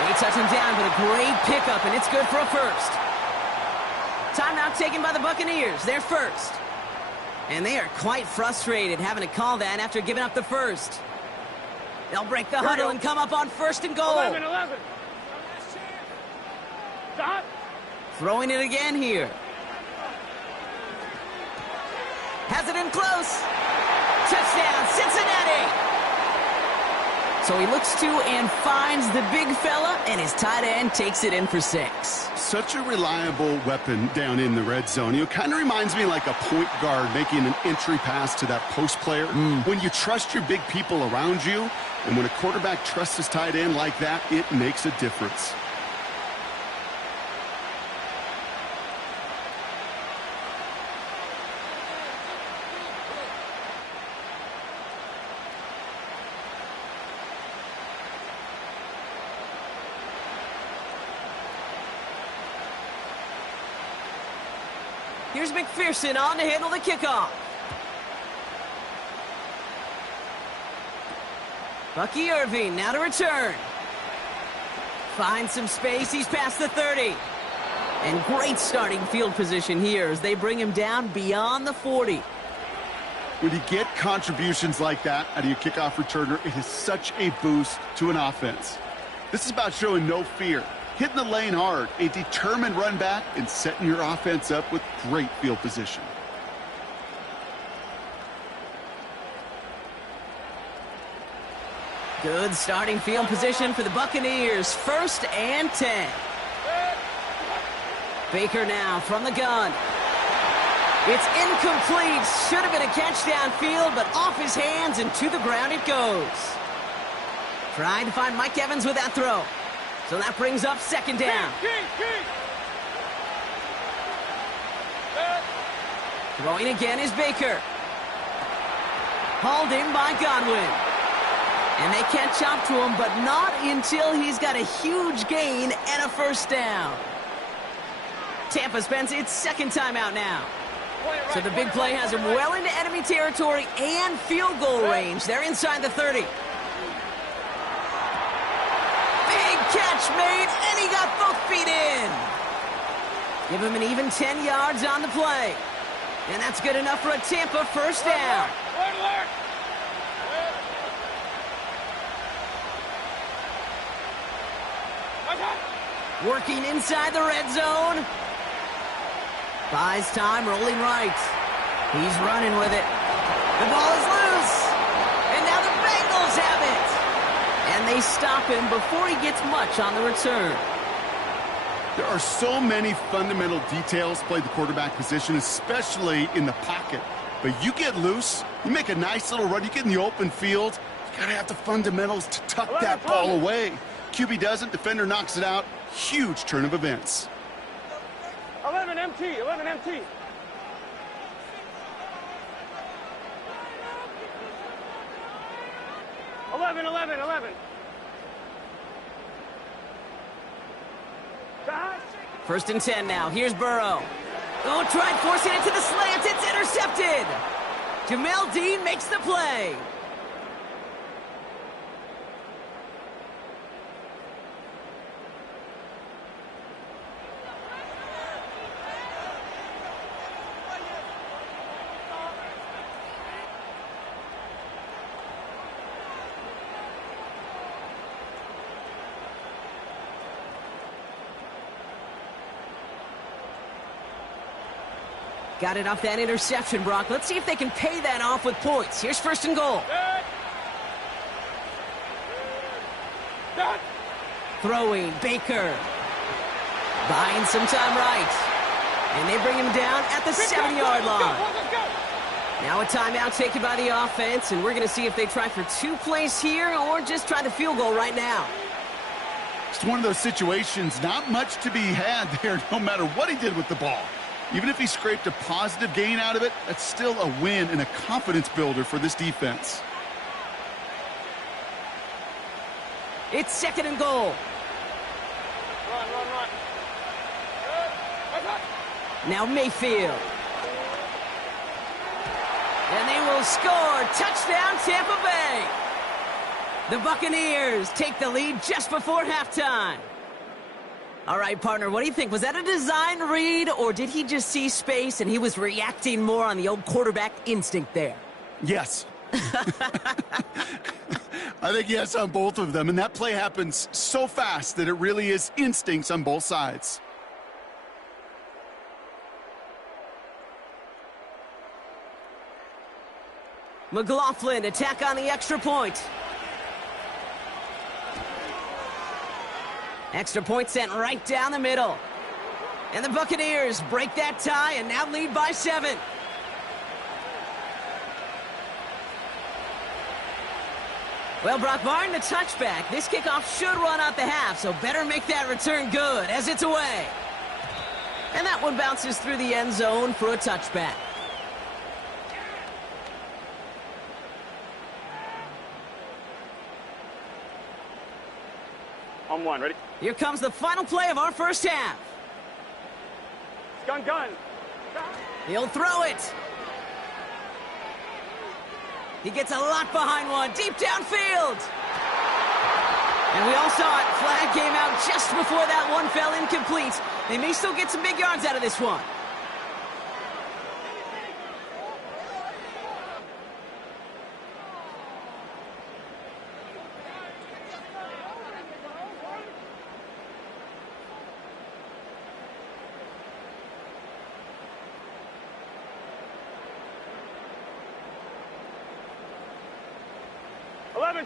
They touch him down with a great pickup, and it's good for a 1st. Timeout taken by the Buccaneers. They're 1st. And they are quite frustrated having to call that after giving up the 1st. They'll break the huddle and come up on 1st and goal. 11. Stop. Throwing it again here. Has it in close. Touchdown, Cincinnati. So he looks to and finds the big fella, and his tight end takes it in for 6. Such a reliable weapon down in the red zone. It kind of reminds me like a point guard making an entry pass to that post player. When you trust your big people around you, and when a quarterback trusts his tight end like that, it makes a difference. Here's McPherson on to handle the kickoff. Bucky Irving now to return. Finds some space. He's past the 30. And great starting field position here as they bring him down beyond the 40. When you get contributions like that out of your kickoff returner, it is such a boost to an offense. This is about showing no fear, hitting the lane hard, a determined run back, and setting your offense up with great field position. Good starting field position for the Buccaneers. 1st and 10. Baker now from the gun. It's incomplete. Should have been a catch downfield, but off his hands and to the ground it goes. Trying to find Mike Evans with that throw. So that brings up 2nd down. Throwing again is Baker. Hauled in by Godwin. And they catch up to him, but not until he's got a huge gain and a 1st down. Tampa spends its 2nd timeout now. So the big play has him well into enemy territory and field goal range. They're inside the 30. Big catch made, and he got both feet in. Give him an even 10 yards on the play. And that's good enough for a Tampa 1st down. Working inside the red zone. Buys time, rolling right. He's running with it. The ball is loose. And now the Bengals have it. And they stop him before he gets much on the return. There are so many fundamental details play the quarterback position, especially in the pocket. But you get loose, you make a nice little run, you get in the open field, you gotta have the fundamentals to tuck that ball away. QB doesn't, defender knocks it out. Huge turn of events. 11 MT, 11 MT. Eleven. 1st and 10 now. Here's Burrow. Oh, tried forcing it to the slant. It's intercepted. Jamel Dean makes the play. Got it off that interception, Brock. Let's see if they can pay that off with points. Here's 1st and goal. Throwing, Baker. Buying some time right. And they bring him down at the 7-yard line. Now a timeout taken by the offense, and we're going to see if they try for 2 plays here or just try the field goal right now. It's one of those situations, not much to be had there, no matter what he did with the ball. Even if he scraped a positive gain out of it, that's still a win and a confidence builder for this defense. It's 2nd and goal. Run. Now Mayfield. And they will score. Touchdown, Tampa Bay. The Buccaneers take the lead just before halftime. All right, partner, what do you think? Was that a design read, or did he just see space and he was reacting more on the old quarterback instinct there? Yes. I think yes on both of them, and that play happens so fast that it really is instincts on both sides. McLaughlin, attack on the extra point. Extra point sent right down the middle. And the Buccaneers break that tie and now lead by 7. Well, Brock, barring the touchback, this kickoff should run out the half, so better make that return good as it's away. And that one bounces through the end zone for a touchback. On 1, ready? Here comes the final play of our first half. Gun. He'll throw it. He gets a lot behind one, deep downfield. And we all saw it. Flag came out just before that one fell incomplete. They may still get some big yards out of this one.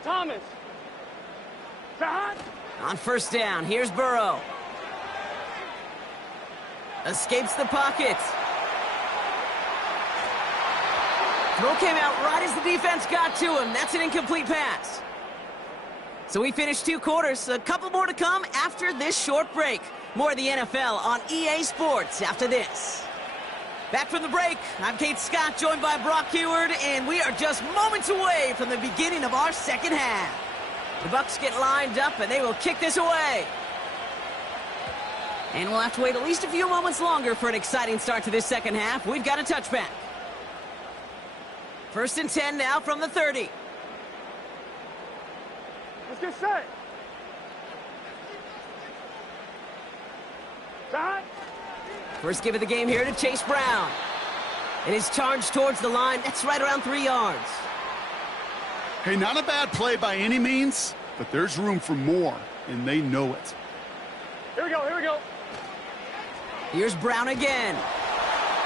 Thomas. On first down, here's Burrow. Escapes the pocket. Throw came out right as the defense got to him. That's an incomplete pass. So we finished 2 quarters. A couple more to come after this short break. More of the NFL on EA Sports after this. Back from the break, I'm Kate Scott, joined by Brock Heward, and we are just moments away from the beginning of our second half. The Bucs get lined up, and they will kick this away. And we'll have to wait at least a few moments longer for an exciting start to this second half. We've got a touchback. First and 10 now from the 30. Let's get set. Shot. First give of the game here to Chase Brown. And his charge towards the line, that's right around 3 yards. Hey, not a bad play by any means, but there's room for more, and they know it. Here we go, here we go. Here's Brown again.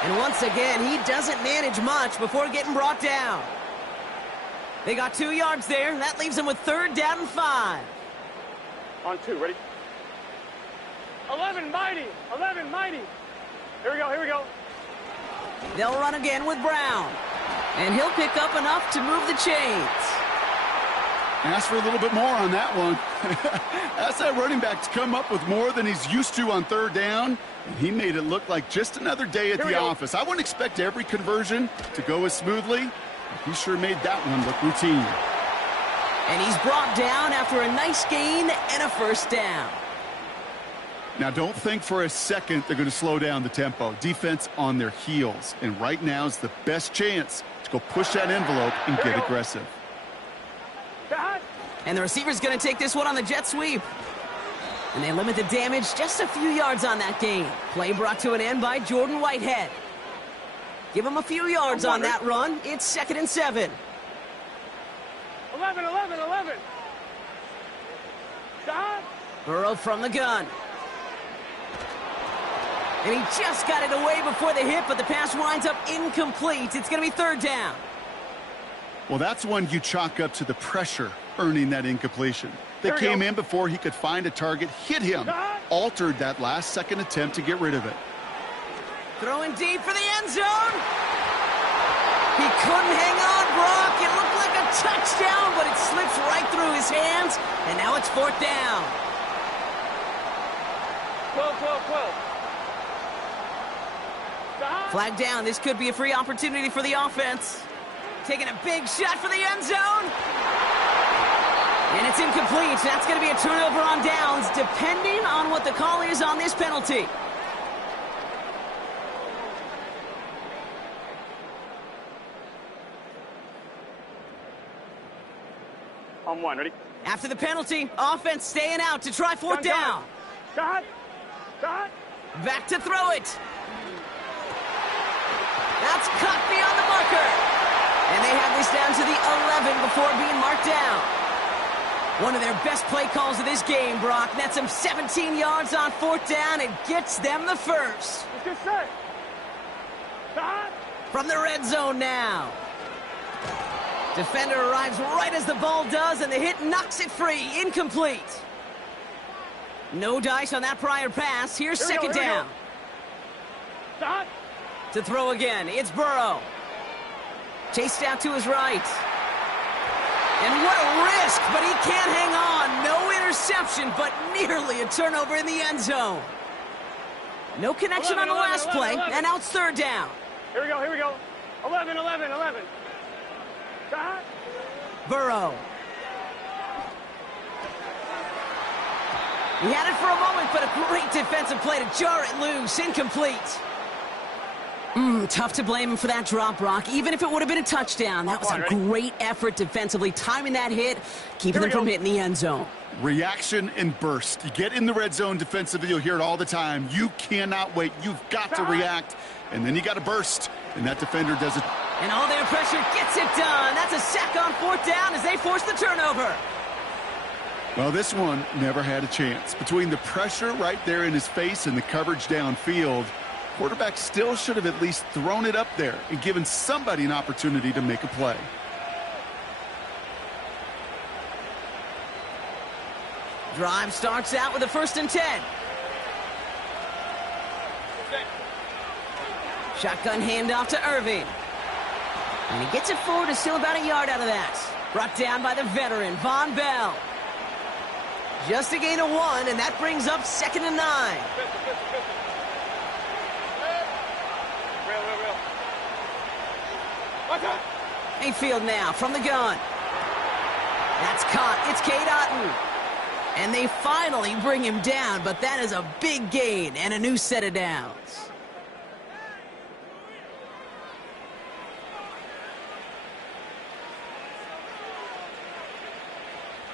And once again, he doesn't manage much before getting brought down. They got 2 yards there. That leaves them with 3rd down and 5. On 2, ready? 11, mighty. 11, mighty. Here we go, here we go. They'll run again with Brown. And he'll pick up enough to move the chains. Ask for a little bit more on that one. Ask that running back to come up with more than he's used to on 3rd down. And he made it look like just another day at the office. I wouldn't expect every conversion to go as smoothly. He sure made that one look routine. And he's brought down after a nice gain and a 1st down. Now, don't think for a second they're going to slow down the tempo. Defense on their heels. And right now is the best chance to go push that envelope and get aggressive. And the receiver's going to take this one on the jet sweep. And they limit the damage just a few yards on that gain. Play brought to an end by Jordan Whitehead. Give him a few yards on that run. It's 2nd and 7. 11, 11, 11. Shot. Burrow from the gun. And he just got it away before the hit, but the pass winds up incomplete. It's going to be 3rd down. Well, that's one you chalk up to the pressure earning that incompletion. They came in before he could find a target, hit him, altered that last-second attempt to get rid of it. Throwing deep for the end zone. He couldn't hang on, Brock. It looked like a touchdown, but it slips right through his hands, and now it's 4th down. 12, 12, 12. Flag down. This could be a free opportunity for the offense. Taking a big shot for the end zone. And it's incomplete. That's going to be a turnover on downs, depending on what the call is on this penalty. On 1, ready? After the penalty, offense staying out to try 4th down. Shot. Shot. Back to throw it. That's caught beyond the marker. And they have this down to the 11 before being marked down. One of their best play calls of this game, Brock. Nets them 17 yards on 4th down and gets them the 1st. Let's get set. Shot. From the red zone now. Defender arrives right as the ball does, and the hit knocks it free. Incomplete. No dice on that prior pass. Here's 2nd down. Shot. To throw again, it's Burrow. Chased out to his right. And what a risk, but he can't hang on. No interception, but nearly a turnover in the end zone. No connection on the last play, and now it's 3rd down. Here we go, here we go. 11, 11, 11. Shot. Burrow. He had it for a moment, but a great defensive play to jar it loose. Incomplete. Tough to blame him for that drop, Brock. Even if it would have been a touchdown, that was a great effort defensively, timing that hit, keeping them from hitting the end zone. Reaction and burst. You get in the red zone defensively, you'll hear it all the time. You cannot wait. You've got to react, and then you got to burst, and that defender does it. And all their pressure gets it done. That's a sack on 4th down as they force the turnover. Well, this one never had a chance. Between the pressure right there in his face and the coverage downfield, quarterback still should have at least thrown it up there and given somebody an opportunity to make a play. Drive starts out with a 1st and 10. Shotgun handoff to Irving. And he gets it forward, is still about a yard out of that. Brought down by the veteran, Von Bell. Just a gain of 1, and that brings up 2nd and 9. Mayfield now from the gun. That's caught. It's Cade Otton. And they finally bring him down, but that is a big gain and a new set of downs.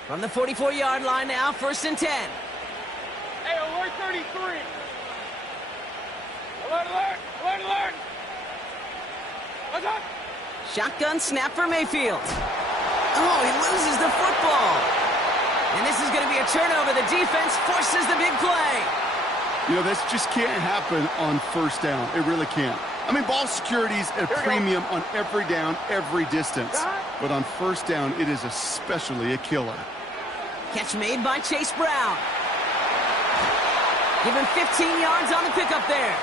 From the 44-yard line now, 1st and 10. Hey, alert 33. Alert, alert, alert, alert. What's up? Shotgun snap for Mayfield. Oh, he loses the football. And this is going to be a turnover. The defense forces the big play. You know, this just can't happen on 1st down. It really can't. I mean, ball security's at a premium on every down, every distance. But on 1st down, it is especially a killer. Catch made by Chase Brown. Give him 15 yards on the pickup there.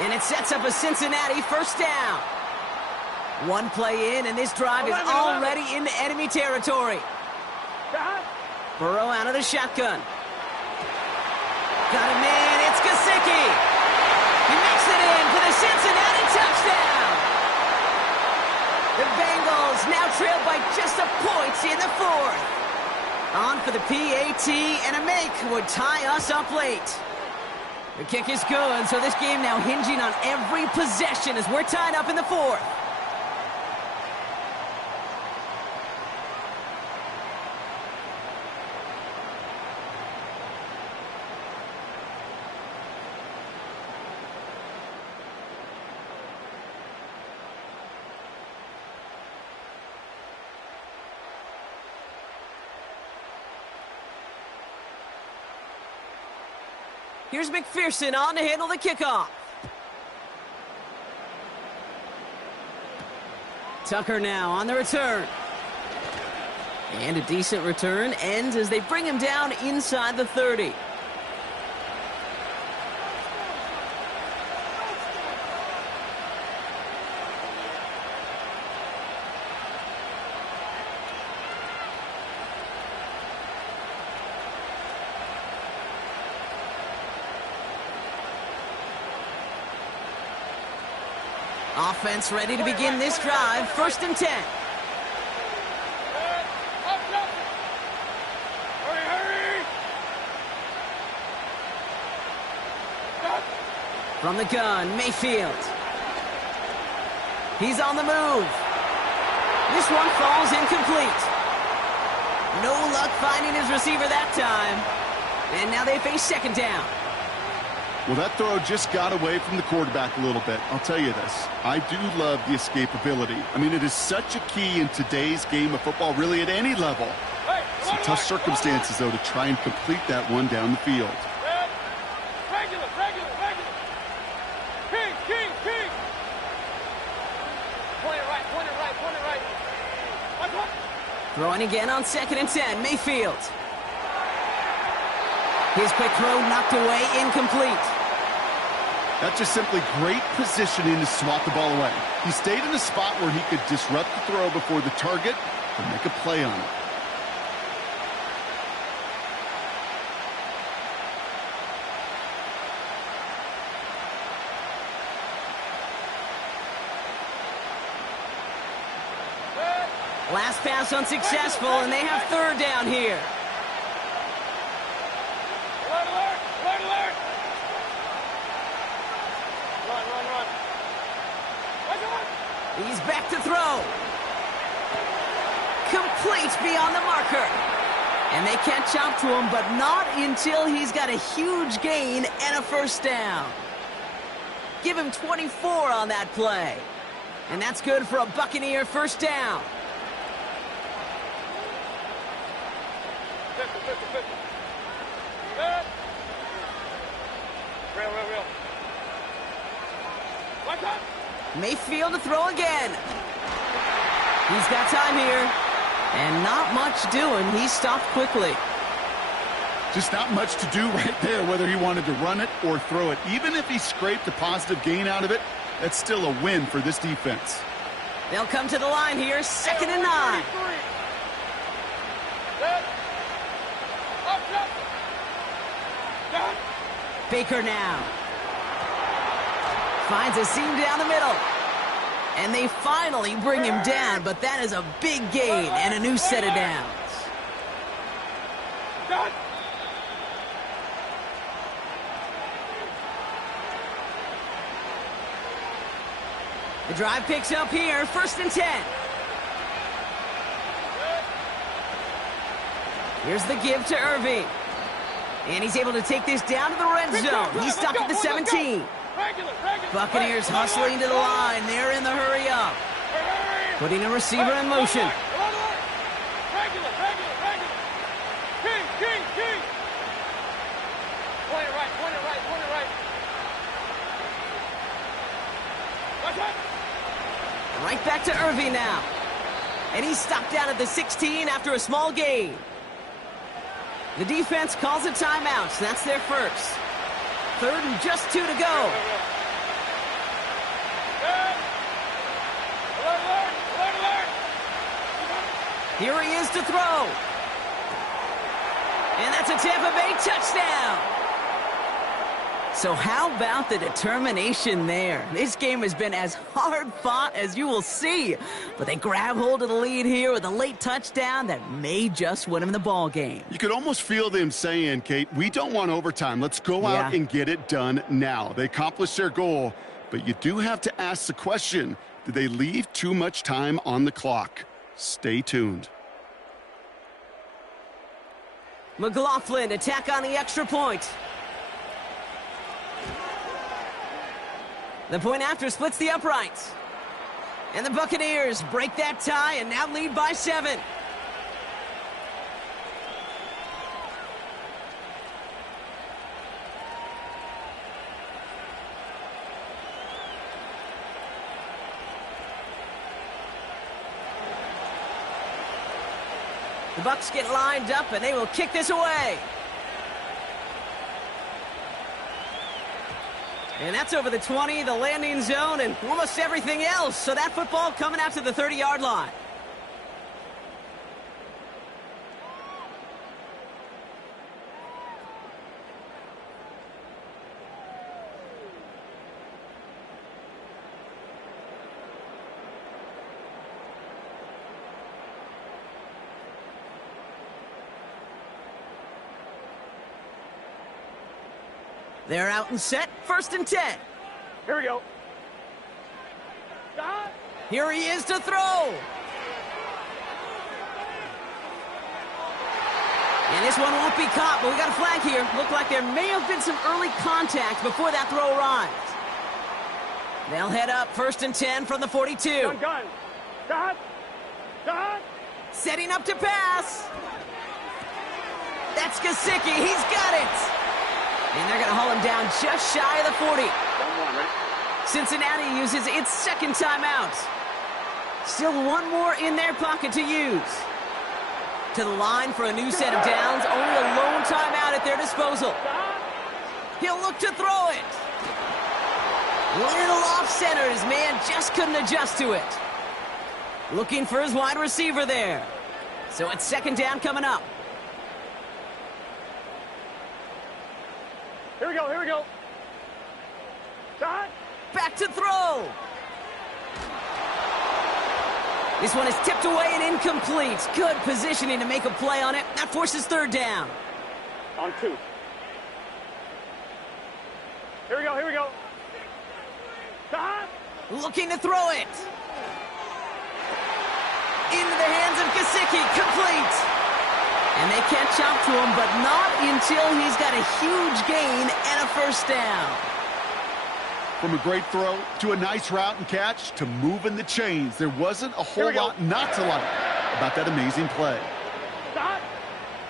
And it sets up a Cincinnati 1st down. One play in, and this drive is already into enemy territory. Burrow out of the shotgun. Got him in. It's Gesicki. He makes it in for the Cincinnati touchdown. The Bengals now trail by just a point in the 4th. On for the PAT, and a make would tie us up late. The kick is good, so this game now hinging on every possession as we're tied up in the 4th. Here's McPherson on to handle the kickoff. Tucker now on the return. And a decent return ends as they bring him down inside the 30. Offense ready to begin this drive. 1st and 10. Hurry, hurry. From the gun, Mayfield. He's on the move. This one falls incomplete. No luck finding his receiver that time. And now they face 2nd down. Well, that throw just got away from the quarterback a little bit. I'll tell you this. I do love the escapability. I mean, it is such a key in today's game of football, really at any level. Some tough circumstances, though, to try and complete that one down the field. Regular, regular, regular. King, king, king. Point it right, point it right, point it right. What? Throwing again on 2nd and 10. Mayfield. His quick throw knocked away, incomplete. That's just simply great positioning to swat the ball away. He stayed in a spot where he could disrupt the throw before the target and make a play on it. Last pass unsuccessful, and they have 3rd down here. Alert, alert, alert, alert. Run, run, run. He's back to throw. Complete beyond the marker. And they catch up to him, but not until he's got a huge gain and a 1st down. Give him 24 on that play. And that's good for a Buccaneer 1st down. 50, 50, 50. Good. Real, real, real. One time. Mayfield to throw again. He's got time here. And not much doing. He stopped quickly. Just not much to do right there, whether he wanted to run it or throw it. Even if he scraped a positive gain out of it, that's still a win for this defense. They'll come to the line here, 2nd and 9. Baker now. Finds a seam down the middle. And they finally bring him down, but that is a big gain and a new set of downs. The drive picks up here, 1st and 10. Here's the give to Irving. And he's able to take this down to the red zone. He's stopped at the 17. Buccaneers hustling to the line. They're in the hurry up. Putting a receiver in motion. Right back to Irving now. And he's stopped down at the 16 after a small gain. The defense calls a timeout, so that's their first. 3rd and just 2 to go. Here he is to throw. And that's a Tampa Bay touchdown. So how about the determination there? This game has been as hard fought as you will see. But they grab hold of the lead here with a late touchdown that may just win them the ball game. You could almost feel them saying, Kate, we don't want overtime. Let's go out and get it done now. They accomplished their goal, but you do have to ask the question, did they leave too much time on the clock? Stay tuned. McLaughlin attack on the extra point. The point after splits the uprights. And the Buccaneers break that tie and now lead by 7. The Bucs get lined up and they will kick this away. And that's over the 20, the landing zone, and almost everything else. So that football coming out to the 30-yard line. They're out and set, 1st and 10. Here we go. Here he is to throw. And this one won't be caught, but we got a flag here. Looked like there may have been some early contact before that throw arrived. They'll head up, 1st and 10 from the 42. Gun. Setting up to pass. That's Gesicki. He's got it. And they're going to haul him down just shy of the 40. Cincinnati uses its 2nd timeout. Still one more in their pocket to use. To the line for a new set of downs. Only a lone timeout at their disposal. He'll look to throw it. Little off center. His man just couldn't adjust to it. Looking for his wide receiver there. So it's 2nd down coming up. Here we go. Shot. Back to throw. This one is tipped away and incomplete. Good positioning to make a play on it. That forces 3rd down. On 2. Here we go. Shot. Looking to throw it. Into the hands of Gesicki. Complete. And they catch up to him, but not until he's got a huge gain and a 1st down. From a great throw to a nice route and catch to moving the chains, there wasn't a whole lot not to like about that amazing play. Stop.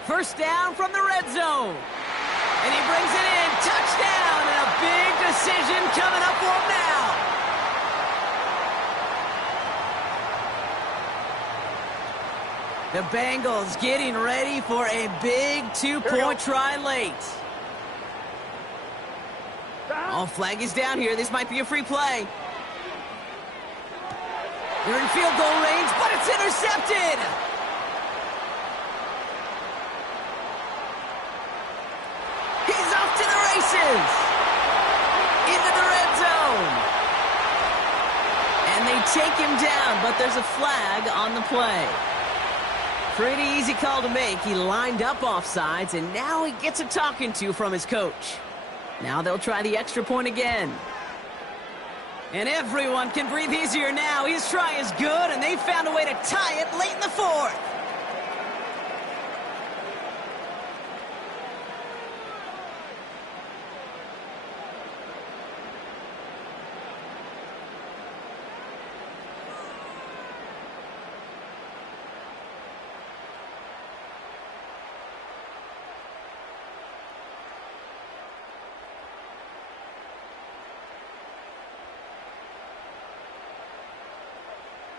1st down from the red zone. And he brings it in. Touchdown, and a big decision coming up for him now. The Bengals getting ready for a big two-point try late. Oh, flag is down here. This might be a free play. They're in field goal range, but it's intercepted. He's off to the races. Into the red zone. And they take him down, but there's a flag on the play. Pretty easy call to make. He lined up offsides, and now he gets a talking to from his coach. Now they'll try the extra point again. And everyone can breathe easier now. His try is good, and they found a way to tie it late in the fourth.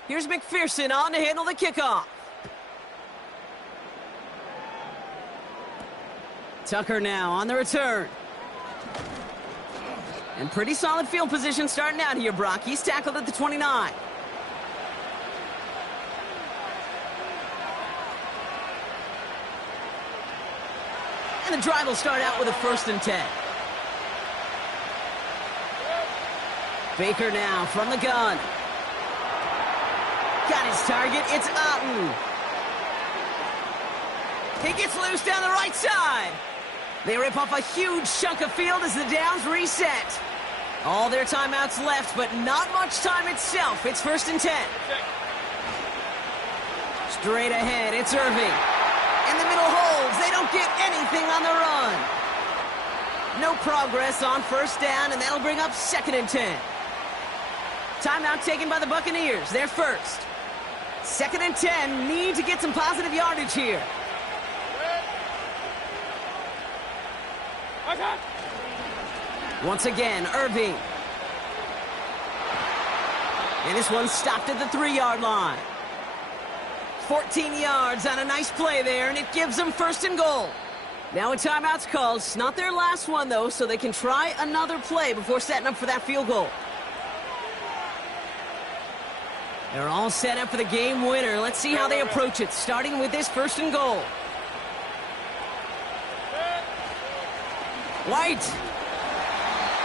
Here's McPherson on to handle the kickoff. Tucker now on the return. And pretty solid field position starting out here, Brock. He's tackled at the 29. And the drive will start out with a 1st and 10. Baker now from the gun. Got his target, it's Otten. He gets loose down the right side. They rip off a huge chunk of field as the downs reset. All their timeouts left, but not much time itself. It's 1st and 10. Straight ahead, it's Irving. In the middle holds, they don't get anything on the run. No progress on 1st down, and that'll bring up 2nd and 10. Timeout taken by the Buccaneers, their first. 2nd and 10, need to get some positive yardage here. Once again, Irving. And this one stopped at the 3-yard line. 14 yards on a nice play there, and it gives them 1st and goal. Now a timeout's called. It's not their last one, though, so they can try another play before setting up for that field goal. They're all set up for the game winner. Let's see how they approach it, starting with this 1st and goal. White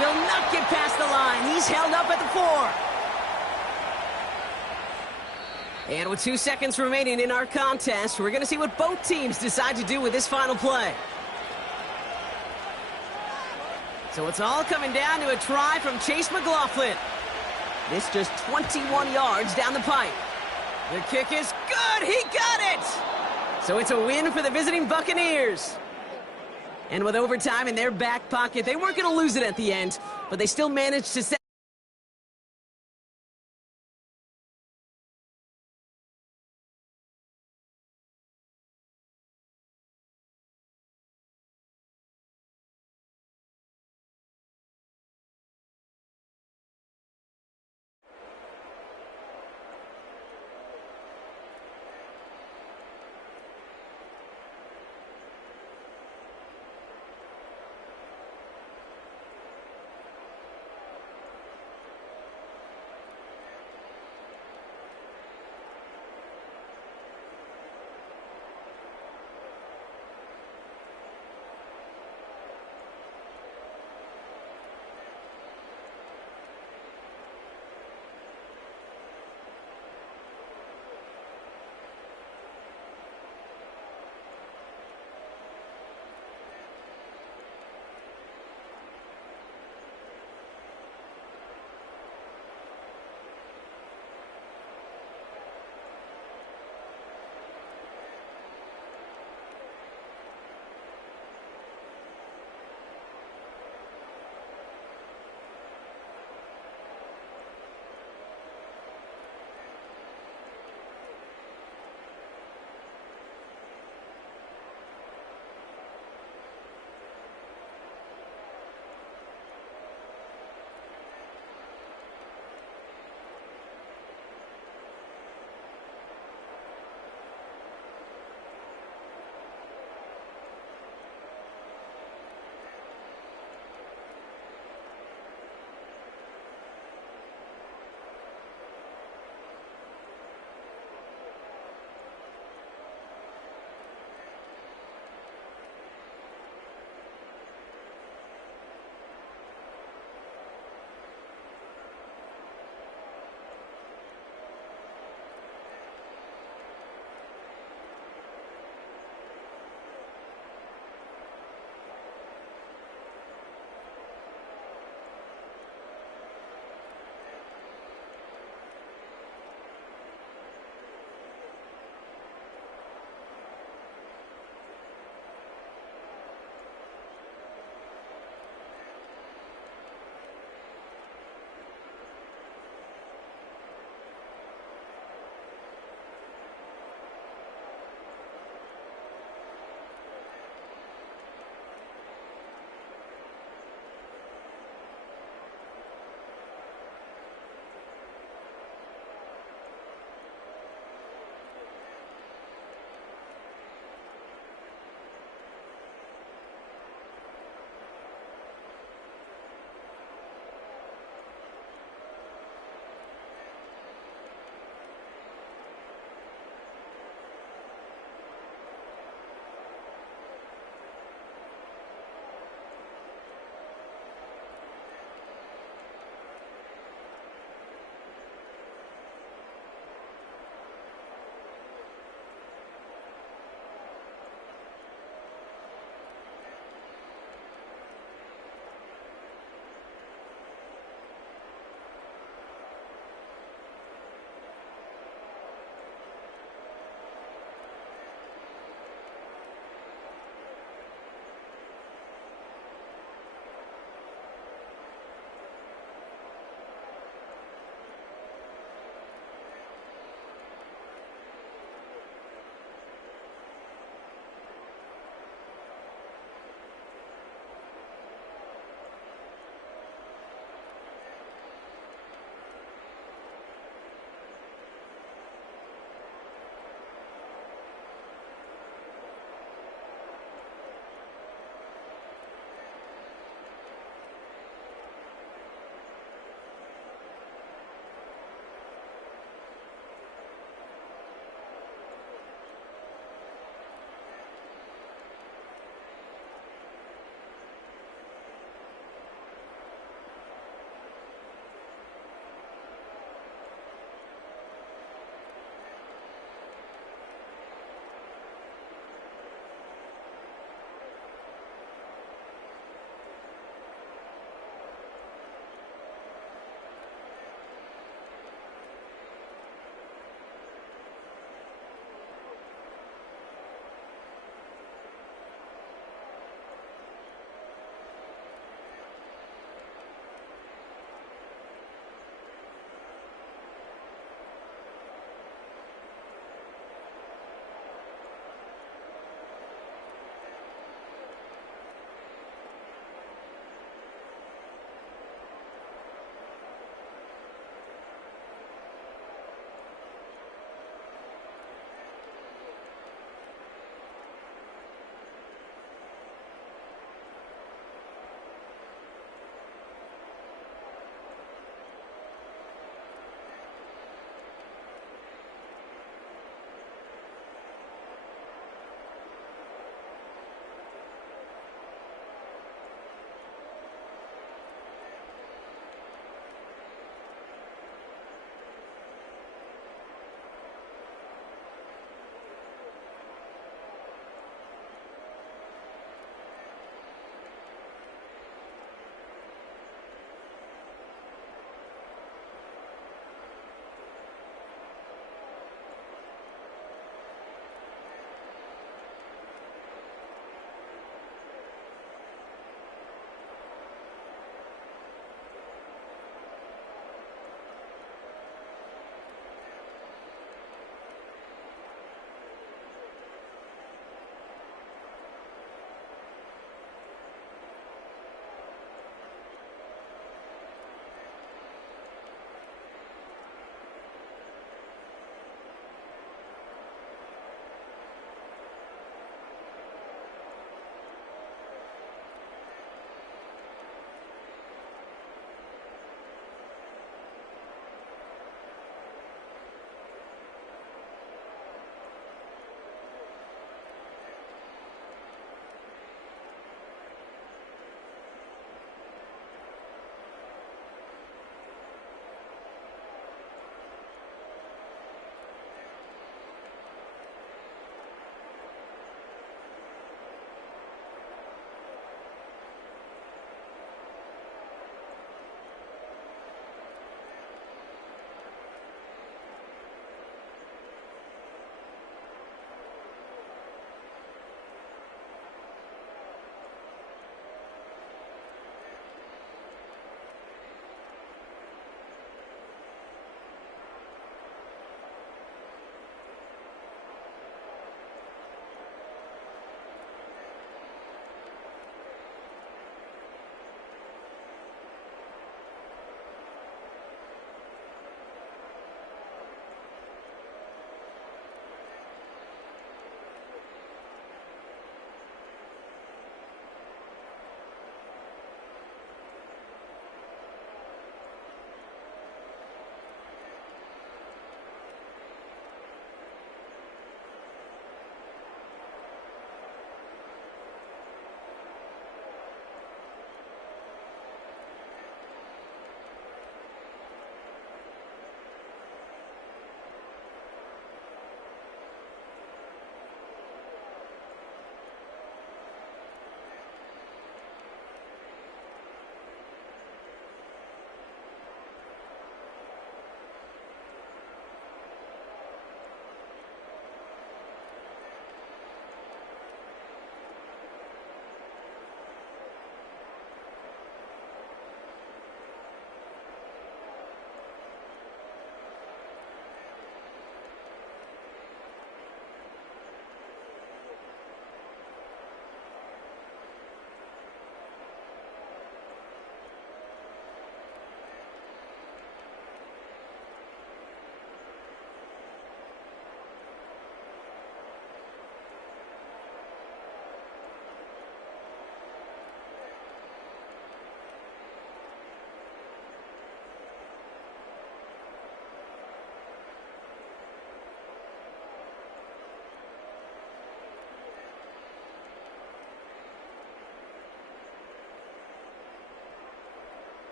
will not get past the line. He's held up at the 4. And with 2 seconds remaining in our contest, we're going to see what both teams decide to do with this final play. So it's all coming down to a try from Chase McLaughlin. This just 21 yards down the pipe. The kick is good. He got it. So it's a win for the visiting Buccaneers. And with overtime in their back pocket, they weren't going to lose it at the end, but they still managed to set.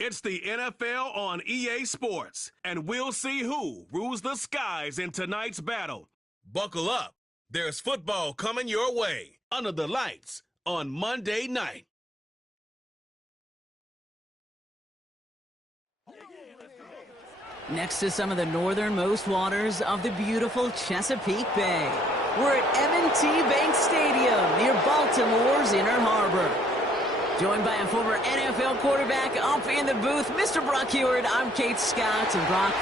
It's the NFL on EA Sports, and we'll see who rules the skies in tonight's battle. Buckle up. There's football coming your way under the lights on Monday night. Next to some of the northernmost waters of the beautiful Chesapeake Bay, we're at M&T Bank Stadium near Baltimore's Inner Harbor. Joined by a former NFL quarterback up in the booth, Mr. Brock Heward. I'm Kate Scott. And Brock,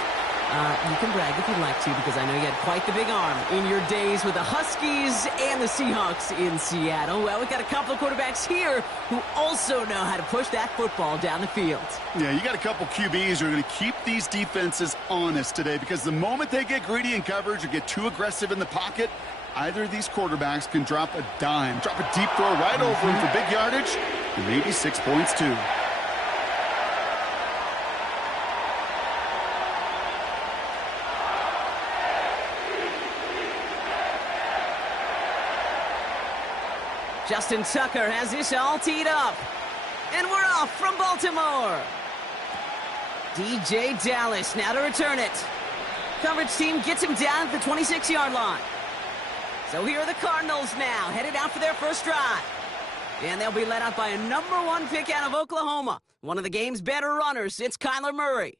you can brag if you'd like to, because I know you had quite the big arm in your days with the Huskies and the Seahawks in Seattle. Well, we've got a couple of quarterbacks here who also know how to push that football down the field. Yeah, you got a couple QBs who are going to keep these defenses honest today, because the moment they get greedy in coverage or get too aggressive in the pocket, either of these quarterbacks can drop a dime, drop a deep throw right over him for big yardage, and maybe 6 points too. Justin Tucker has this all teed up. And we're off from Baltimore. DJ Dallas now to return it. Coverage team gets him down at the 26-yard line. So here are the Cardinals now, headed out for their first drive. And they'll be led out by a #1 pick out of Oklahoma, one of the game's better runners since Kyler Murray.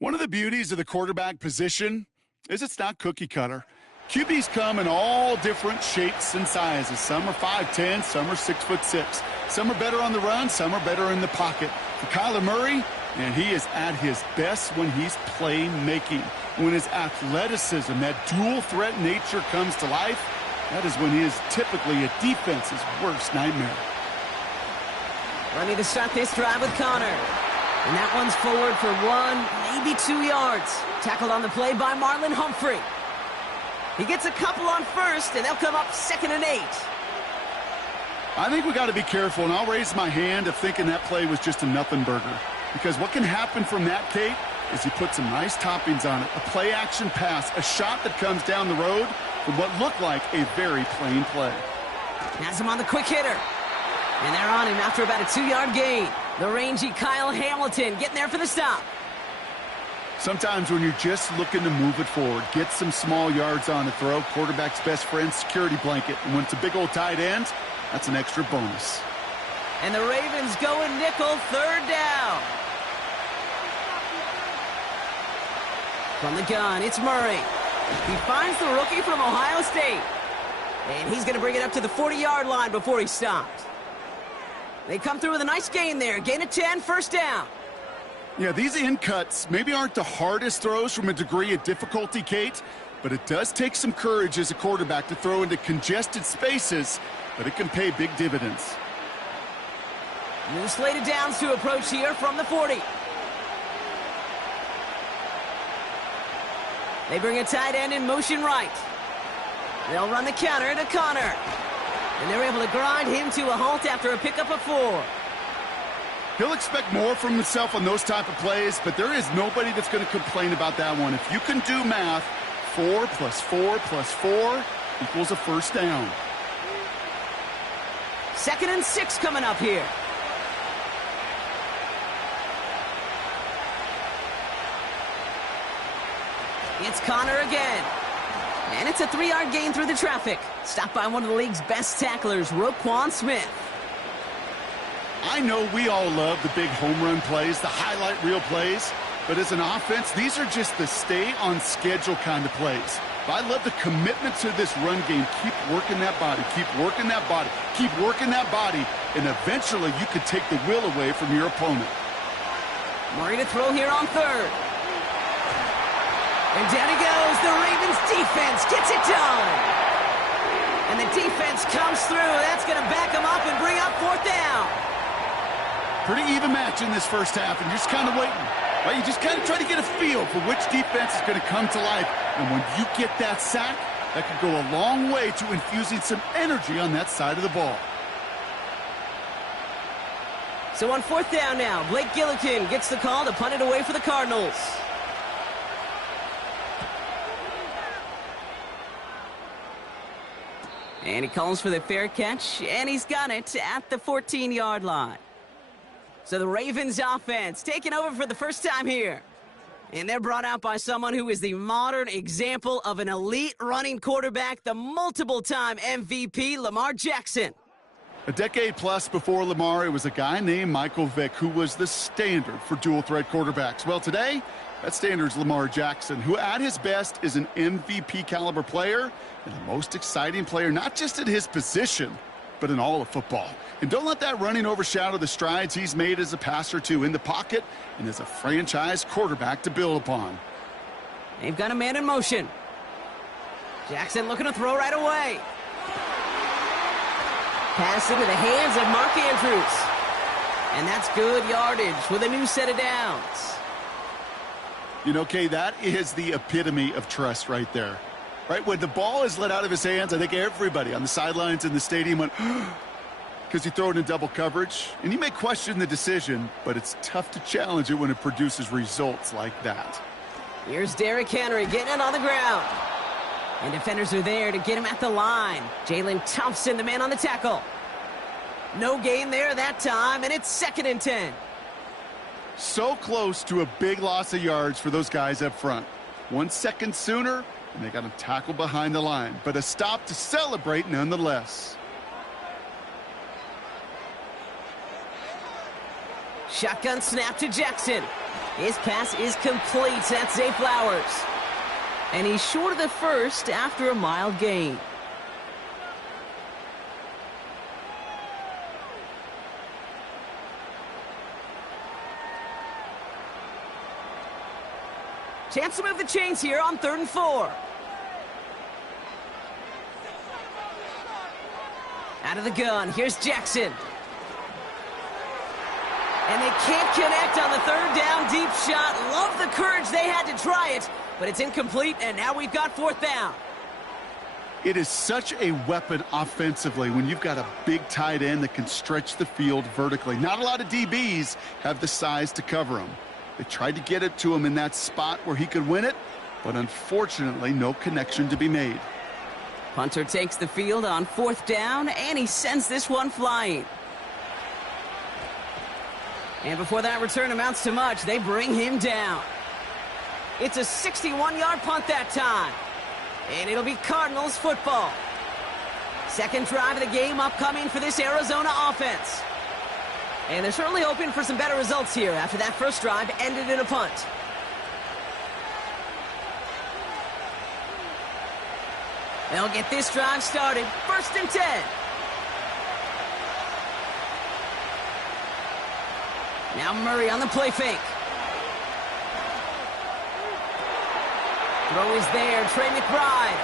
One of the beauties of the quarterback position is it's not cookie cutter. QBs come in all different shapes and sizes. Some are 5'10", some are 6'6". Some are better on the run, some are better in the pocket. For Kyler Murray, and he is at his best when he's playmaking. When his athleticism, that dual threat nature comes to life, that is when he is typically a defense's worst nightmare. Ready to start this drive with Connor. And that one's forward for 1, maybe 2 yards. Tackled on the play by Marlon Humphrey. He gets a couple on first, and they'll come up 2nd and 8. I think we got to be careful, and I'll raise my hand of thinking that play was just a nothing burger. Because what can happen from that, Kate, is you put some nice toppings on it. A play-action pass, a shot that comes down the road from what looked like a very plain play. Has him on the quick hitter. And they're on him after about a 2-yard gain. The rangy Kyle Hamilton getting there for the stop. Sometimes when you're just looking to move it forward, get some small yards on the throw, quarterback's best friend, security blanket. And when it's a big old tight end, that's an extra bonus. And the Ravens go in nickel, 3rd down. From the gun, it's Murray. He finds the rookie from Ohio State. And he's going to bring it up to the 40-yard line before he stops. They come through with a nice gain there. Gain of 10, 1st down. Yeah, these in cuts maybe aren't the hardest throws from a degree of difficulty, Kate, but it does take some courage as a quarterback to throw into congested spaces, but it can pay big dividends. New slated downs to approach here from the 40. They bring a tight end in motion right. They'll run the counter to Connor. And they're able to grind him to a halt after a pickup of 4. He'll expect more from himself on those type of plays, but there is nobody that's going to complain about that one. If you can do math, 4 plus 4 plus 4 equals a 1st down. 2nd and 6 coming up here. It's Connor again. And it's a 3-yard gain through the traffic. Stopped by one of the league's best tacklers, Roquan Smith. I know we all love the big home run plays, the highlight reel plays, but as an offense, these are just the stay-on-schedule kind of plays. But I love the commitment to this run game. Keep working that body, keep working that body, keep working that body, and eventually you could take the will away from your opponent. Murray to throw here on 3rd. And down he goes. The Ravens defense gets it done. And the defense comes through. That's going to back them up and bring up 4th down. Pretty even match in this first half, and you're just kind of waiting. Right? You just kind of try to get a feel for which defense is going to come to life. And when you get that sack, that could go a long way to infusing some energy on that side of the ball. So on 4th down now, Blake Gillikin gets the call to punt it away for the Cardinals. And he calls for the fair catch, and he's got it at the 14-yard line. So the Ravens offense taking over for the first time here. And they're brought out by someone who is the modern example of an elite running quarterback, the multiple-time MVP, Lamar Jackson. A decade plus before Lamar, it was a guy named Michael Vick who was the standard for dual-threat quarterbacks. Well, today, that standard is Lamar Jackson, who at his best is an MVP-caliber player and the most exciting player, not just at his position, but in all of football. And don't let that running overshadow the strides he's made as a passer, too, in the pocket and as a franchise quarterback to build upon. They've got a man in motion. Jackson looking to throw right away. Pass into the hands of Mark Andrews. And that's good yardage with a new set of downs. You know, Kay, that is the epitome of trust right there. Right? When the ball is let out of his hands, I think everybody on the sidelines in the stadium went, because you throw it in double coverage. And you may question the decision, but it's tough to challenge it when it produces results like that. Here's Derrick Henry getting it on the ground. And defenders are there to get him at the line. Jalen Thompson, the man on the tackle. No gain there that time, and it's 2nd and 10. So close to a big loss of yards for those guys up front. 1 second sooner, and they got him tackled behind the line. But a stop to celebrate nonetheless. Shotgun snap to Jackson. His pass is complete. That's Zay Flowers. And he's short of the first after a mild gain. Chance to move the chains here on 3rd and 4. Out of the gun, here's Jackson. And they can't connect on the 3rd down deep shot. Love the courage they had to try it, but it's incomplete, and now we've got 4th down. It is such a weapon offensively when you've got a big tight end that can stretch the field vertically. Not a lot of DBs have the size to cover him. They tried to get it to him in that spot where he could win it, but unfortunately, no connection to be made. Punter takes the field on 4th down, and he sends this one flying. And before that return amounts to much, they bring him down. It's a 61-yard punt that time. And it'll be Cardinals football. 2nd drive of the game upcoming for this Arizona offense. And they're certainly hoping for some better results here after that first drive ended in a punt. They'll get this drive started. 1st and 10. Now Murray on the play fake. Throw is there, Trey McBride.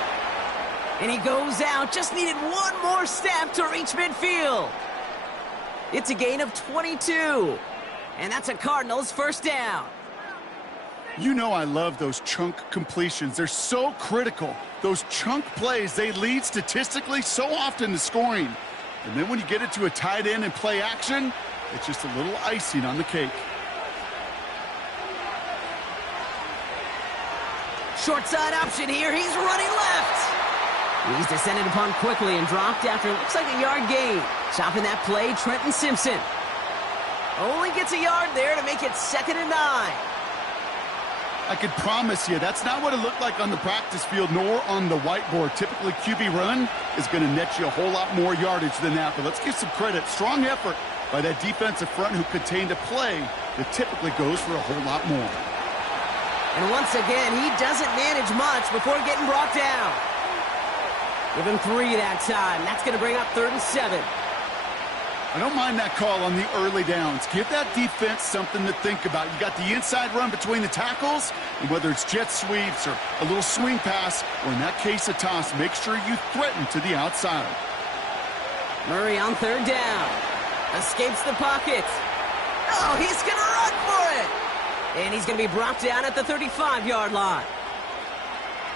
And he goes out, just needed one more step to reach midfield. It's a gain of 22. And that's a Cardinals 1st down. You know I love those chunk completions. They're so critical. Those chunk plays, they lead statistically so often to scoring. And then when you get it to a tight end and play action, it's just a little icing on the cake. Short side option here. He's running left. He's descended upon quickly and dropped after it looks like a yard gain. Stopping that play, Trenton Simpson. Only gets a yard there to make it 2nd and 9. I can promise you that's not what it looked like on the practice field nor on the whiteboard. Typically, QB run is going to net you a whole lot more yardage than that. But let's give some credit. Strong effort by that defensive front who contained a play that typically goes for a whole lot more. And once again, he doesn't manage much before getting brought down. Give him 3 that time. That's going to bring up 3rd and 7. I don't mind that call on the early downs. Give that defense something to think about. You got the inside run between the tackles, and whether it's jet sweeps or a little swing pass, or in that case a toss, make sure you threaten to the outside. Murray on 3rd down. Escapes the pocket. Oh, he's going to run for it. And he's going to be brought down at the 35-yard line.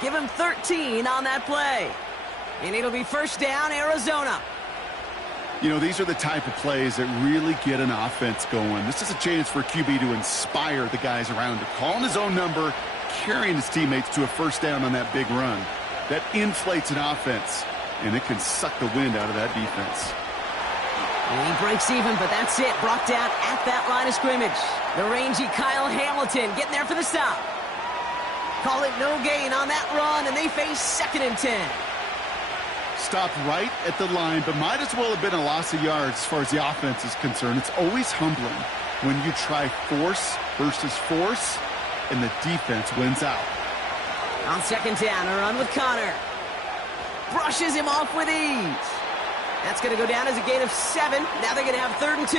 Give him 13 on that play. And it'll be 1st down, Arizona. You know, these are the type of plays that really get an offense going. This is a chance for a QB to inspire the guys around him. Calling his own number, carrying his teammates to a 1st down on that big run. That inflates an offense, and it can suck the wind out of that defense. And he breaks even, but that's it. Brought down at that line of scrimmage. The rangy Kyle Hamilton getting there for the stop. Call it no gain on that run, and they face 2nd and 10. Stopped right at the line, but might as well have been a loss of yards as far as the offense is concerned. It's always humbling when you try force versus force, and the defense wins out. On 2nd down, a run with Connor. Brushes him off with ease. That's going to go down as a gain of 7. Now they're going to have 3rd and 2.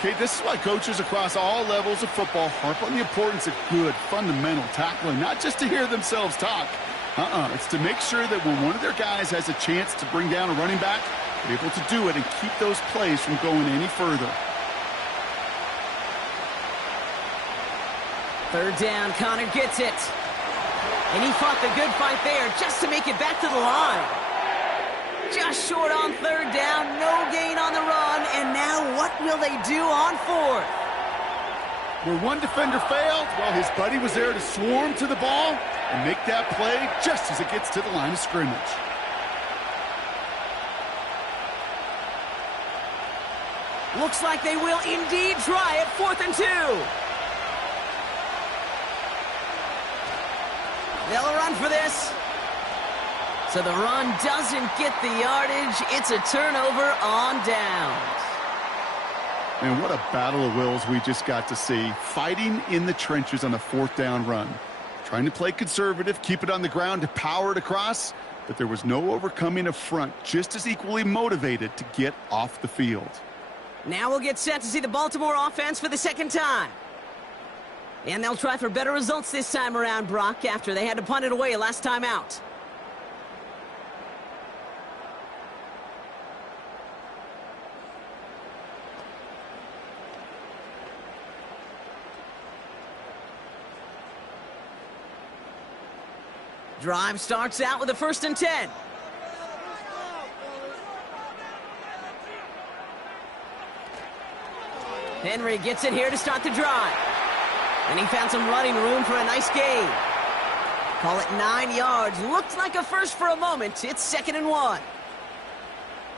Okay, this is why coaches across all levels of football harp on the importance of good, fundamental tackling, not just to hear themselves talk. It's to make sure that when one of their guys has a chance to bring down a running back, they're able to do it and keep those plays from going any further. 3rd down, Connor gets it. And he fought the good fight there just to make it back to the line. Just short on 3rd down, no gain on the run, and now what will they do on 4th? Where one defender failed, well, his buddy was there to swarm to the ball and make that play just as it gets to the line of scrimmage. Looks like they will indeed try it. 4th and 2. They'll run for this. So the run doesn't get the yardage. It's a turnover on downs. And what a battle of wills we just got to see. Fighting in the trenches on a 4th down run. Trying to play conservative, keep it on the ground to power it across, but there was no overcoming a front just as equally motivated to get off the field. Now we'll get set to see the Baltimore offense for the 2nd time. And they'll try for better results this time around, Brock, after they had to punt it away last time out. Drive starts out with a 1st and 10. Henry gets it here to start the drive. And he found some running room for a nice gain. Call it 9 yards. Looked like a first for a moment. It's 2nd and 1.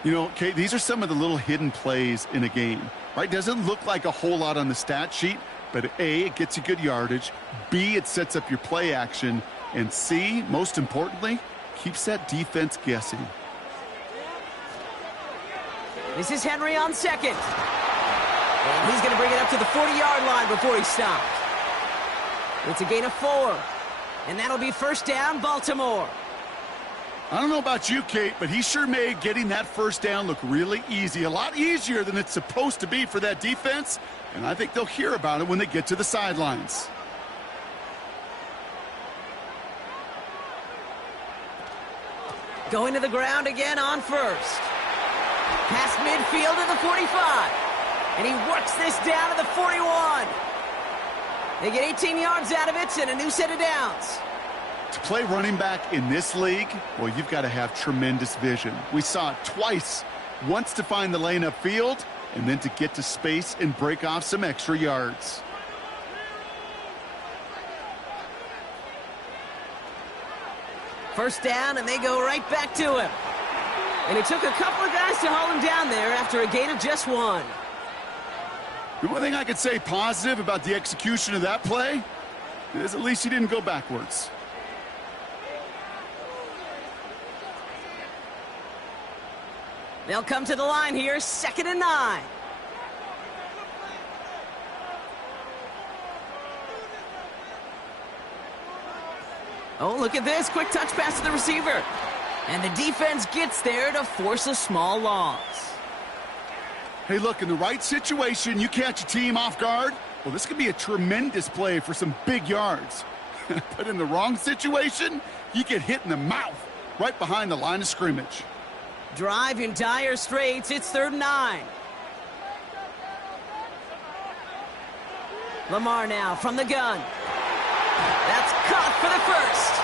You know, Kate, these are some of the little hidden plays in a game, right? Doesn't look like a whole lot on the stat sheet, but A, it gets you good yardage. B, it sets up your play action. And C, most importantly, keeps that defense guessing. This is Henry on 2nd. And he's going to bring it up to the 40-yard line before he stopped. It's a gain of 4. And that'll be 1st down, Baltimore. I don't know about you, Kate, but he sure made getting that 1st down look really easy. A lot easier than it's supposed to be for that defense. And I think they'll hear about it when they get to the sidelines. Going to the ground again on 1st. Past midfield to the 45. And he works this down to the 41. They get 18 yards out of it and a new set of downs. To play running back in this league, well, you've got to have tremendous vision. We saw it twice. Once to find the lane upfield, and then to get to space and break off some extra yards. First down, and they go right back to him. And it took a couple of guys to haul him down there after a gain of just 1. The one thing I could say positive about the execution of that play is at least he didn't go backwards. They'll come to the line here, 2nd and 9. Oh, look at this. Quick touch pass to the receiver. And the defense gets there to force a small loss. Hey, look, in the right situation, you catch a team off guard. Well, this could be a tremendous play for some big yards. But in the wrong situation, you get hit in the mouth right behind the line of scrimmage. Drive in dire straits. It's 3rd and 9. Lamar now from the gun. That's caught for the 1st.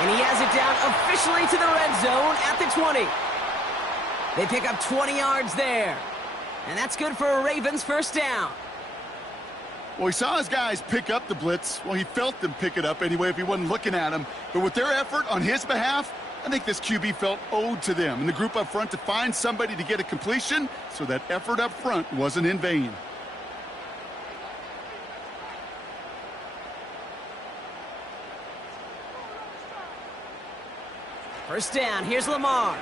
And he has it down officially to the red zone at the 20. They pick up 20 yards there. And that's good for a Ravens 1st down. Well, he saw his guys pick up the blitz. Well, he felt them pick it up anyway if he wasn't looking at them. But with their effort on his behalf, I think this QB felt owed to them and the group up front to find somebody to get a completion, so that effort up front wasn't in vain. First down, here's Lamar.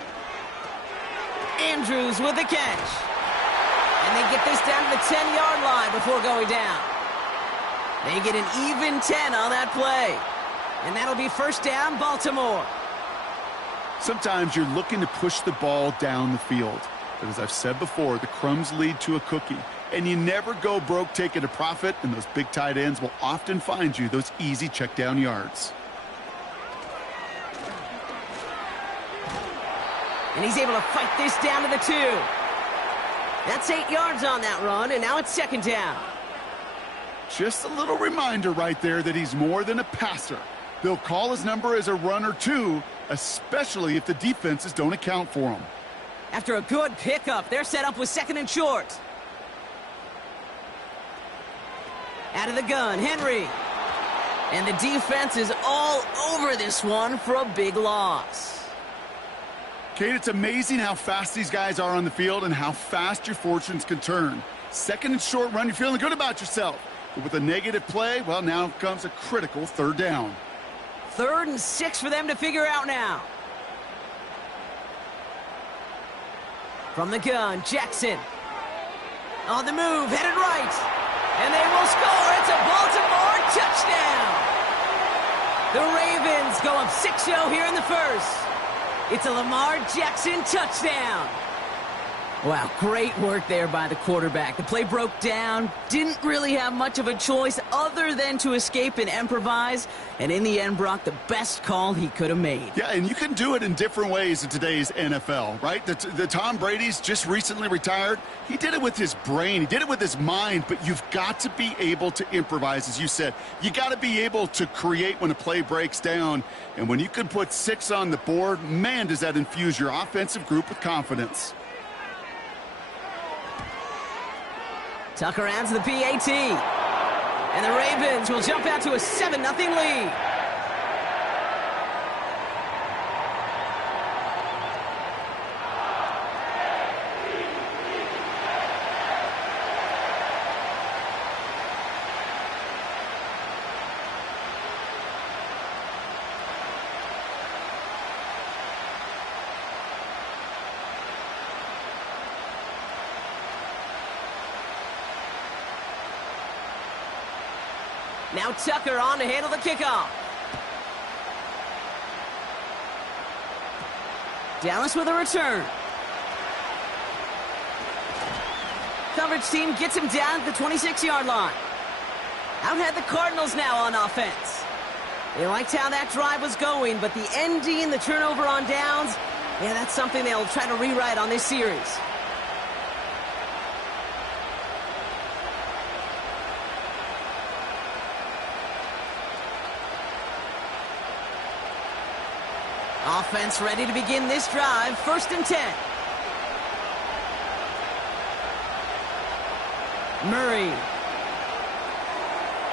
Andrews with the catch. And they get this down to the 10-yard line before going down. They get an even 10 on that play. And that'll be first down, Baltimore. Sometimes you're looking to push the ball down the field. But as I've said before, the crumbs lead to a cookie. And you never go broke taking a profit, and those big tight ends will often find you those easy check down yards. And he's able to fight this down to the 2. That's 8 yards on that run, and now it's second down. Just a little reminder right there that he's more than a passer. They'll call his number as a runner too, especially if the defenses don't account for him. After a good pickup, they're set up with second and short. Out of the gun, Henry. And the defense is all over this one for a big loss. Kate, it's amazing how fast these guys are on the field and how fast your fortunes can turn. Second and short run, you're feeling good about yourself. But with a negative play, well, now comes a critical third down. 3rd and 6 for them to figure out now. From the gun, Jackson. On the move, headed right. And they will score. It's a Baltimore touchdown. The Ravens go up 6-0 here in the first. It's a Lamar Jackson touchdown. Wow, great work there by the quarterback. The play broke down, didn't really have much of a choice other than to escape and improvise, and in the end, Brock, the best call he could have made. Yeah, and you can do it in different ways in today's NFL, right? The Tom Brady's just recently retired. He did it with his brain. He did it with his mind, but you've got to be able to improvise, as you said. You got to be able to create when a play breaks down, and when you can put 6 on the board, man, does that infuse your offensive group with confidence. Tucker adds the PAT. And the Ravens will jump out to a 7-0 lead. Now Tucker on to handle the kickoff. Dallas with a return. Coverage team gets him down at the 26-yard line. Out had the Cardinals now on offense. They liked how that drive was going, but the ending, the turnover on downs, yeah, that's something they'll try to rewrite on this series. Offense ready to begin this drive. 1st and 10. Murray.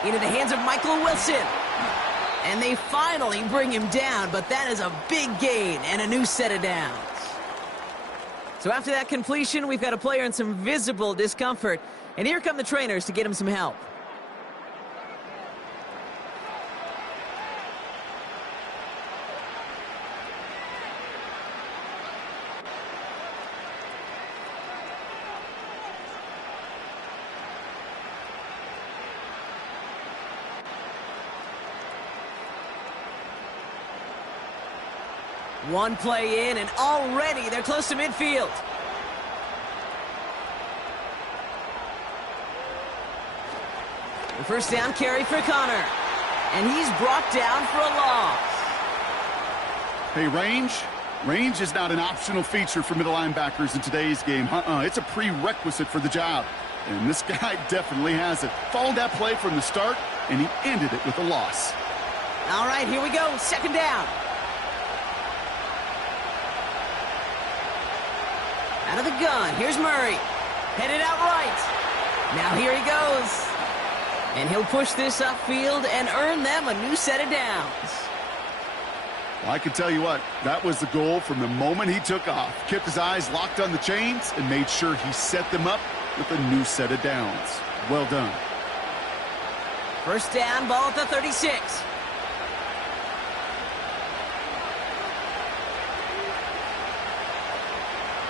Into the hands of Michael Wilson. And they finally bring him down, but that is a big gain and a new set of downs. So after that completion, we've got a player in some visible discomfort. And here come the trainers to get him some help. One play in, and already they're close to midfield. The first down carry for Connor. And he's brought down for a loss. Hey, range is not an optional feature for middle linebackers in today's game. It's a prerequisite for the job. And this guy definitely has it. Followed that play from the start, and he ended it with a loss. All right, here we go. 2nd down. Out of the gun, here's Murray. Headed out right. Now here he goes. And he'll push this upfield and earn them a new set of downs. Well, I can tell you what, that was the goal from the moment he took off. Kept his eyes locked on the chains and made sure he set them up with a new set of downs. Well done. First down, ball at the 36.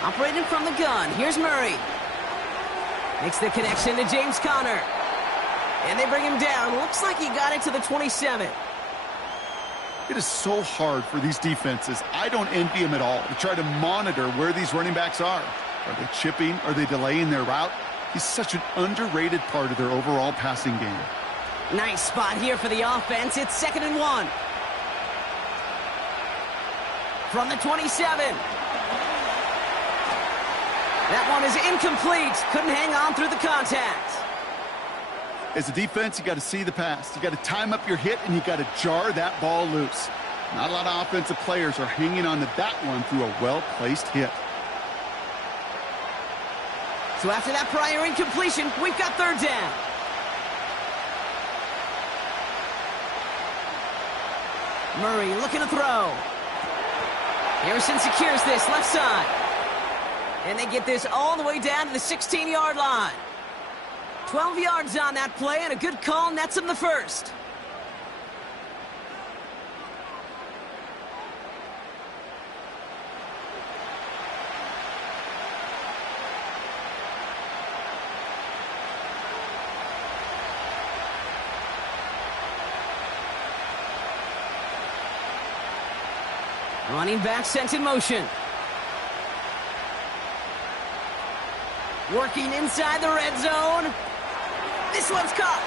Operating from the gun, here's Murray. Makes the connection to James Conner. And they bring him down. Looks like he got it to the 27. It is so hard for these defenses. I don't envy them at all to try to monitor where these running backs are. Are they chipping? Are they delaying their route? He's such an underrated part of their overall passing game. Nice spot here for the offense. It's 2nd and 1. From the 27. That one is incomplete. Couldn't hang on through the contact. As a defense, you got to see the pass. You got to time up your hit, and you got to jar that ball loose. Not a lot of offensive players are hanging on to that one through a well-placed hit. So after that prior incompletion, we've got 3rd down. Murray looking to throw. Harrison secures this left side. And they get this all the way down to the 16-yard line. 12 yards on that play, and a good call nets him the first. Running back sent in motion. Working inside the red zone. This one's caught.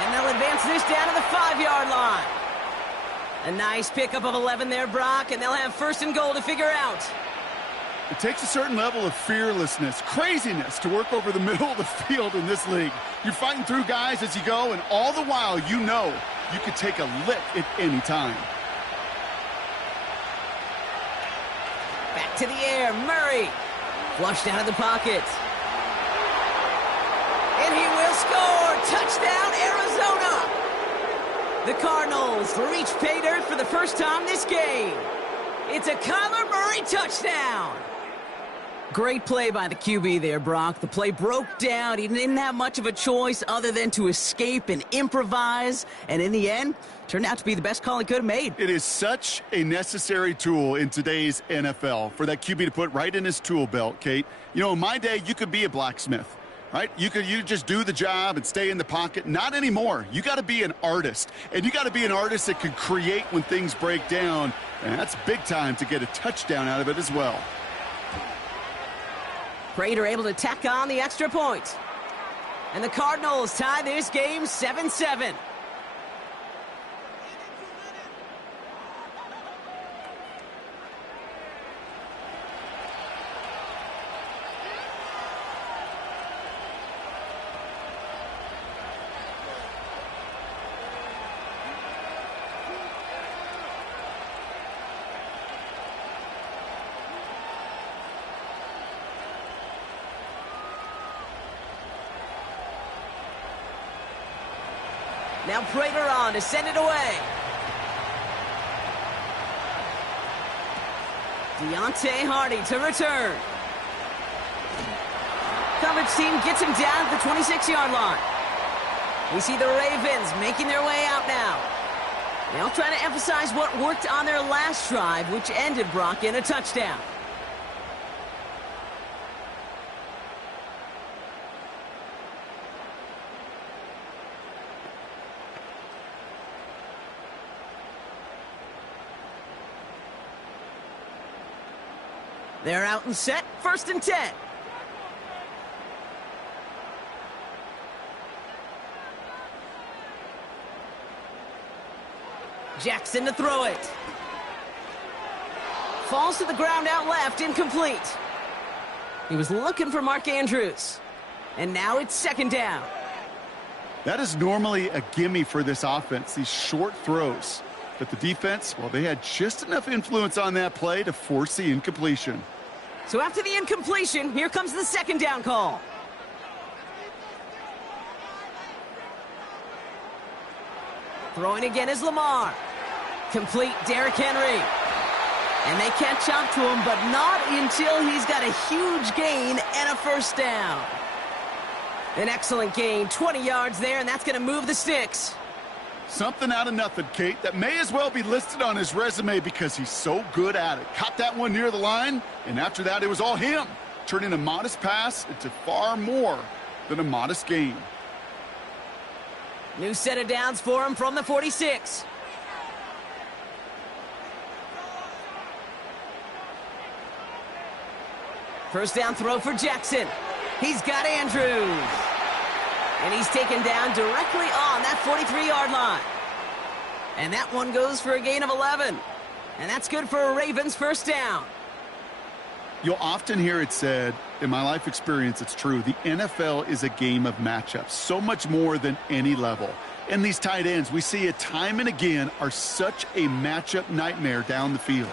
And they'll advance this down to the 5-yard line. A nice pickup of 11 there, Brock, and they'll have 1st and goal to figure out. It takes a certain level of fearlessness, craziness to work over the middle of the field in this league. You're fighting through guys as you go, and all the while you know you could take a lick at any time. Back to the air, Murray. Flushed out of the pocket. And he will score! Touchdown, Arizona! The Cardinals reach pay dirt for the first time this game. It's a Kyler Murray touchdown! Great play by the QB there, Brock. The play broke down. He didn't have much of a choice other than to escape and improvise. And in the end, turned out to be the best call he could have made. It is such a necessary tool in today's NFL for that QB to put right in his tool belt, Kate. You know, in my day, you could be a blacksmith, right? You just do the job and stay in the pocket. Not anymore. You got to be an artist. And you got to be an artist that can create when things break down. And that's big time to get a touchdown out of it as well. Prater able to tack on the extra point. And the Cardinals tie this game 7-7. Now Prater on to send it away. Deontay Hardy to return. Coverage team gets him down at the 26-yard line. We see the Ravens making their way out now. They'll try to emphasize what worked on their last drive, which ended, Brock, in a touchdown. They're out and set, 1st and 10. Jackson to throw it. Falls to the ground out left, incomplete. He was looking for Mark Andrews. And now it's 2nd down. That is normally a gimme for this offense, these short throws. But the defense, well, they had just enough influence on that play to force the incompletion. So after the incompletion, here comes the 2nd down call. Throwing again is Lamar. Complete Derrick Henry. And they catch up to him, but not until he's got a huge gain and a first down. An excellent gain, 20 yards there, and that's going to move the sticks. Something out of nothing, Kate, that may as well be listed on his resume because he's so good at it. Caught that one near the line, and after that, it was all him, turning a modest pass into far more than a modest gain. New set of downs for him from the 46. First down throw for Jackson. He's got Andrews. And he's taken down directly on that 43-yard line. And that one goes for a gain of 11. And that's good for a Ravens first down. You'll often hear it said, in my life experience, it's true, the NFL is a game of matchups, so much more than any level. And these tight ends, we see it time and again, are such a matchup nightmare down the field.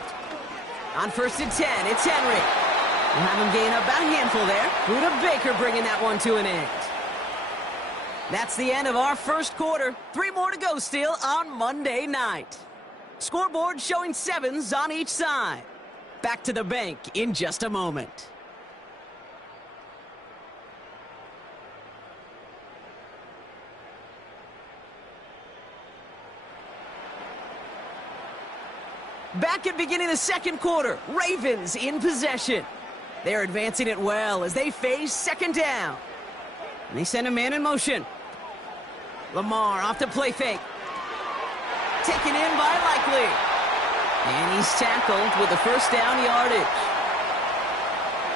On 1st and 10, it's Henry. We'll have him gain about a handful there. Buda Baker bringing that one to an end. That's the end of our first quarter. 3 more to go still on Monday night. Scoreboard showing 7s on each side. Back to the bank in just a moment. Back at beginning of the second quarter, Ravens in possession. They're advancing it well as they face second down. And they send a man in motion. Lamar off the play fake. Taken in by Likely. And he's tackled with the first down yardage.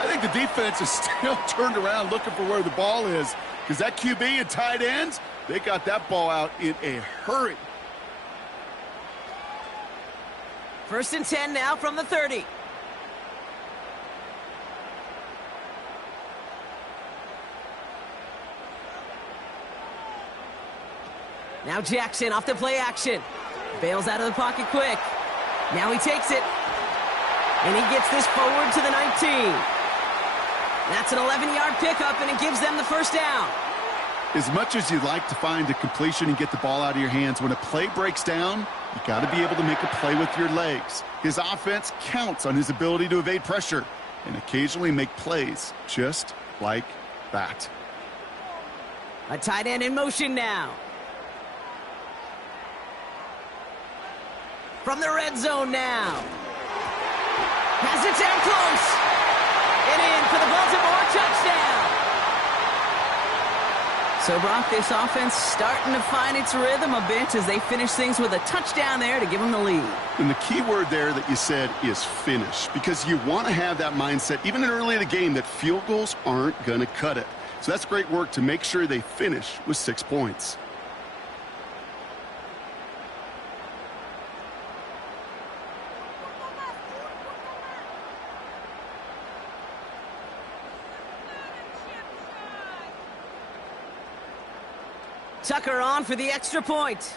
I think the defense is still turned around looking for where the ball is because that QB and tight ends, they got that ball out in a hurry. 1st and 10 now from the 30. Now Jackson off the play action. Bails out of the pocket quick. Now he takes it. And he gets this forward to the 19. That's an 11-yard pickup, and it gives them the first down. As much as you'd like to find a completion and get the ball out of your hands, when a play breaks down, you got to be able to make a play with your legs. His offense counts on his ability to evade pressure and occasionally make plays just like that. A tight end in motion now. From the red zone now. Has it down close. And in for the Baltimore touchdown. So, Brock, this offense starting to find its rhythm a bit as they finish things with a touchdown there to give them the lead. And the key word there that you said is finish, because you want to have that mindset, even early in the game, that field goals aren't going to cut it. So that's great work to make sure they finish with 6 points. Tucker on for the extra point.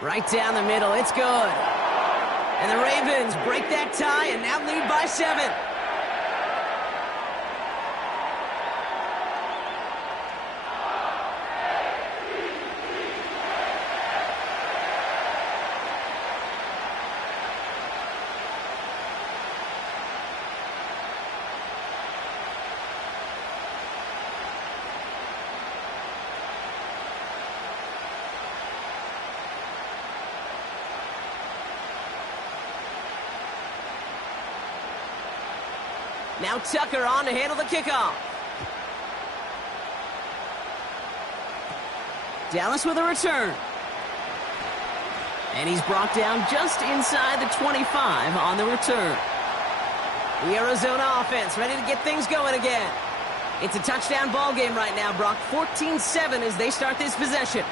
Right down the middle, it's good. And the Ravens break that tie and now lead by 7. Now Tucker on to handle the kickoff. Dallas with a return. And he's brought down just inside the 25 on the return. The Arizona offense ready to get things going again. It's a touchdown ball game right now, Brock. 14-7 as they start this possession.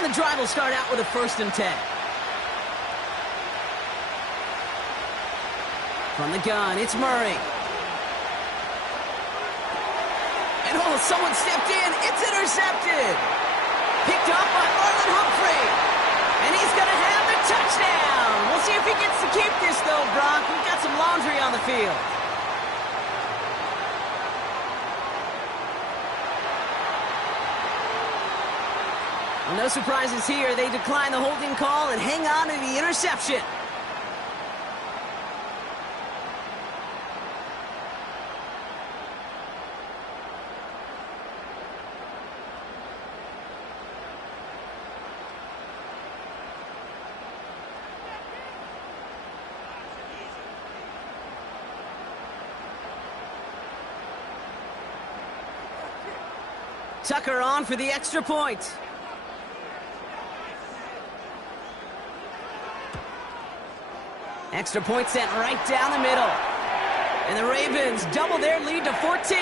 The drive will start out with a 1st and 10. From the gun, it's Murray. And someone stepped in. It's intercepted. Picked off by Marlon Humphrey. And he's going to have the touchdown. We'll see if he gets to keep this, though, Brock. We've got some laundry on the field. Well, no surprises here. They decline the holding call and hang on to the interception. Tucker on for the extra point. Extra point sent right down the middle. And the Ravens double their lead to 14.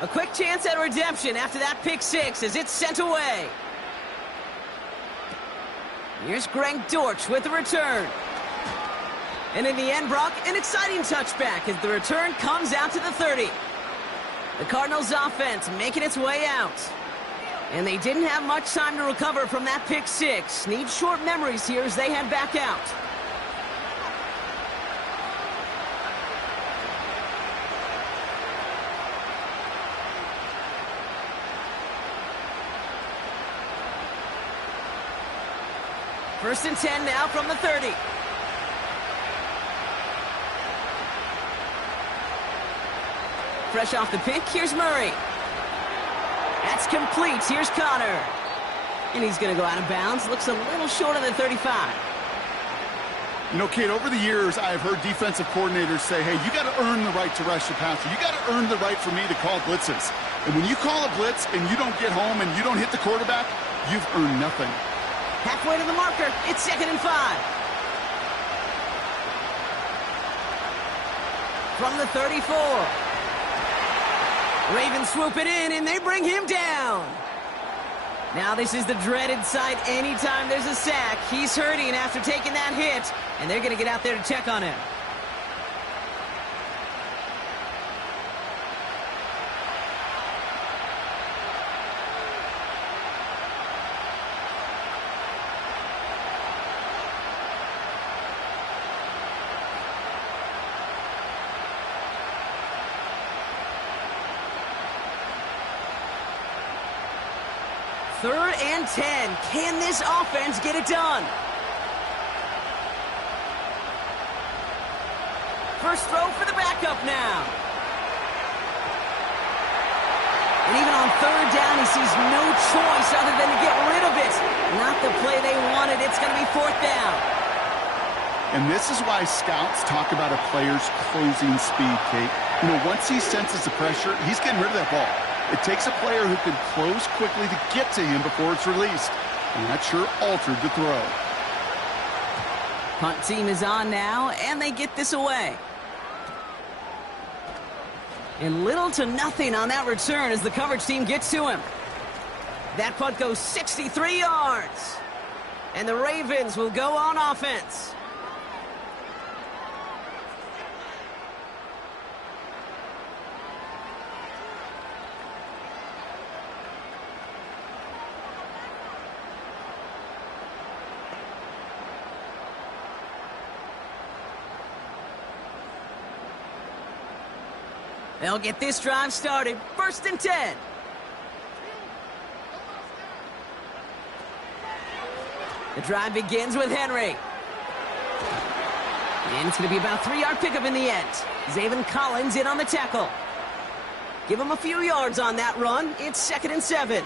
A quick chance at redemption after that pick six as it's sent away. Here's Greg Dortch with the return. And in the end, Brock, an exciting touchback as the return comes out to the 30. The Cardinals offense making its way out. And they didn't have much time to recover from that pick six. Need short memories here as they head back out. First and 10 now from the 30. Fresh off the pick, here's Murray. That's complete. Here's Connor. And he's going to go out of bounds. Looks a little short of the 35. You know, Kate, over the years, I've heard defensive coordinators say, hey, you got to earn the right to rush the passer. You got to earn the right for me to call blitzes. And when you call a blitz and you don't get home and you don't hit the quarterback, you've earned nothing. Halfway to the marker. It's 2nd and 5. From the 34. Ravens swoop it in, and they bring him down. Now this is the dreaded sight anytime there's a sack. He's hurting after taking that hit, and they're going to get out there to check on him. Third and 10. Can this offense get it done? First throw for the backup now. And even on third down, he sees no choice other than to get rid of it. Not the play they wanted. It's going to be 4th down. And this is why scouts talk about a player's closing speed, Kate. You know, once he senses the pressure, he's getting rid of that ball. It takes a player who can close quickly to get to him before it's released. And that sure altered the throw. Punt team is on now, and they get this away. And little to nothing on that return as the coverage team gets to him. That punt goes 63 yards. And the Ravens will go on offense. They'll get this drive started. 1st and 10. The drive begins with Henry. And it's going to be about a 3-yard pickup in the end. Zaven Collins in on the tackle. Give him a few yards on that run. It's 2nd and 7.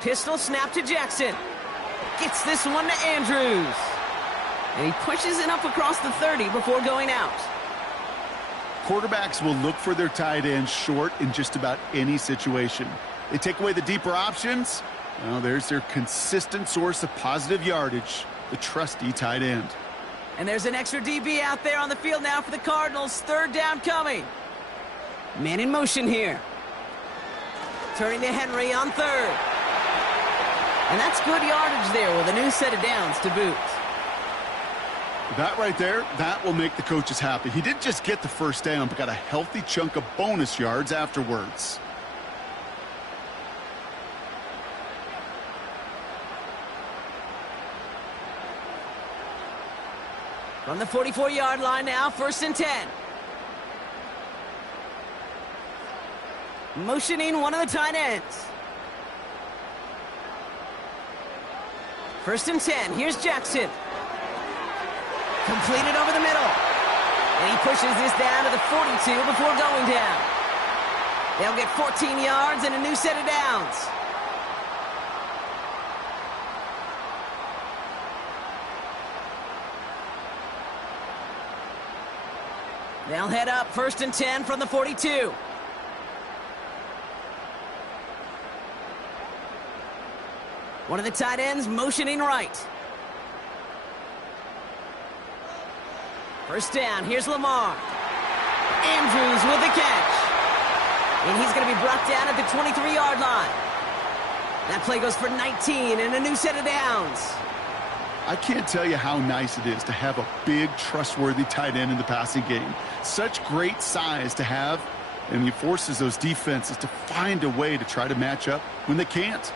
Pistol snap to Jackson. Gets this one to Andrews. And he pushes it up across the 30 before going out. Quarterbacks will look for their tight ends short in just about any situation. They take away the deeper options. Well, there's their consistent source of positive yardage, the trusty tight end. And there's an extra DB out there on the field now for the Cardinals. Third down coming. Man in motion here. Turning to Henry on third. And that's good yardage there with a new set of downs to boot. That right there, that will make the coaches happy. He didn't just get the first down, but got a healthy chunk of bonus yards afterwards. From the 44-yard line now, 1st and 10. Motioning one of the tight ends. 1st and 10. Here's Jackson. Completed over the middle. And he pushes this down to the 42 before going down. They'll get 14 yards and a new set of downs. They'll head up 1st and 10 from the 42. One of the tight ends motioning right. 1st down, here's Lamar. Andrews with the catch. And he's going to be brought down at the 23-yard line. That play goes for 19 and a new set of downs. I can't tell you how nice it is to have a big, trustworthy tight end in the passing game. Such great size to have, and he forces those defenses to find a way to try to match up when they can't.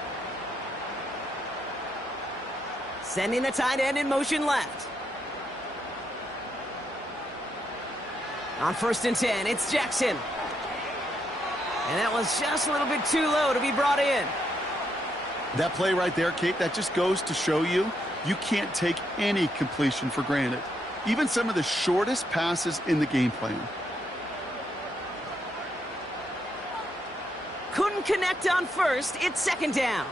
Sending the tight end in motion left. On 1st and 10, it's Jackson. And that was just a little bit too low to be brought in. That play right there, Kate, that just goes to show you can't take any completion for granted. Even some of the shortest passes in the game plan. Couldn't connect on 1st. It's 2nd down.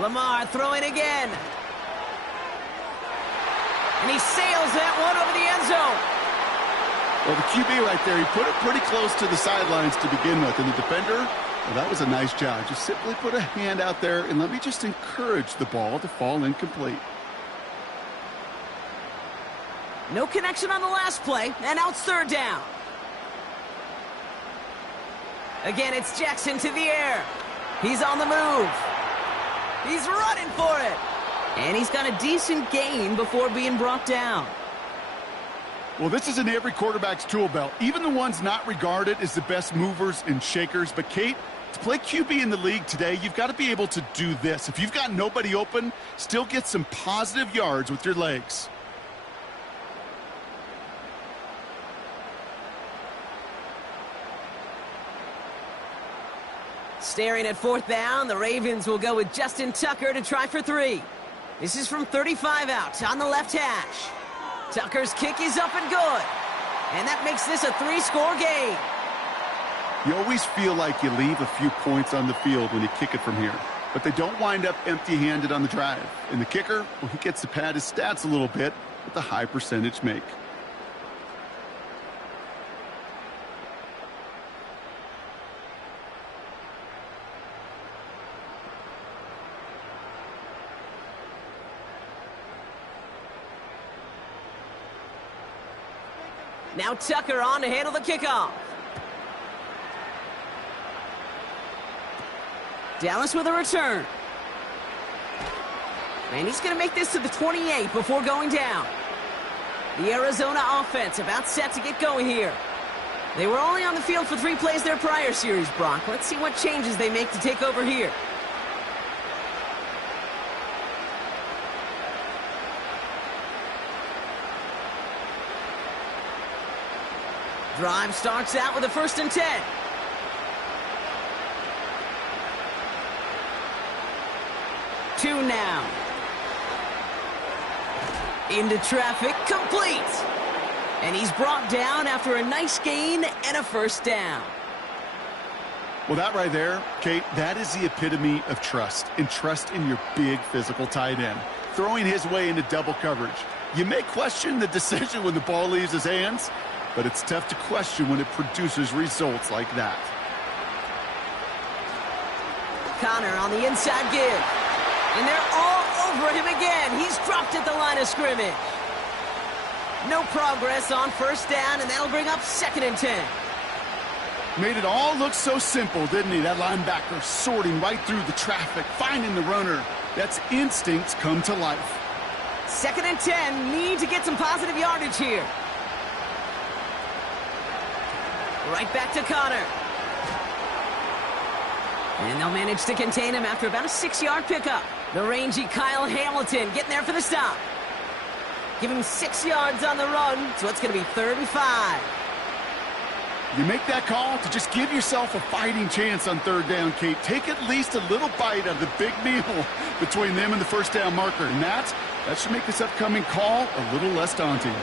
Lamar throwing again. And he sails that one over the end zone. Well, the QB right there, he put it pretty close to the sidelines to begin with. And the defender, well, that was a nice job. Just simply put a hand out there and let me just encourage the ball to fall incomplete. No connection on the last play, and now it's 3rd down. Again, it's Jackson to the air. He's on the move. He's running for it. And he's got a decent gain before being brought down. Well, this is in every quarterback's tool belt, even the ones not regarded as the best movers and shakers. But, Kate, to play QB in the league today, you've got to be able to do this. If you've got nobody open, still get some positive yards with your legs. Staring at 4th down, the Ravens will go with Justin Tucker to try for 3. This is from 35 out on the left hash. Tucker's kick is up and good. And that makes this a 3-score game. You always feel like you leave a few points on the field when you kick it from here. But they don't wind up empty-handed on the drive. And the kicker, well, he gets to pad his stats a little bit with a high percentage make. Now Tucker on to handle the kickoff. Dallas with a return. And he's going to make this to the 28 before going down. The Arizona offense about set to get going here. They were only on the field for 3 plays their prior series, Brock. Let's see what changes they make to take over here. Drive starts out with a 1st and 10. Two now. Into traffic, complete. And he's brought down after a nice gain and a first down. Well, that right there, Kate, that is the epitome of trust, and trust in your big physical tight end. Throwing his way into double coverage. You may question the decision when the ball leaves his hands, but it's tough to question when it produces results like that. Connor on the inside give. And they're all over him again. He's dropped at the line of scrimmage. No progress on first down, and that'll bring up 2nd and 10. Made it all look so simple, didn't he? That linebacker sorting right through the traffic, finding the runner. That's instincts come to life. 2nd and 10, need to get some positive yardage here. Right back to Connor. And they'll manage to contain him after about a 6-yard pickup. The rangy Kyle Hamilton getting there for the stop. Give him 6 yards on the run, so it's going to be 3rd and 5. You make that call to just give yourself a fighting chance on 3rd down, Kate. Take at least a little bite of the big meal between them and the first down marker. And that should make this upcoming call a little less daunting.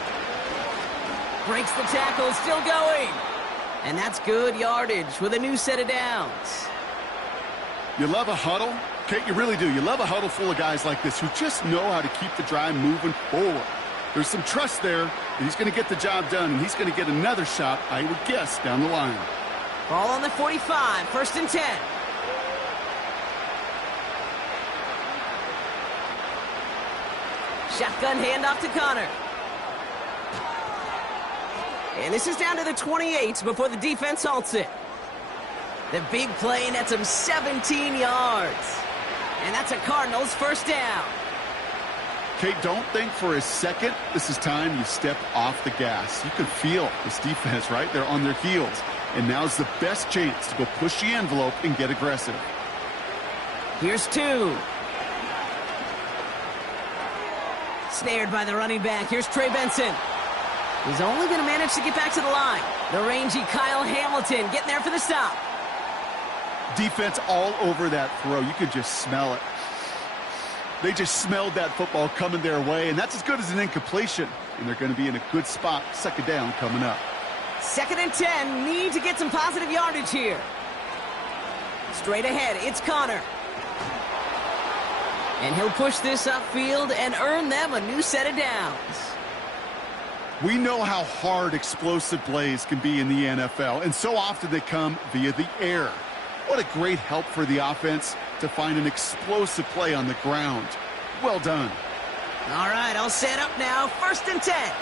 Breaks the tackle, still going. And that's good yardage with a new set of downs. You love a huddle? Kate, you really do. You love a huddle full of guys like this who just know how to keep the drive moving forward. There's some trust there that he's going to get the job done, and he's going to get another shot, I would guess, down the line. Ball on the 45, 1st and 10. Shotgun handoff to Connor. And this is down to the 28 before the defense halts it. The big play nets him 17 yards. And that's a Cardinals first down. Kate, don't think for a second this is time you step off the gas. You can feel this defense right there on their heels. And now's the best chance to go push the envelope and get aggressive. Here's 2. Snared by the running back. Here's Trey Benson. He's only going to manage to get back to the line. The rangy Kyle Hamilton getting there for the stop. Defense all over that throw. You could just smell it. They just smelled that football coming their way, and that's as good as an incompletion. And they're going to be in a good spot. 2nd down coming up. 2nd and 10. Need to get some positive yardage here. Straight ahead, it's Connor. And he'll push this upfield and earn them a new set of downs. We know how hard explosive plays can be in the NFL, and so often they come via the air. What a great help for the offense to find an explosive play on the ground. Well done. All right, all set up now. 1st and 10.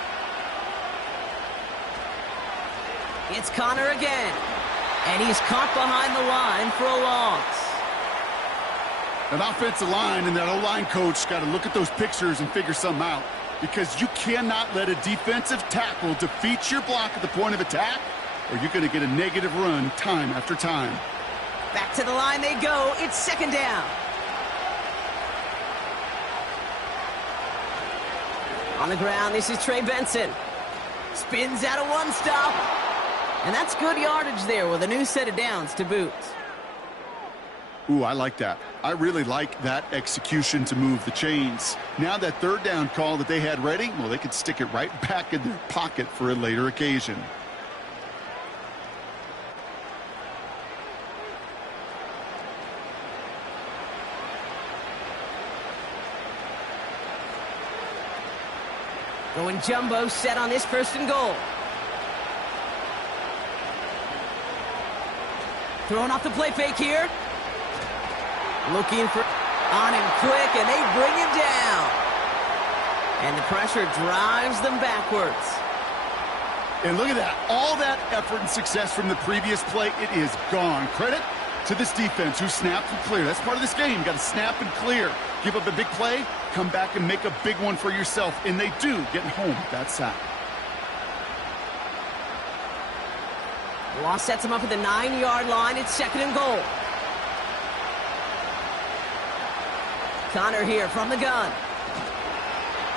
It's Connor again. And he's caught behind the line for a loss. That offensive line and that O-line coach got to look at those pictures and figure something out, because you cannot let a defensive tackle defeat your block at the point of attack, or you're going to get a negative run time after time. Back to the line they go. It's 2nd down. On the ground, this is Trey Benson. Spins out of one stop. And that's good yardage there with a new set of downs to boot. Ooh, I like that. I really like that execution to move the chains. Now that 3rd down call that they had ready, well, they could stick it right back in their pocket for a later occasion. Going jumbo set on this 1st and goal. Throwing off the play fake here. Looking for on him quick, and they bring him down. And the pressure drives them backwards. And look at that. All that effort and success from the previous play, it is gone. Credit to this defense who snapped and cleared. That's part of this game. You got to snap and clear. Give up a big play, come back and make a big one for yourself. And they do, getting home with that sack. Loss sets him up at the 9-yard line. It's 2nd and goal. Connor here from the gun.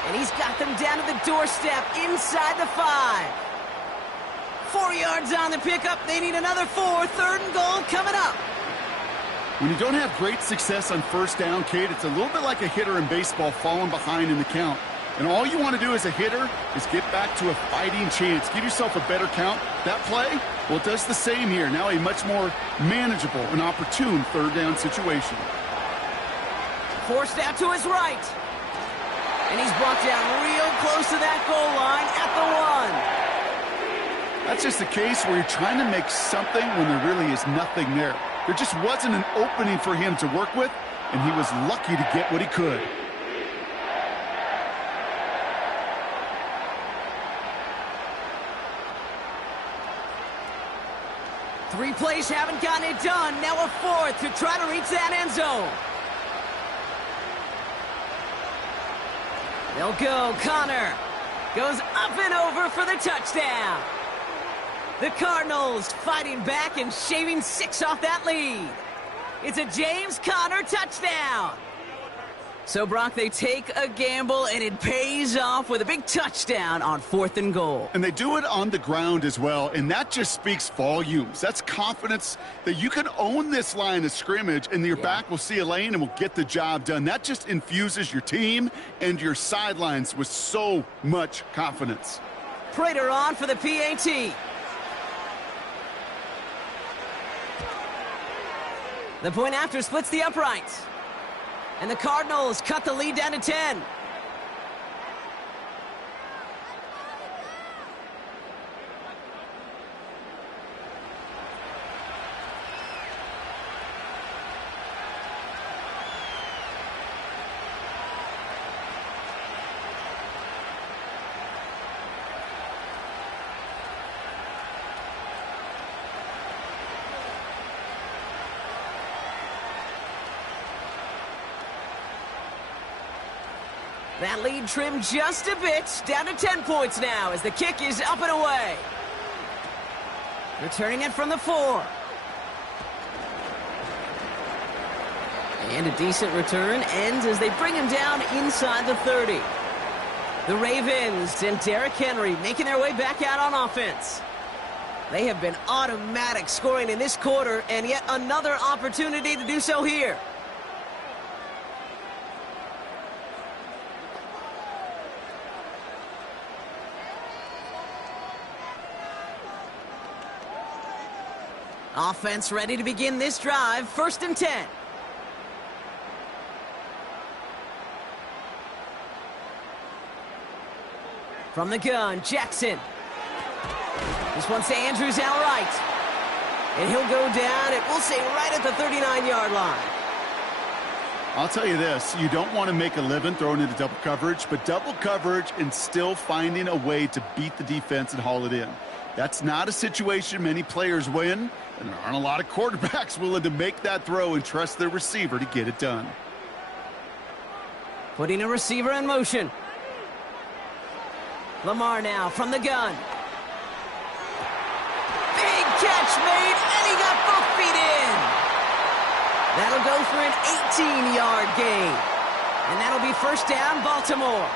And he's got them down to the doorstep inside the 5. 4 yards on the pickup. They need another 4. 3rd and goal coming up. When you don't have great success on 1st down, Kate, it's a little bit like a hitter in baseball falling behind in the count. And all you want to do as a hitter is get back to a fighting chance. Give yourself a better count. That play, well, it does the same here. Now a much more manageable and opportune third down situation. Forced out to his right. And he's brought down real close to that goal line at the 1. That's just a case where you're trying to make something when there really is nothing there. There just wasn't an opening for him to work with, and he was lucky to get what he could. Three plays haven't gotten it done. Now a fourth to try to reach that end zone. They'll go. Connor goes up and over for the touchdown. The Cardinals fighting back and shaving 6 off that lead. It's a James Conner touchdown. So, Brock, they take a gamble, and it pays off with a big touchdown on 4th and goal. And they do it on the ground as well, and that just speaks volumes. That's confidence that you can own this line of scrimmage, and your back will see a lane and will get the job done. That just infuses your team and your sidelines with so much confidence. Prater on for the PAT. The point after splits the uprights. And the Cardinals cut the lead down to 10. That lead trimmed just a bit, down to 10 points now as the kick is up and away. Returning it from the 4. And a decent return ends as they bring him down inside the 30. The Ravens and Derrick Henry making their way back out on offense. They have been automatic scoring in this quarter, and yet another opportunity to do so here. Offense ready to begin this drive. 1st and 10. From the gun, Jackson. This one's to Andrews outright. And he'll go down, and we'll say right at the 39-yard line. I'll tell you this, you don't want to make a living throwing into double coverage, but double coverage and still finding a way to beat the defense and haul it in. That's not a situation many players win, and there aren't a lot of quarterbacks willing to make that throw and trust their receiver to get it done. Putting a receiver in motion. Lamar now from the gun. Big catch made, and he got both feet in. That'll go for an 18-yard gain. And that'll be 1st down, Baltimore.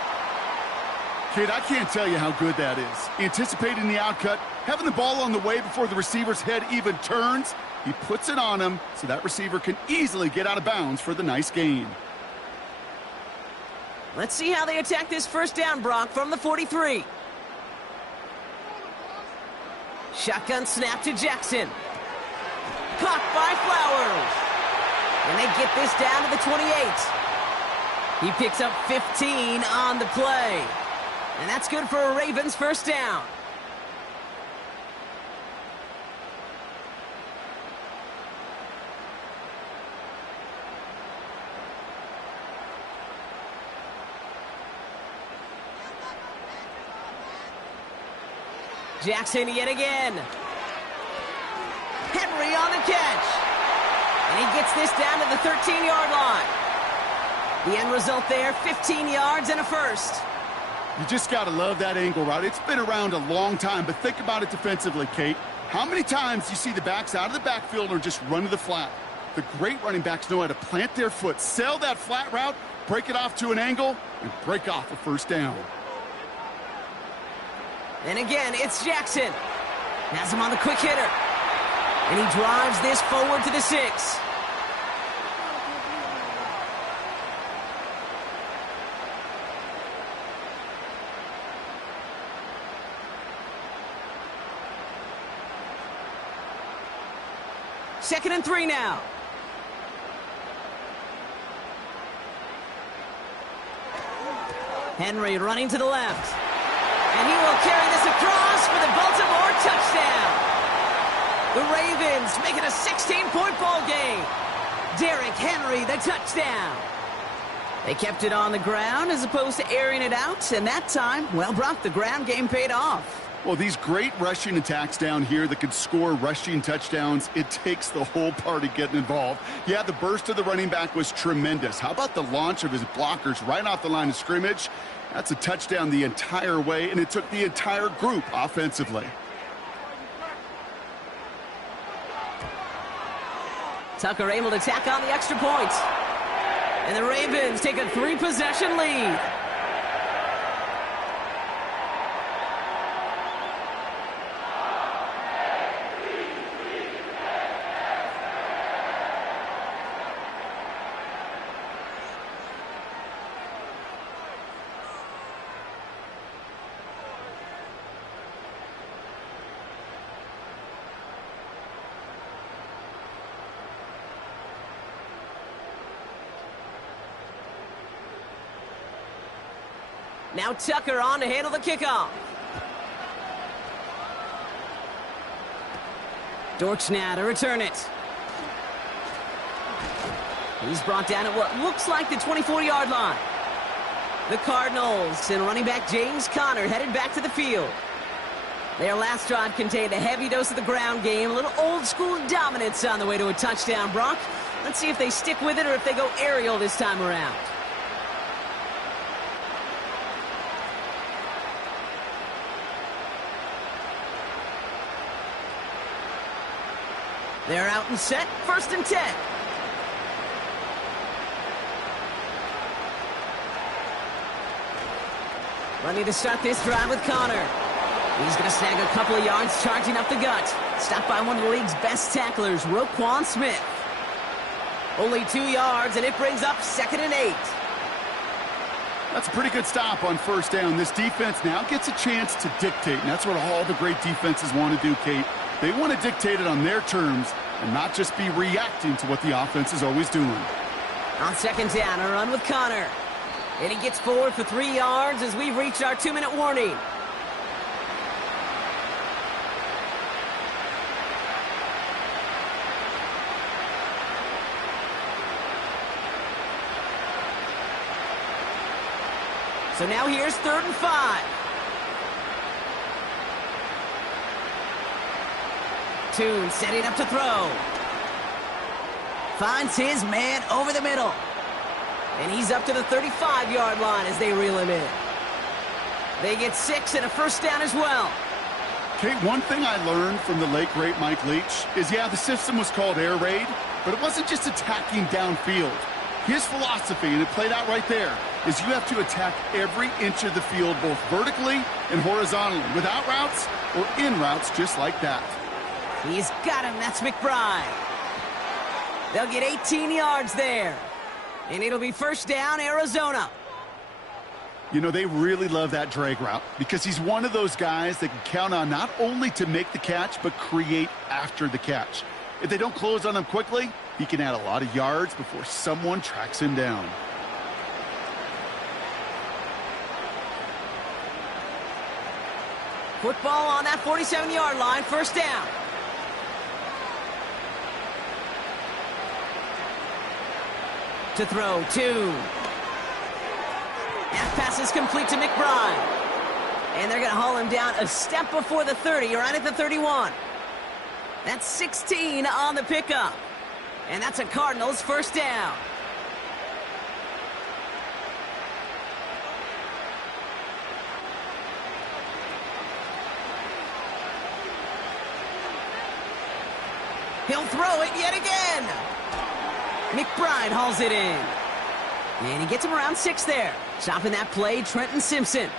Kid, I can't tell you how good that is. Anticipating the outcut, having the ball on the way before the receiver's head even turns, he puts it on him so that receiver can easily get out of bounds for the nice gain. Let's see how they attack this 1st down, Brock, from the 43. Shotgun snap to Jackson. Caught by Flowers. And they get this down to the 28. He picks up 15 on the play. And that's good for a Ravens 1st down. Jackson yet again. Henry on the catch. And he gets this down to the 13-yard line. The end result there, 15 yards and a 1st. You just got to love that angle route. It's been around a long time, but think about it defensively, Kate. How many times you see the backs out of the backfield or just run to the flat? The great running backs know how to plant their foot, sell that flat route, break it off to an angle, and break off a 1st down. And again, it's Jackson. Has him on the quick hitter. And he drives this forward to the 6. 2nd and 3 now. Henry running to the left. And he will carry this across for the Baltimore touchdown. The Ravens make it a 16-point ball game. Derrick Henry, the touchdown. They kept it on the ground as opposed to airing it out, and that time, well, Brock, the ground game paid off. Well, these great rushing attacks down here that could score rushing touchdowns, it takes the whole party getting involved. Yeah, the burst of the running back was tremendous. How about the launch of his blockers right off the line of scrimmage? That's a touchdown the entire way, and it took the entire group offensively. Tucker able to tack on the extra point. And the Ravens take a 3-possession lead. Now Tucker on to handle the kickoff. Dortch now to return it. He's brought down at what looks like the 24-yard line. The Cardinals and running back James Conner headed back to the field. Their last drive contained a heavy dose of the ground game, a little old-school dominance on the way to a touchdown, Brock. Let's see if they stick with it or if they go aerial this time around. They're out and set, 1st and 10. Running to start this drive with Conner. He's going to snag a couple of yards charging up the gut. Stopped by one of the league's best tacklers, Roquan Smith. Only 2 yards, and it brings up 2nd and 8. That's a pretty good stop on 1st down. This defense now gets a chance to dictate, and that's what all the great defenses want to do, Kate. They want to dictate it on their terms and not just be reacting to what the offense is always doing. On 2nd down, a run with Conner. And he gets forward for 3 yards as we've reached our 2-minute warning. So now here's 3rd and 5. Toon setting up to throw. Finds his man over the middle. And he's up to the 35-yard line as they reel him in. They get 6 and a 1st down as well. Kate, one thing I learned from the late, great Mike Leach is, yeah, the system was called air raid, but it wasn't just attacking downfield. His philosophy, and it played out right there, is you have to attack every inch of the field, both vertically and horizontally, without routes or in routes just like that. He's got him. That's McBride. They'll get 18 yards there. And it'll be 1st down, Arizona. You know, they really love that drag route because he's one of those guys that can count on not only to make the catch, but create after the catch. If they don't close on him quickly, he can add a lot of yards before someone tracks him down. Football on that 47-yard line, 1st down. To throw, Toon. That pass is complete to McBride. And they're going to haul him down a step before the 30, right at the 31. That's 16 on the pickup. And that's a Cardinals 1st down. He'll throw it yet again. McBride hauls it in. And he gets him around 6 there. Stopping that play, Trenton Simpson.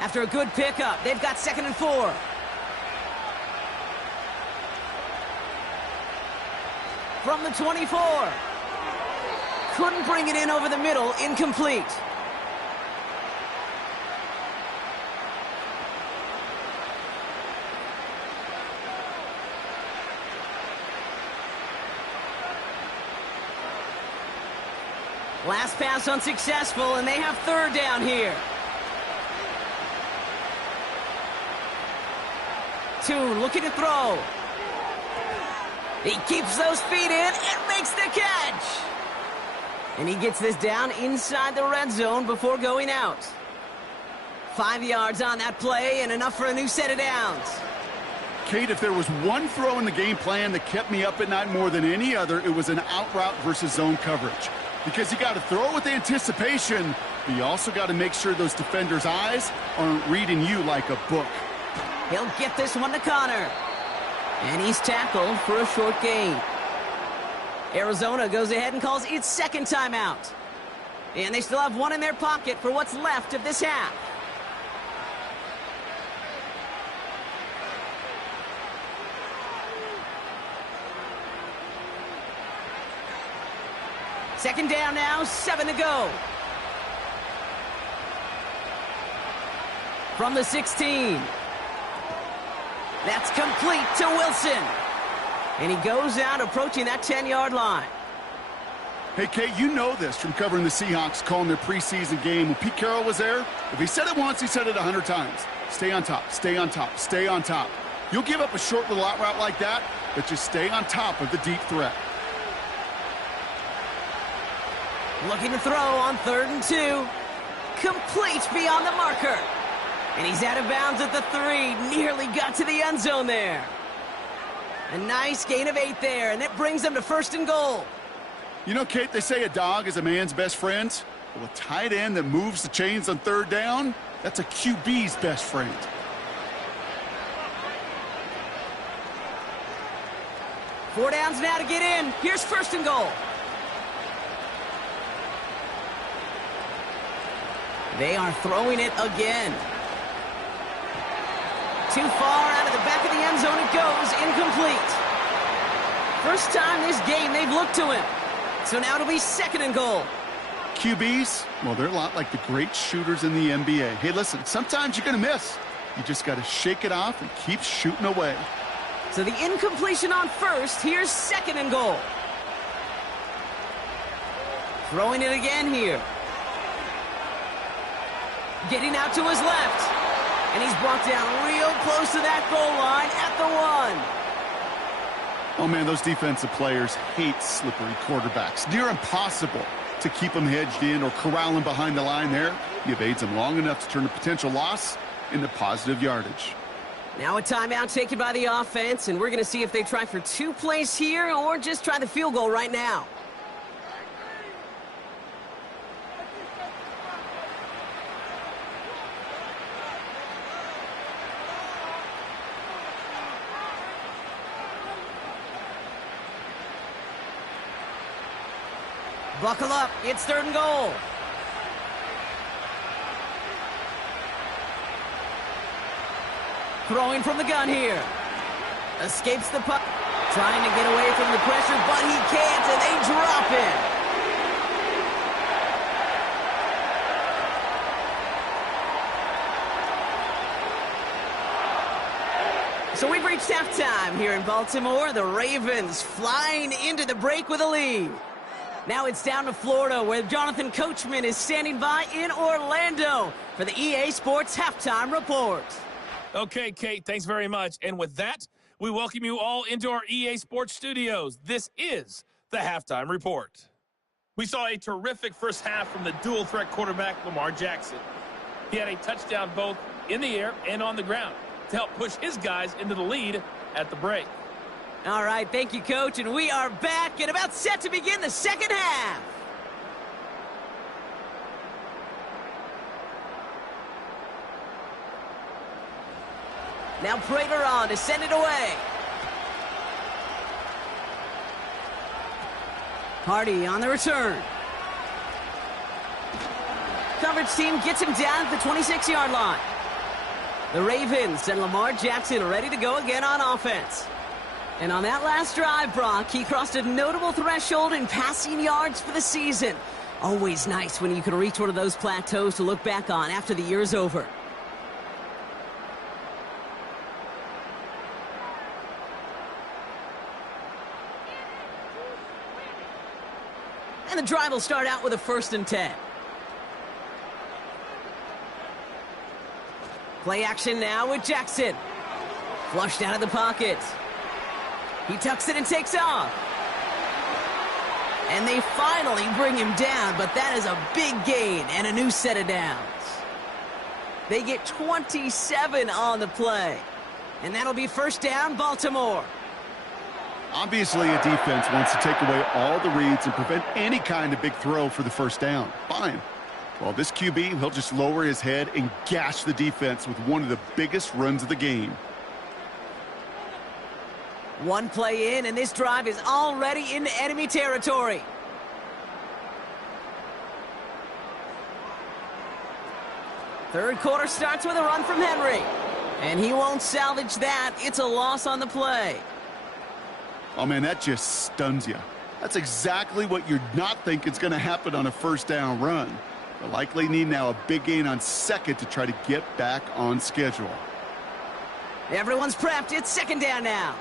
After a good pickup, they've got 2nd and 4. from the 24. Couldn't bring it in over the middle, incomplete. Last pass unsuccessful, and they have third down here. 2 looking to throw. He keeps those feet in and makes the catch. And he gets this down inside the red zone before going out. 5 yards on that play and enough for a new set of downs. Kate, if there was one throw in the game plan that kept me up at night more than any other, it was an out route versus zone coverage. Because you got to throw with anticipation, but you also got to make sure those defenders' eyes aren't reading you like a book. He'll get this one to Connor. And he's tackled for a short gain. Arizona goes ahead and calls its second timeout. And they still have one in their pocket for what's left of this half. Second down now, 7 to go. From the 16. That's complete to Wilson. And he goes out approaching that 10-yard line. Hey, Kate, you know this from covering the Seahawks, calling their preseason game. When Pete Carroll was there, if he said it once, he said it 100 times. Stay on top, stay on top, stay on top. You'll give up a short little out route like that, but just stay on top of the deep threat. Looking to throw on 3rd and 2. Complete beyond the marker. And he's out of bounds at the 3. Nearly got to the end zone there. A nice gain of 8 there, and that brings them to 1st and goal. You know, Kate, they say a dog is a man's best friend. Well, a tight end that moves the chains on 3rd down, that's a QB's best friend. Four downs now to get in. Here's 1st and goal. They are throwing it again. Too far out of the back of the end zone it goes, incomplete. First time this game they've looked to him. So now it'll be 2nd and goal. QBs, well, they're a lot like the great shooters in the NBA. Hey, listen, sometimes you're going to miss. You just got to shake it off and keep shooting away. So the incompletion on 1st, here's 2nd and goal. Throwing it again here. Getting out to his left. And he's brought down real close to that goal line at the 1. Oh, man, those defensive players hate slippery quarterbacks. Near impossible to keep them hedged in or corral them behind the line there. You evade them long enough to turn a potential loss into positive yardage. Now a timeout taken by the offense, and we're going to see if they try for 2 plays here or just try the field goal right now. Buckle up, it's 3rd and goal. Throwing from the gun here. Escapes the puck. Trying to get away from the pressure, but he can't, and they drop it. So we've reached halftime here in Baltimore. The Ravens flying into the break with a lead. Now it's down to Florida, where Jonathan Coachman is standing by in Orlando for the EA Sports Halftime Report. Okay, Kate, thanks very much. And with that, we welcome you all into our EA Sports studios. This is the Halftime Report. We saw a terrific first half from the dual-threat quarterback, Lamar Jackson. He had a touchdown both in the air and on the ground to help push his guys into the lead at the break. All right, thank you, Coach, and we are back and about set to begin the second half. Now Prater on to send it away. Hardy on the return. Coverage team gets him down at the 26-yard line. The Ravens and Lamar Jackson are ready to go again on offense. And on that last drive, Brock, he crossed a notable threshold in passing yards for the season. Always nice when you can reach one of those plateaus to look back on after the year's over. And the drive will start out with a 1st and 10. Play action now with Jackson. Flushed out of the pocket. He tucks it and takes off. And they finally bring him down, but that is a big gain and a new set of downs. They get 27 on the play. And that'll be 1st down, Baltimore. Obviously, a defense wants to take away all the reads and prevent any kind of big throw for the 1st down. Fine. Well, this QB, he'll just lower his head and gash the defense with one of the biggest runs of the game. One play in, and this drive is already into enemy territory. Third quarter starts with a run from Henry. And he won't salvage that. It's a loss on the play. Oh, man, that just stuns you. That's exactly what you're not thinking is going to happen on a 1st down run. They'll likely need now a big gain on 2nd to try to get back on schedule. Everyone's prepped. It's 2nd down now.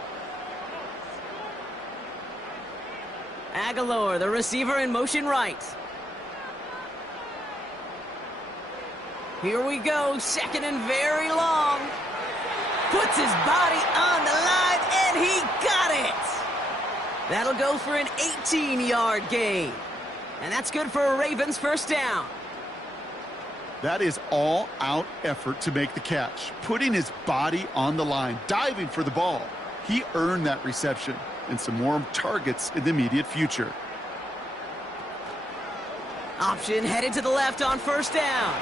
Aguilar, the receiver, in motion right. Here we go. 2nd and very long. Puts his body on the line, and he got it. That'll go for an 18-yard gain. And that's good for a Ravens 1st down. That is all-out effort to make the catch. Putting his body on the line, diving for the ball. He earned that reception and some more targets in the immediate future. Option headed to the left on 1st down.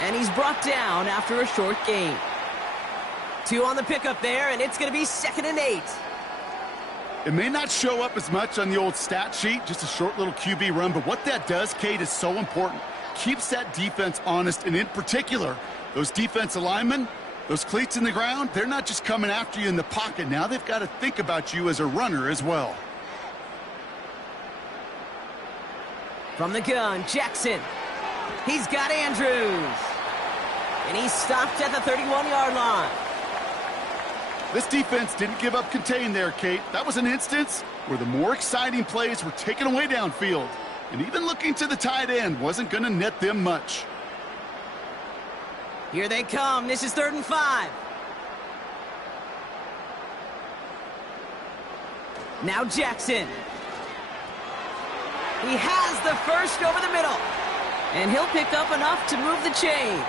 And he's brought down after a short gain. 2 on the pickup there, and it's going to be 2nd and 8. It may not show up as much on the old stat sheet, just a short little QB run, but what that does, Kate, is so important. Keeps that defense honest, and in particular, those defensive linemen, those cleats in the ground, they're not just coming after you in the pocket. Now they've got to think about you as a runner as well. From the gun, Jackson. He's got Andrews. And he's stopped at the 31-yard line. This defense didn't give up contain there, Kate. That was an instance where the more exciting plays were taken away downfield. And even looking to the tight end wasn't going to net them much. Here they come. This is 3rd and 5. Now Jackson. He has the 1st over the middle. And he'll pick up enough to move the chains.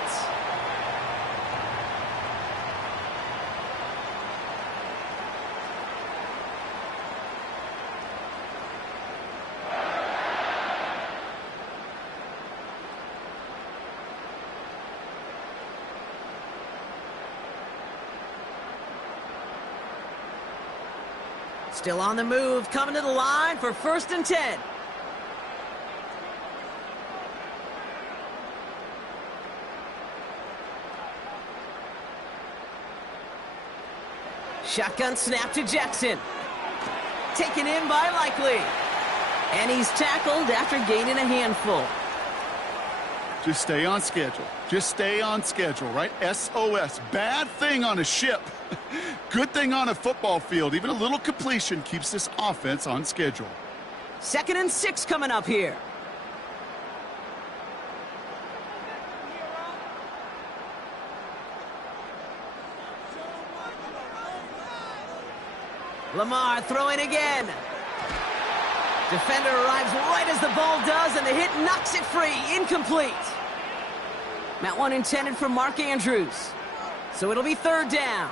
Still on the move, coming to the line for 1st and 10. Shotgun snap to Jackson. Taken in by Likely. And he's tackled after gaining a handful. Just stay on schedule. Just stay on schedule, right? SOS. Bad thing on a ship. Good thing on a football field. Even a little completion keeps this offense on schedule. 2nd and 6 coming up here. Lamar throwing again. Defender arrives right as the ball does, and the hit knocks it free. Incomplete. That one intended for Mark Andrews. So it'll be 3rd down.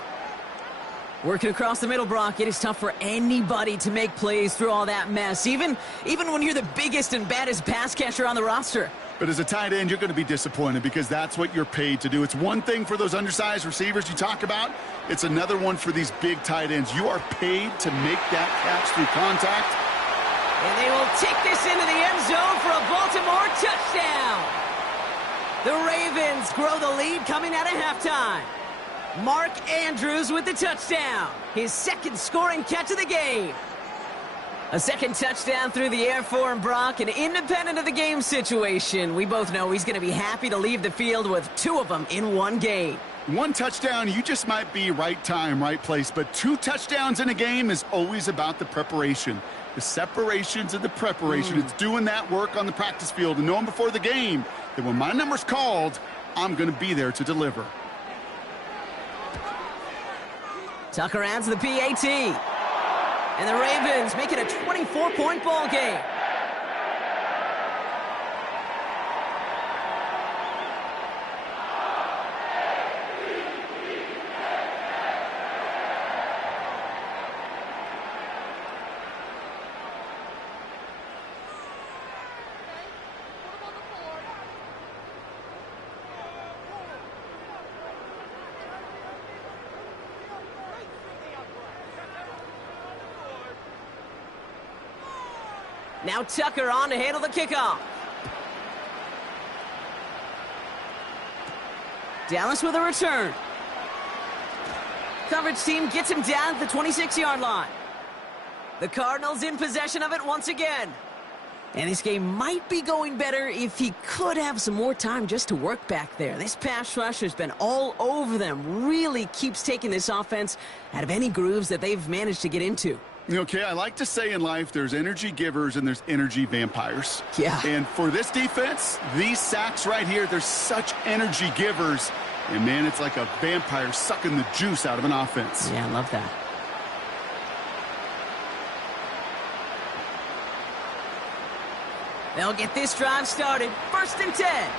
Working across the middle, Brock, it is tough for anybody to make plays through all that mess, even when you're the biggest and baddest pass catcher on the roster. But as a tight end, you're going to be disappointed because that's what you're paid to do. It's one thing for those undersized receivers you talk about. It's another one for these big tight ends. You are paid to make that catch through contact. And they will take this into the end zone for a Baltimore touchdown. The Ravens grow the lead coming out of halftime. Mark Andrews with the touchdown. His second scoring catch of the game. A second touchdown through the air for him, Brock, and independent of the game situation, we both know he's going to be happy to leave the field with 2 of them in one game. 1 touchdown, you just might be right time, right place. But 2 touchdowns in a game is always about the preparation. The separations and the preparation. It's doing that work on the practice field and knowing before the game that when my number's called, I'm going to be there to deliver. Tucker adds the PAT. And the Ravens make it a 24-point ball game. Now Tucker on to handle the kickoff. Dallas with a return. Coverage team gets him down at the 26-yard line. The Cardinals in possession of it once again. And this game might be going better if he could have some more time just to work back there. This pass rush has been all over them. Really keeps taking this offense out of any grooves that they've managed to get into. Okay, I like to say in life there's energy givers and there's energy vampires. Yeah. And for this defense, these sacks right here, they're such energy givers. And, man, it's like a vampire sucking the juice out of an offense. Yeah, I love that. They'll get this drive started. 1st and 10.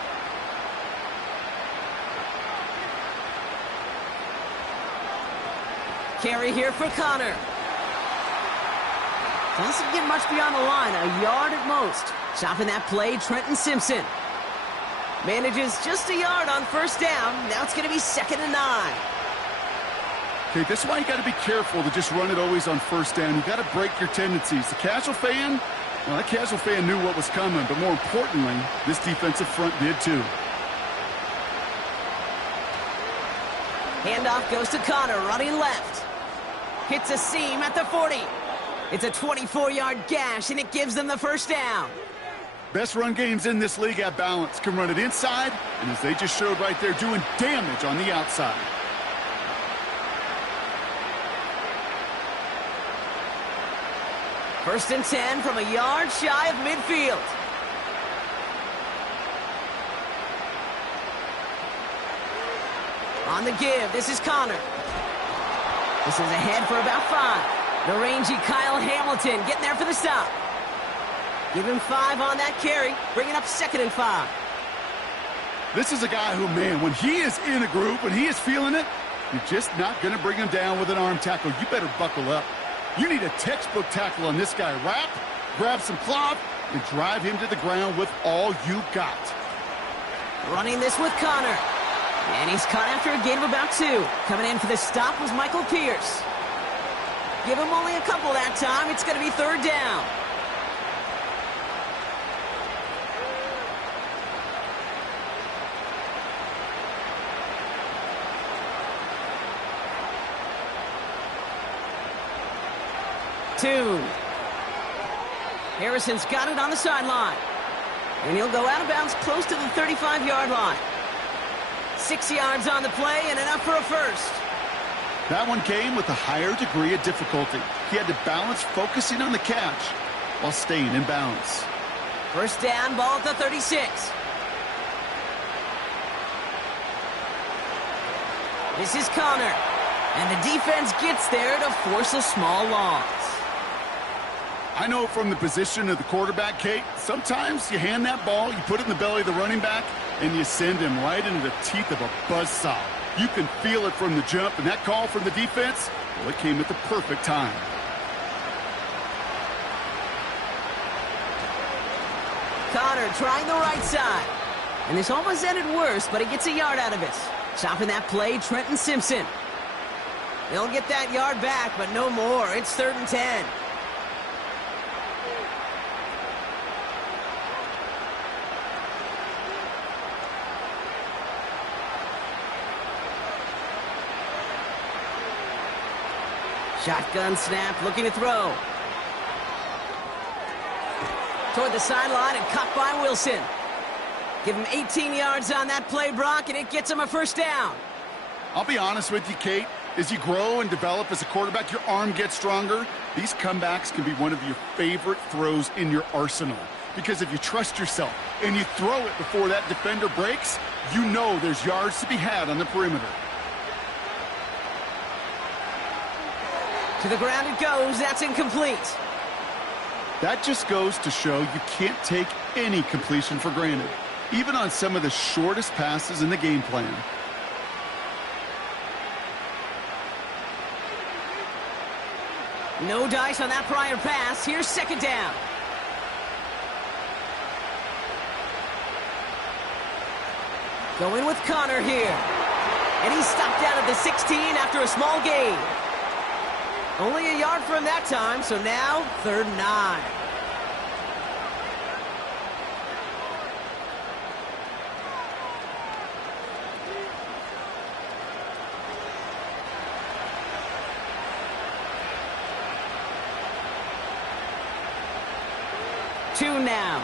Carry here for Connor. Doesn't get much beyond the line, a yard at most. Stopping that play, Trenton Simpson. Manages just a yard on 1st down. Now it's going to be 2nd and 9. Okay, this is why you got to be careful to just run it always on 1st down. You got to break your tendencies. The casual fan, well, that casual fan knew what was coming, but more importantly, this defensive front did too. Handoff goes to Connor, running left. Hits a seam at the 40. It's a 24-yard gash, and it gives them the 1st down. Best run games in this league at balance. Can run it inside, and as they just showed right there, doing damage on the outside. First and 10 from a yard shy of midfield. On the give, this is Connor. This is ahead for about 5. The rangy Kyle Hamilton getting there for the stop. Give him 5 on that carry, bringing up 2nd and 5. This is a guy who, man, when he is in a group, when he is feeling it, you're just not going to bring him down with an arm tackle. You better buckle up. You need a textbook tackle on this guy. Wrap, grab some cloth, and drive him to the ground with all you got. Running this with Connor. And he's caught after a gain of about 2. Coming in for the stop was Michael Pierce. Give him only a couple that time. It's going to be 3rd down. Harrison's got it on the sideline. And he'll go out of bounds close to the 35-yard line. 6 yards on the play and enough for a 1st. That one came with a higher degree of difficulty. He had to balance focusing on the catch while staying in balance. 1st down, ball at the 36. This is Connor. And the defense gets there to force a small loss. I know from the position of the quarterback, Kate, sometimes you hand that ball, you put it in the belly of the running back, and you send him right into the teeth of a buzzsaw. You can feel it from the jump, and that call from the defense, well, it came at the perfect time. Connor trying the right side. And this almost ended worse, but he gets a yard out of it. Stopping that play, Trenton Simpson. They'll get that yard back, but no more. It's 3rd and 10. Shotgun snap, looking to throw. Toward the sideline and caught by Wilson. Give him 18 yards on that play, Brock, and it gets him a first down. I'll be honest with you, Kate. As you grow and develop as a quarterback, your arm gets stronger. These comebacks can be one of your favorite throws in your arsenal. Because if you trust yourself and you throw it before that defender breaks, you know there's yards to be had on the perimeter. To the ground it goes. That's incomplete. That just goes to show you can't take any completion for granted, even on some of the shortest passes in the game plan. No dice on that prior pass. Here's second down. Going with Connor here. And he's stopped down at the 16 after a small gain. Only a yard for him that time, so now 3rd and 9. Two now.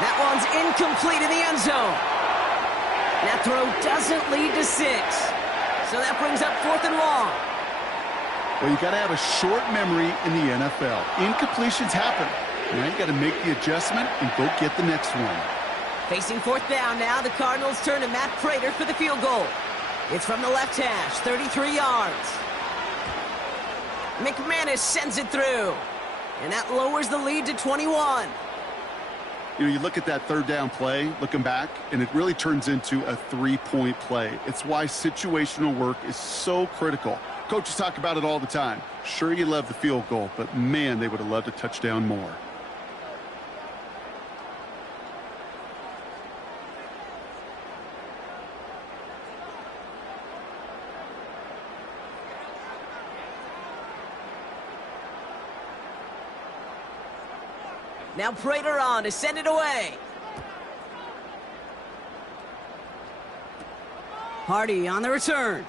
That one's incomplete in the end zone. That throw doesn't lead to 6. So that brings up 4th and long. Well, you got to have a short memory in the NFL. Incompletions happen. Now you got to make the adjustment and go get the next one. Facing 4th down now, the Cardinals turn to Matt Prater for the field goal. It's from the left hash, 33 yards. McManus sends it through. And that lowers the lead to 21. You know, you look at that 3rd down play, looking back, and it really turns into a 3-point play. It's why situational work is so critical. Coaches talk about it all the time. Sure, you love the field goal, but man, they would have loved a touchdown more. Now Prater on to send it away. Hardy on the return.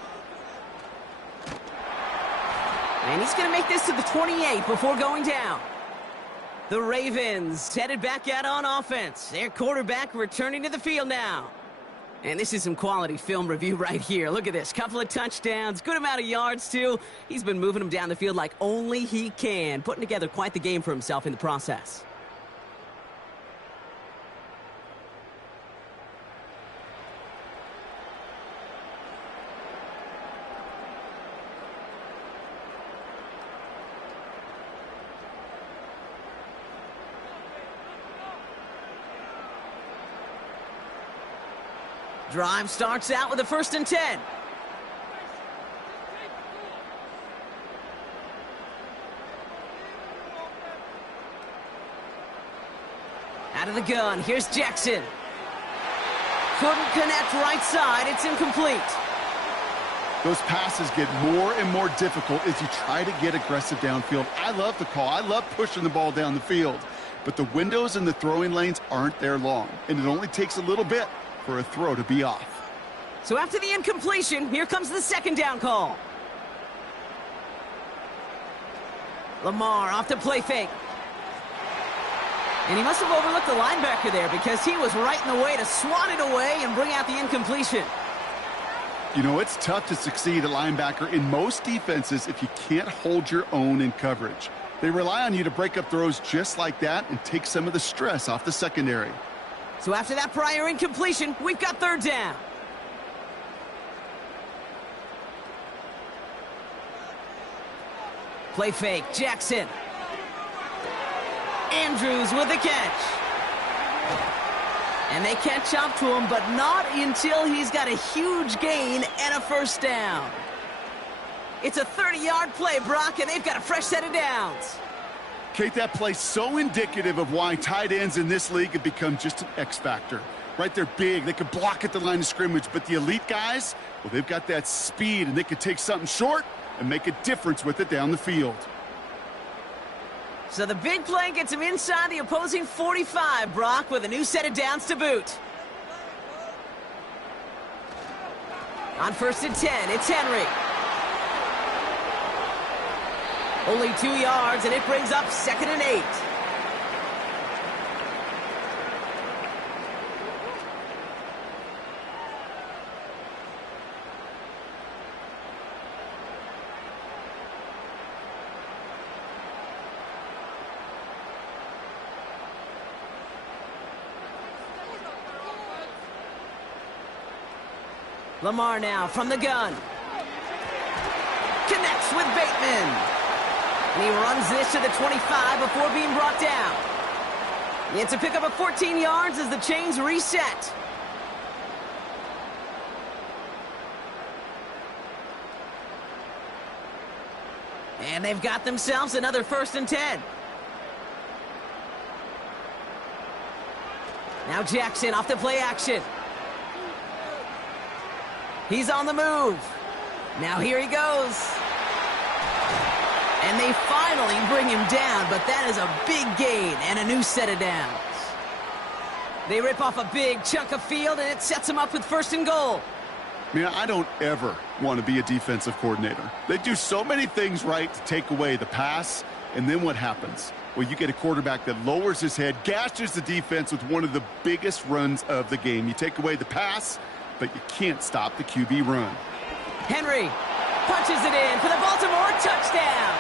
And he's going to make this to the 28 before going down. The Ravens headed back out on offense. Their quarterback returning to the field now. And this is some quality film review right here. Look at this. Couple of touchdowns. Good amount of yards, too. He's been moving them down the field like only he can. Putting together quite the game for himself in the process. Drive starts out with a 1st and 10. Out of the gun, here's Jackson. Couldn't connect right side, it's incomplete. Those passes get more and more difficult as you try to get aggressive downfield. I love the call. I love pushing the ball down the field. But the windows in the throwing lanes aren't there long, and it only takes a little bit for a throw to be off. So after the incompletion, here comes the 2nd down call. Lamar off the play fake. And he must have overlooked the linebacker there because he was right in the way to swat it away and bring out the incompletion. You know, it's tough to succeed at linebacker in most defenses if you can't hold your own in coverage. They rely on you to break up throws just like that and take some of the stress off the secondary. So after that prior incompletion, we've got 3rd down. Play fake, Jackson. Andrews with the catch. And they catch up to him, but not until he's got a huge gain and a 1st down. It's a 30-yard play, Brock, and they've got a fresh set of downs. Kate, that play's so indicative of why tight ends in this league have become just an X factor. Right, they're big, they can block at the line of scrimmage, but the elite guys, well, they've got that speed, and they can take something short and make a difference with it down the field. So the big play gets him inside the opposing 45, Brock, with a new set of downs to boot. On 1st and 10, it's Henry. Only 2 yards, and it brings up 2nd and 8. Lamar now from the gun. Connects with Bateman. And he runs this to the 25 before being brought down. It's a pickup of 14 yards as the chains reset. And they've got themselves another 1st and 10. Now Jackson off the play action. He's on the move. Now here he goes. And they finally bring him down, but that is a big gain and a new set of downs. They rip off a big chunk of field, and it sets them up with 1st and goal. Man, I don't ever want to be a defensive coordinator. They do so many things right to take away the pass, and then what happens? Well, you get a quarterback that lowers his head, gashes the defense with one of the biggest runs of the game. You take away the pass, but you can't stop the QB run. Henry punches it in for the Baltimore touchdown.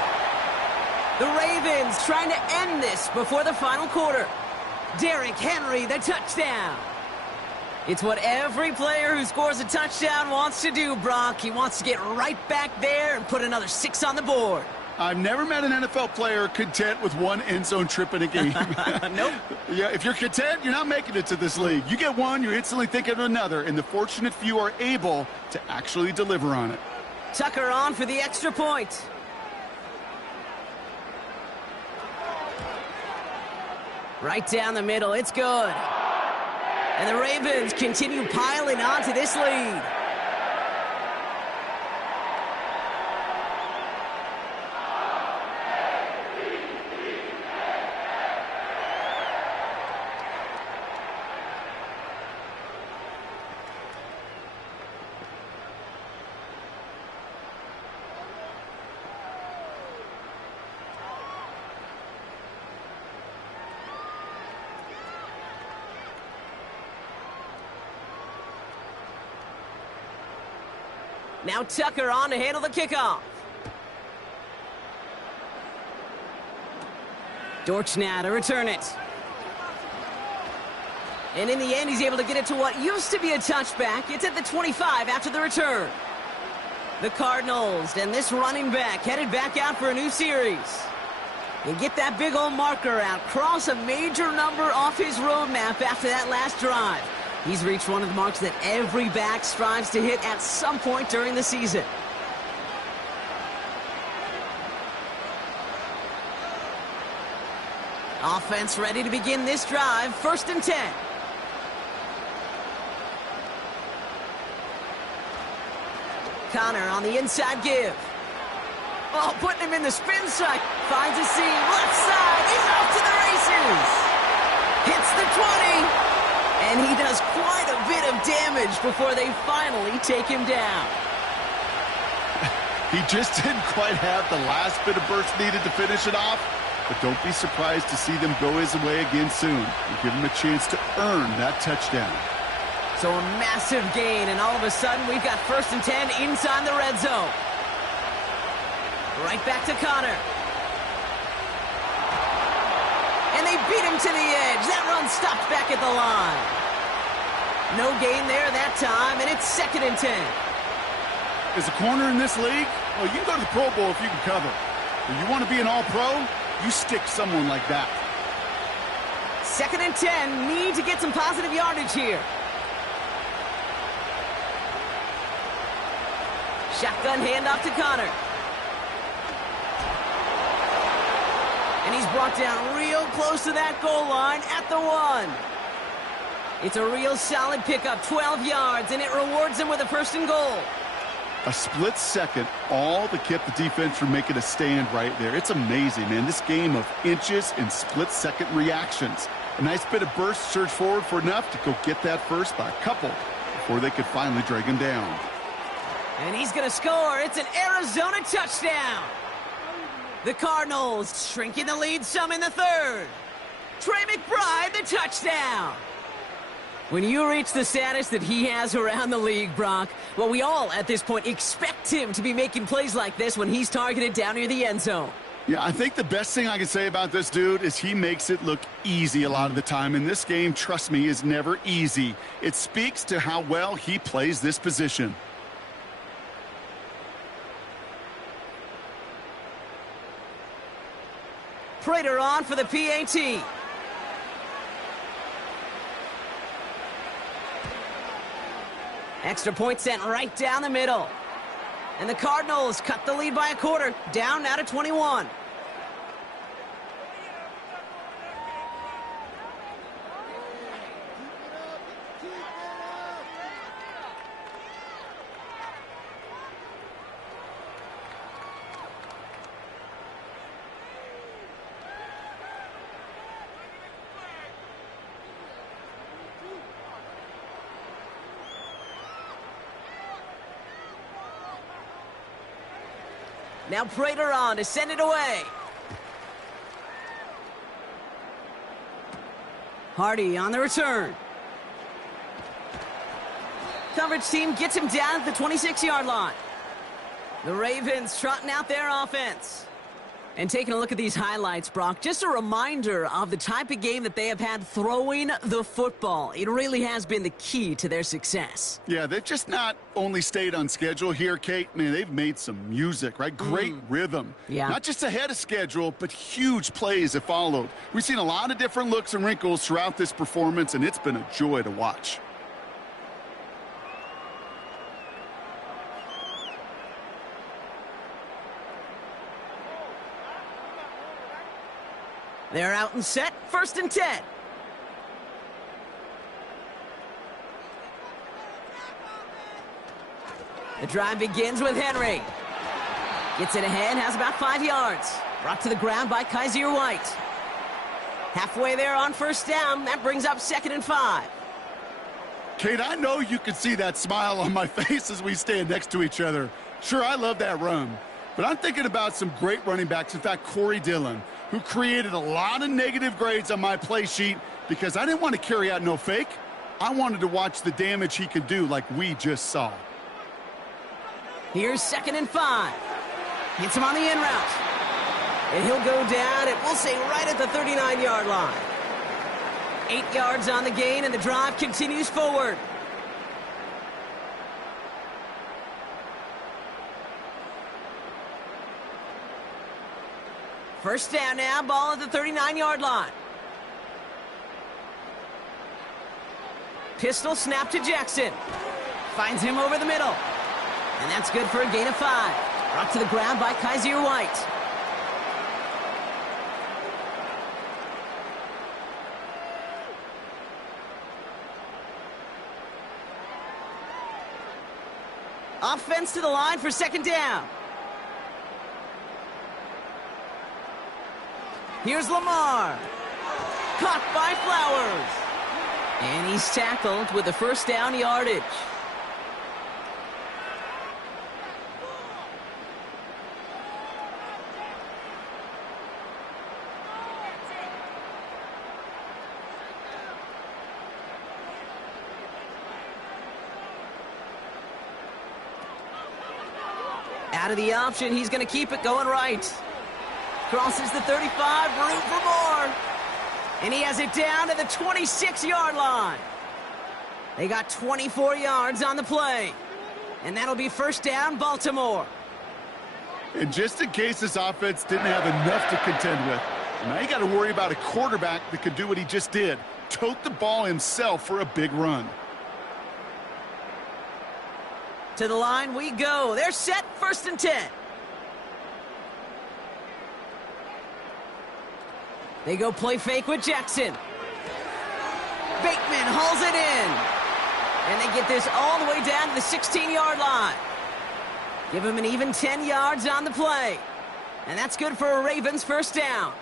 The Ravens trying to end this before the final quarter. Derrick Henry, the touchdown. It's what every player who scores a touchdown wants to do, Brock. He wants to get right back there and put another 6 on the board. I've never met an NFL player content with one end zone trip in a game. Nope. Yeah, if you're content, you're not making it to this league. You get one, you're instantly thinking of another, and the fortunate few are able to actually deliver on it. Tucker on for the extra point. Right down the middle, it's good. And the Ravens continue piling on to this lead. Now Tucker on to handle the kickoff. Dortch now to return it. And in the end, he's able to get it to what used to be a touchback. It's at the 25 after the return. The Cardinals and this running back headed back out for a new series. And get that big old marker out. Cross a major number off his roadmap after that last drive. He's reached one of the marks that every back strives to hit at some point during the season. Offense ready to begin this drive. 1st and 10. Connor on the inside give. Oh, putting him in the spin strike. Finds a seam. Left side. He's off to the races. Hits the 20. And he does quite a bit of damage before they finally take him down. He just didn't quite have the last bit of burst needed to finish it off. But don't be surprised to see them go his way again soon. You give him a chance to earn that touchdown. So a massive gain, and all of a sudden we've got 1st and 10 inside the red zone. Right back to Connor. And they beat him to the edge. That run stopped back at the line. No gain there that time, and it's 2nd and 10. As a corner in this league, well, you can go to the Pro Bowl if you can cover. If you want to be an all-pro, you stick someone like that. 2nd and 10, need to get some positive yardage here. Shotgun handoff to Connor. And he's brought down real close to that goal line at the 1. It's a real solid pickup, 12 yards, and it rewards him with a 1st and goal. A split second, all that kept the defense from making a stand right there. It's amazing, man. This game of inches and split-second reactions. A nice bit of burst, surge forward for enough to go get that first by a couple before they could finally drag him down. And he's going to score. It's an Arizona touchdown. The Cardinals shrinking the lead some in the third. Trey McBride, the touchdown. When you reach the status that he has around the league, Brock, well, we all at this point expect him to be making plays like this when he's targeted down near the end zone. Yeah, I think the best thing I can say about this dude is he makes it look easy a lot of the time. And this game, trust me, is never easy. It speaks to how well he plays this position. Prater on for the PAT. Extra point sent right down the middle. And the Cardinals cut the lead by a quarter, down now to 21. Now Prater on to send it away. Hardy on the return. Coverage team gets him down at the 26-yard line. The Ravens trotting out their offense. And taking a look at these highlights, Brock, just a reminder of the type of game that they have had throwing the football. It really has been the key to their success. Yeah, they've just not only stayed on schedule here, Kate. Man, they've made some music, right? Great rhythm. Yeah. Not just ahead of schedule, but huge plays have followed. We've seen a lot of different looks and wrinkles throughout this performance, and it's been a joy to watch. They're out and set, 1st and 10. The drive begins with Henry. Gets it ahead, has about 5 yards. Brought to the ground by Kaiser White. Halfway there on 1st down, that brings up 2nd and 5. Kate, I know you can see that smile on my face as we stand next to each other. Sure, I love that run. But I'm thinking about some great running backs. In fact, Corey Dillon, who created a lot of negative grades on my play sheet because I didn't want to carry out no fake. I wanted to watch the damage he could do like we just saw. Here's 2nd and 5. Hits him on the in route. And he'll go down, and we'll say right at the 39-yard line. 8 yards on the gain, and the drive continues forward. First down now, ball at the 39-yard line. Pistol snap to Jackson. Finds him over the middle. And that's good for a gain of 5. Brought to the ground by Kaiser White. Offense to the line for 2nd down. Here's Lamar. Caught by Flowers. And he's tackled with the 1st down yardage. Out of the option, he's going to keep it going right. Crosses the 35, room for more. And he has it down to the 26-yard line. They got 24 yards on the play. And that'll be 1st down, Baltimore. And just in case this offense didn't have enough to contend with, now you got to worry about a quarterback that could do what he just did. Tote the ball himself for a big run. To the line we go. They're set, 1st and 10. They go play fake with Jackson. Bateman hauls it in. And they get this all the way down to the 16-yard line. Give him an even 10 yards on the play. And that's good for a Ravens 1st down.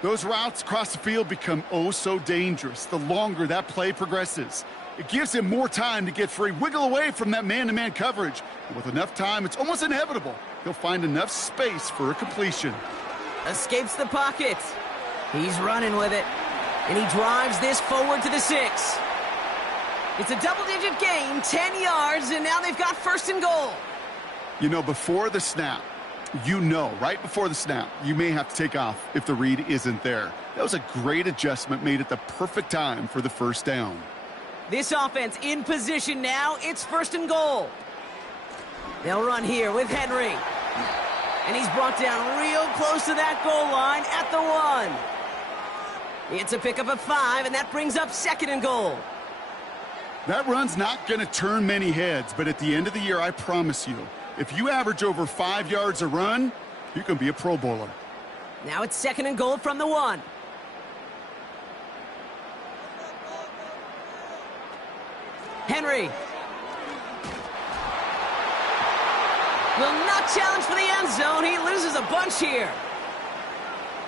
Those routes across the field become oh so dangerous the longer that play progresses. It gives him more time to get free, wiggle away from that man-to-man coverage. And with enough time, it's almost inevitable He'll find enough space for a completion. Escapes the pocket. He's running with it. And he drives this forward to the 6. It's a double-digit gain, 10 yards, and now they've got first and goal. You know, before the snap, right before the snap, you may have to take off if the read isn't there. That was a great adjustment made at the perfect time for the first down. This offense in position now. It's first and goal. They'll run here with Henry. And he's brought down real close to that goal line at the 1. It's a pickup of 5, and that brings up second and goal. That run's not going to turn many heads, but at the end of the year, I promise you, if you average over 5 yards a run, you can be a Pro Bowler. Now it's second and goal from the 1. Henry. Will not challenge for the end zone. He loses a bunch here.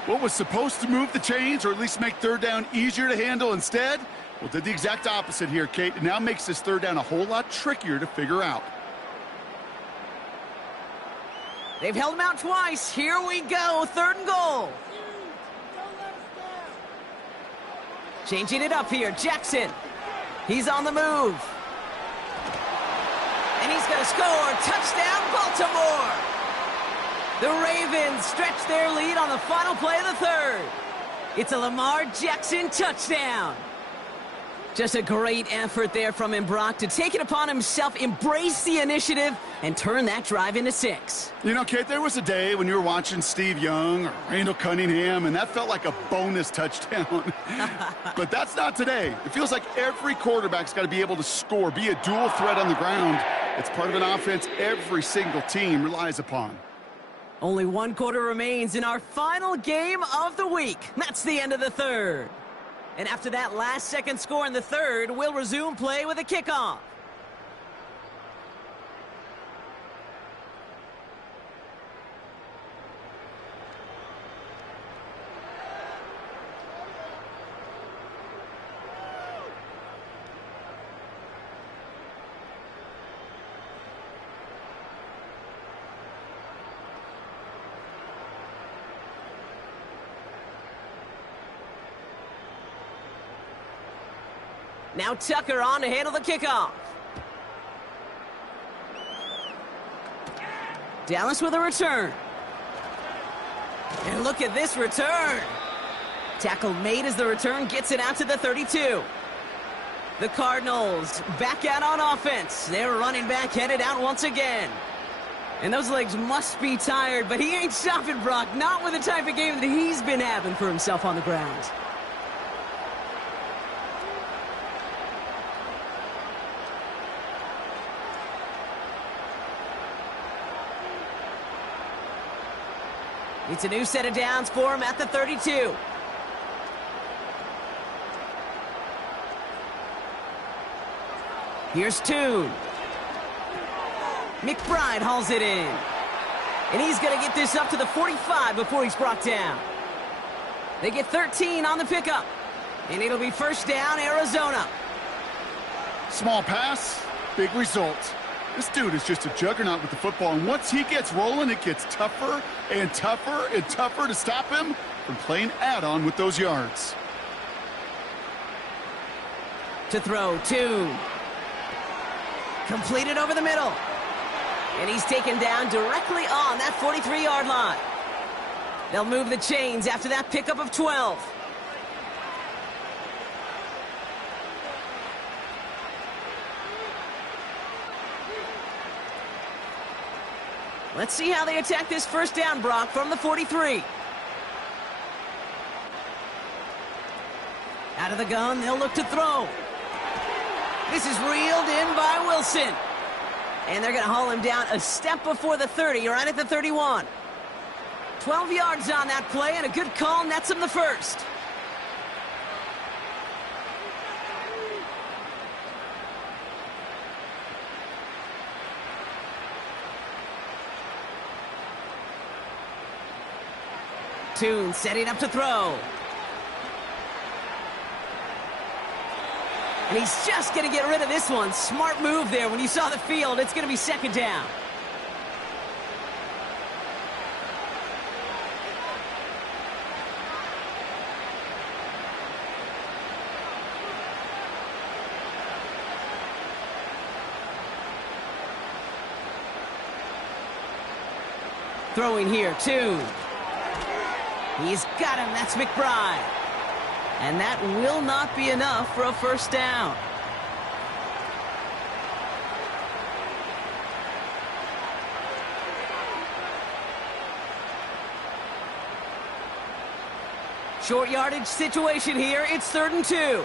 What was supposed to move the chains, or at least make third down easier to handle instead? Well, did the exact opposite here, Kate. It now makes this third down a whole lot trickier to figure out. They've held him out twice. Here we go. Third and goal. Changing it up here. Jackson. He's on the move. And he's going to score. Touchdown, Baltimore. The Ravens stretch their lead on the final play of the third. It's a Lamar Jackson touchdown. Just a great effort there from him, Brock, to take it upon himself, embrace the initiative, and turn that drive into 6. You know, Kate, there was a day when you were watching Steve Young or Randall Cunningham, and that felt like a bonus touchdown. But that's not today. It feels like every quarterback's got to be able to score, be a dual threat on the ground. It's part of an offense every single team relies upon. Only 1 quarter remains in our final game of the week. That's the end of the third. And after that last-second score in the third, we'll resume play with a kickoff. Now Tucker on to handle the kickoff. Dallas with a return. And look at this return. Tackle made as the return gets it out to the 32. The Cardinals back out on offense. Their running back headed out once again. And those legs must be tired, but he ain't stopping, Brock. Not with the type of game that he's been having for himself on the ground. It's a new set of downs for him at the 32. Here's Toon. McBride hauls it in. And he's going to get this up to the 45 before he's brought down. They get 13 on the pickup. And it'll be first down, Arizona. Small pass, big result. This dude is just a juggernaut with the football, and once he gets rolling, it gets tougher and tougher and tougher to stop him from playing add-on with those yards. To throw, Toon. Completed over the middle. And he's taken down directly on that 43-yard line. They'll move the chains after that pickup of 12. Let's see how they attack this first down, Brock, from the 43. Out of the gun, they'll look to throw. This is reeled in by Wilson. And they're going to haul him down a step before the 30, right at the 31. 12 yards on that play, and a good call nets him the first. Toon setting up to throw. And he's just going to get rid of this one. Smart move there. When you saw the field, it's going to be second down. Throwing here, too. He's got him. That's McBride. And that will not be enough for a first down. Short yardage situation here. It's 3rd and 2.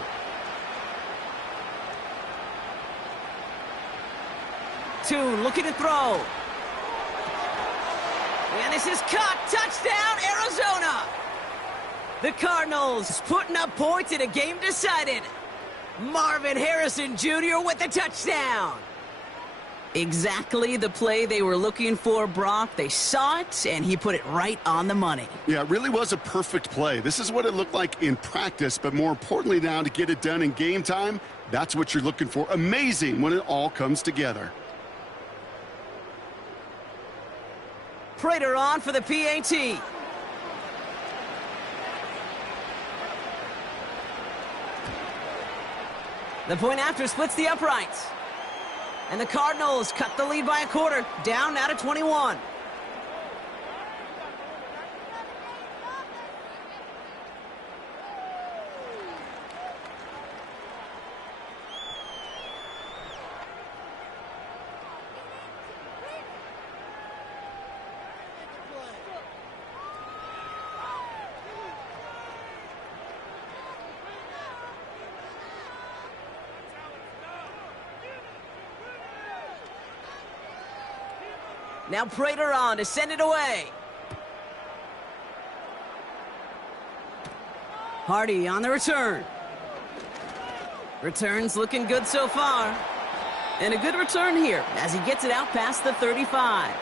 Tune looking to throw. And this is caught. Touchdown, Arizona. The Cardinals putting up points in a game decided. Marvin Harrison Jr. with the touchdown. Exactly the play they were looking for, Brock. They saw it, and he put it right on the money. Yeah, it really was a perfect play. This is what it looked like in practice, but more importantly now to get it done in game time, that's what you're looking for. Amazing when it all comes together. Prater on for the PAT. The point after splits the uprights. And the Cardinals cut the lead by a quarter, down now to 21. Now Prater on to send it away. Hardy on the return. Return's looking good so far. And a good return here as he gets it out past the 35.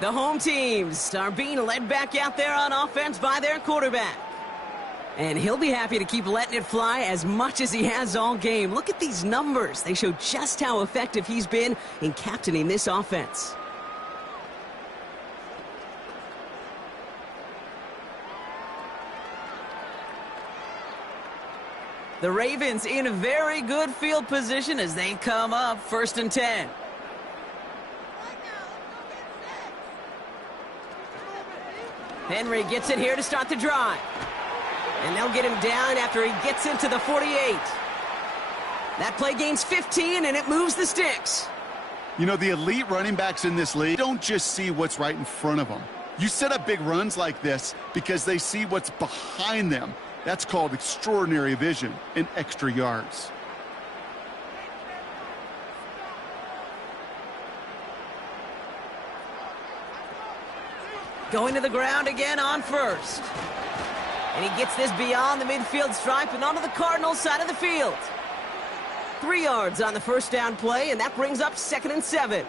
The home teams are being led back out there on offense by their quarterback. And he'll be happy to keep letting it fly as much as he has all game. Look at these numbers. They show just how effective he's been in captaining this offense. The Ravens in a very good field position as they come up 1st and 10. Henry gets it here to start the drive. And they'll get him down after he gets into the 48. That play gains 15 and it moves the sticks. You know, the elite running backs in this league don't just see what's right in front of them. You set up big runs like this because they see what's behind them. That's called extraordinary vision and extra yards. Going to the ground again on 1st. And he gets this beyond the midfield stripe and onto the Cardinals side of the field. 3 yards on the first down play, and that brings up 2nd and 7.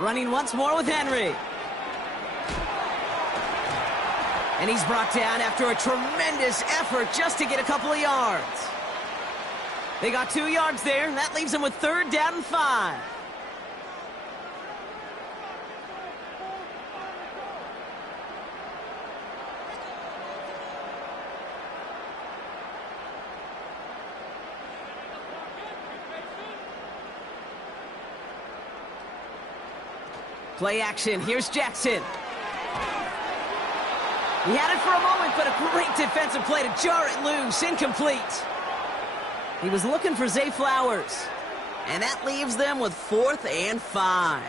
Running once more with Henry. And he's brought down after a tremendous effort just to get a couple of yards. They got 2 yards there, and that leaves them with 3rd down and 5. Play action. Here's Jackson. He had it for a moment, but a great defensive play to jar it loose. Incomplete. He was looking for Zay Flowers. And that leaves them with 4th and 5.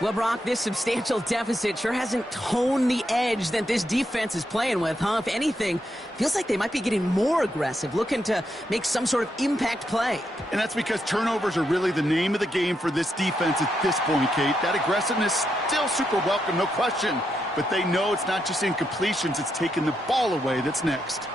Well, Brock, this substantial deficit sure hasn't toned the edge that this defense is playing with, huh? If anything, feels like they might be getting more aggressive, looking to make some sort of impact play. And that's because turnovers are really the name of the game for this defense at this point, Kate. That aggressiveness still super welcome, no question. But they know it's not just incompletions, it's taking the ball away that's next.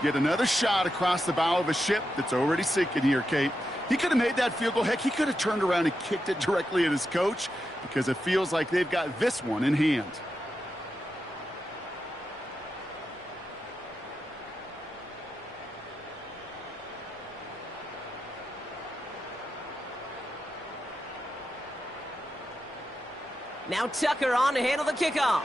Yet another shot across the bow of a ship that's already sinking here, Kate. He could have made that field goal. Heck, he could have turned around and kicked it directly at his coach because it feels like they've got this one in hand. Now Tucker on to handle the kickoff.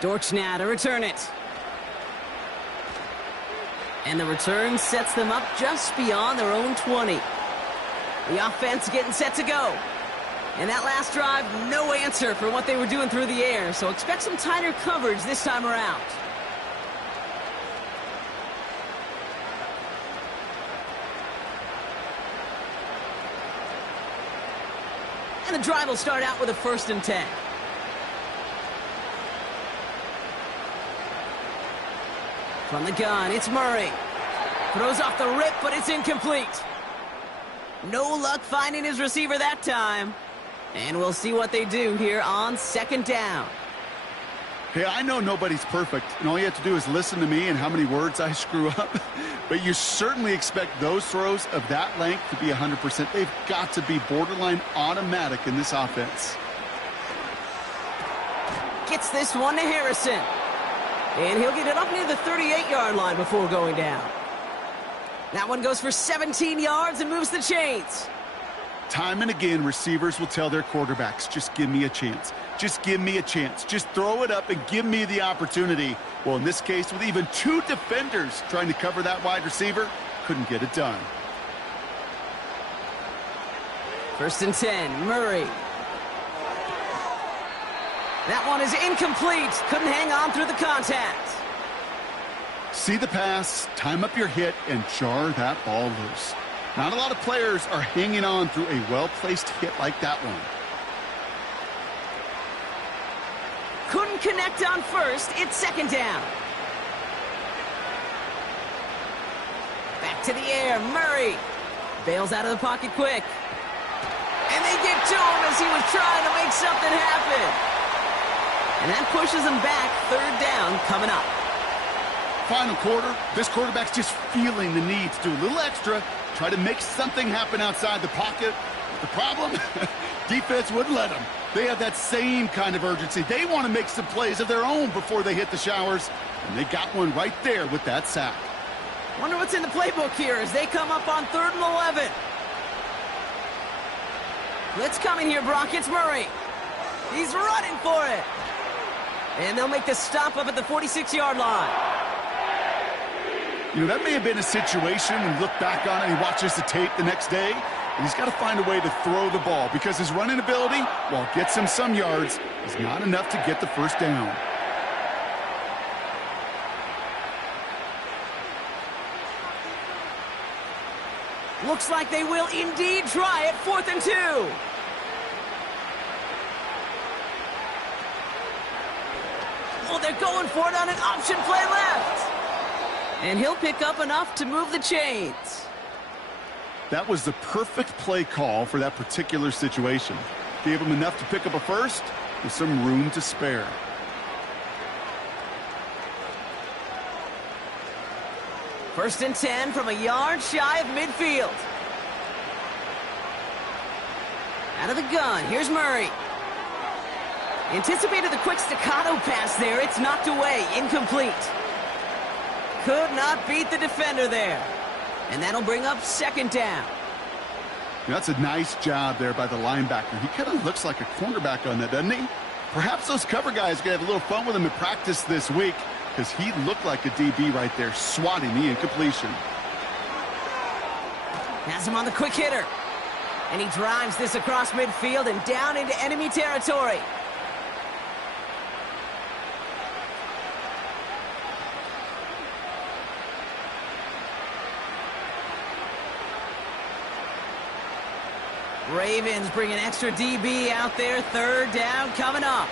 Dortch now to return it. And the return sets them up just beyond their own 20. The offense getting set to go. And that last drive, no answer for what they were doing through the air, so expect some tighter coverage this time around. And the drive will start out with a 1st and 10. From the gun, it's Murray. Throws off the rip, but it's incomplete. No luck finding his receiver that time. And we'll see what they do here on 2nd down. Hey, I know nobody's perfect, and all you have to do is listen to me and how many words I screw up. But you certainly expect those throws of that length to be 100%. They've got to be borderline automatic in this offense. Gets this one to Harrison. And he'll get it up near the 38-yard line before going down. That one goes for 17 yards and moves the chains. Time and again, receivers will tell their quarterbacks, just give me a chance. Just give me a chance. Just throw it up and give me the opportunity. Well, in this case, with even 2 defenders trying to cover that wide receiver, couldn't get it done. 1st and 10, Murray. That one is incomplete. Couldn't hang on through the contact. See the pass, time up your hit, and jar that ball loose. Not a lot of players are hanging on through a well-placed hit like that one. Couldn't connect on 1st. It's 2nd down. Back to the air. Murray bails out of the pocket quick. And they get to him as he was trying to make something happen. And that pushes him back. 3rd down coming up. Final quarter, this quarterback's just feeling the need to do a little extra, try to make something happen outside the pocket. The problem? Defense wouldn't let them. They have that same kind of urgency. They want to make some plays of their own before they hit the showers, and they got one right there with that sack. Wonder what's in the playbook here as they come up on 3rd and 11. Blitz coming here, Brock. It's Murray. He's running for it. And they'll make the stop up at the 46-yard line. You know, that may have been a situation when you look back on it and he watches the tape the next day, and he's got to find a way to throw the ball because his running ability, while it gets him some yards, is not enough to get the 1st down. Looks like they will indeed try it. 4th and 2. Oh, they're going for it on an option play left. And he'll pick up enough to move the chains. That was the perfect play call for that particular situation. Gave him enough to pick up a 1st with some room to spare. First and 10 from a yard shy of midfield. Out of the gun, here's Murray. Anticipated the quick staccato pass there. It's knocked away, incomplete. Could not beat the defender there. And that'll bring up 2nd down. That's a nice job there by the linebacker. He kind of looks like a cornerback on that, doesn't he? Perhaps those cover guys are going to have a little fun with him in practice this week because he looked like a DB right there, swatting the incompletion. Has him on the quick hitter. And he drives this across midfield and down into enemy territory. Ravens bring an extra DB out there. 3rd down coming up.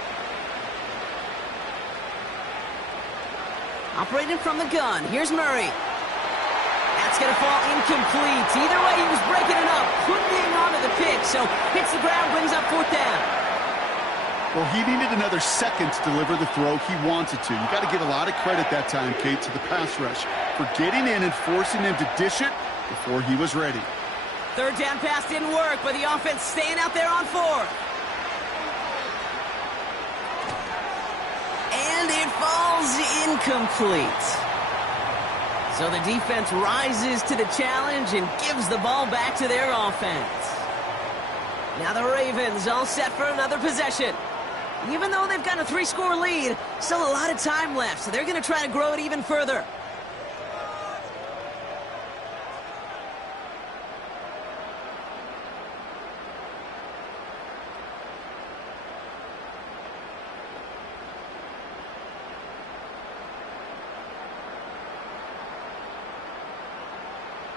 Operating from the gun. Here's Murray. That's going to fall incomplete. Either way, he was breaking it up. Couldn't hang on to the pick, so hits the ground, brings up 4th down. Well, he needed another second to deliver the throw he wanted to. You got to give a lot of credit that time, Kate, to the pass rush for getting in and forcing him to dish it before he was ready. 3rd down pass didn't work, but the offense staying out there on 4th. And it falls incomplete. So the defense rises to the challenge and gives the ball back to their offense. Now the Ravens all set for another possession. Even though they've got a 3-score lead, still a lot of time left, so they're going to try to grow it even further.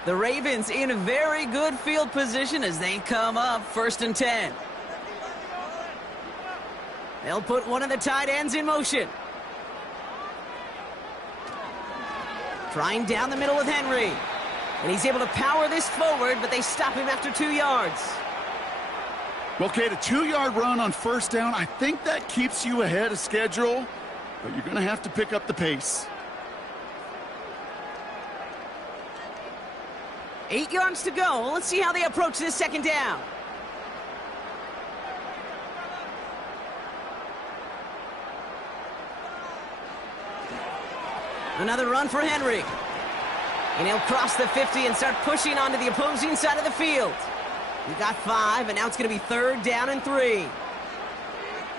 The Ravens in a very good field position as they come up 1st and 10. They'll put one of the tight ends in motion. Trying down the middle with Henry. And he's able to power this forward, but they stop him after 2 yards. Well, Kate, a 2-yard run on 1st down, I think that keeps you ahead of schedule, but you're going to have to pick up the pace. 8 yards to go. Let's see how they approach this 2nd down. Another run for Henry. And he'll cross the 50 and start pushing onto the opposing side of the field. He got 5, and now it's going to be 3rd down and 3.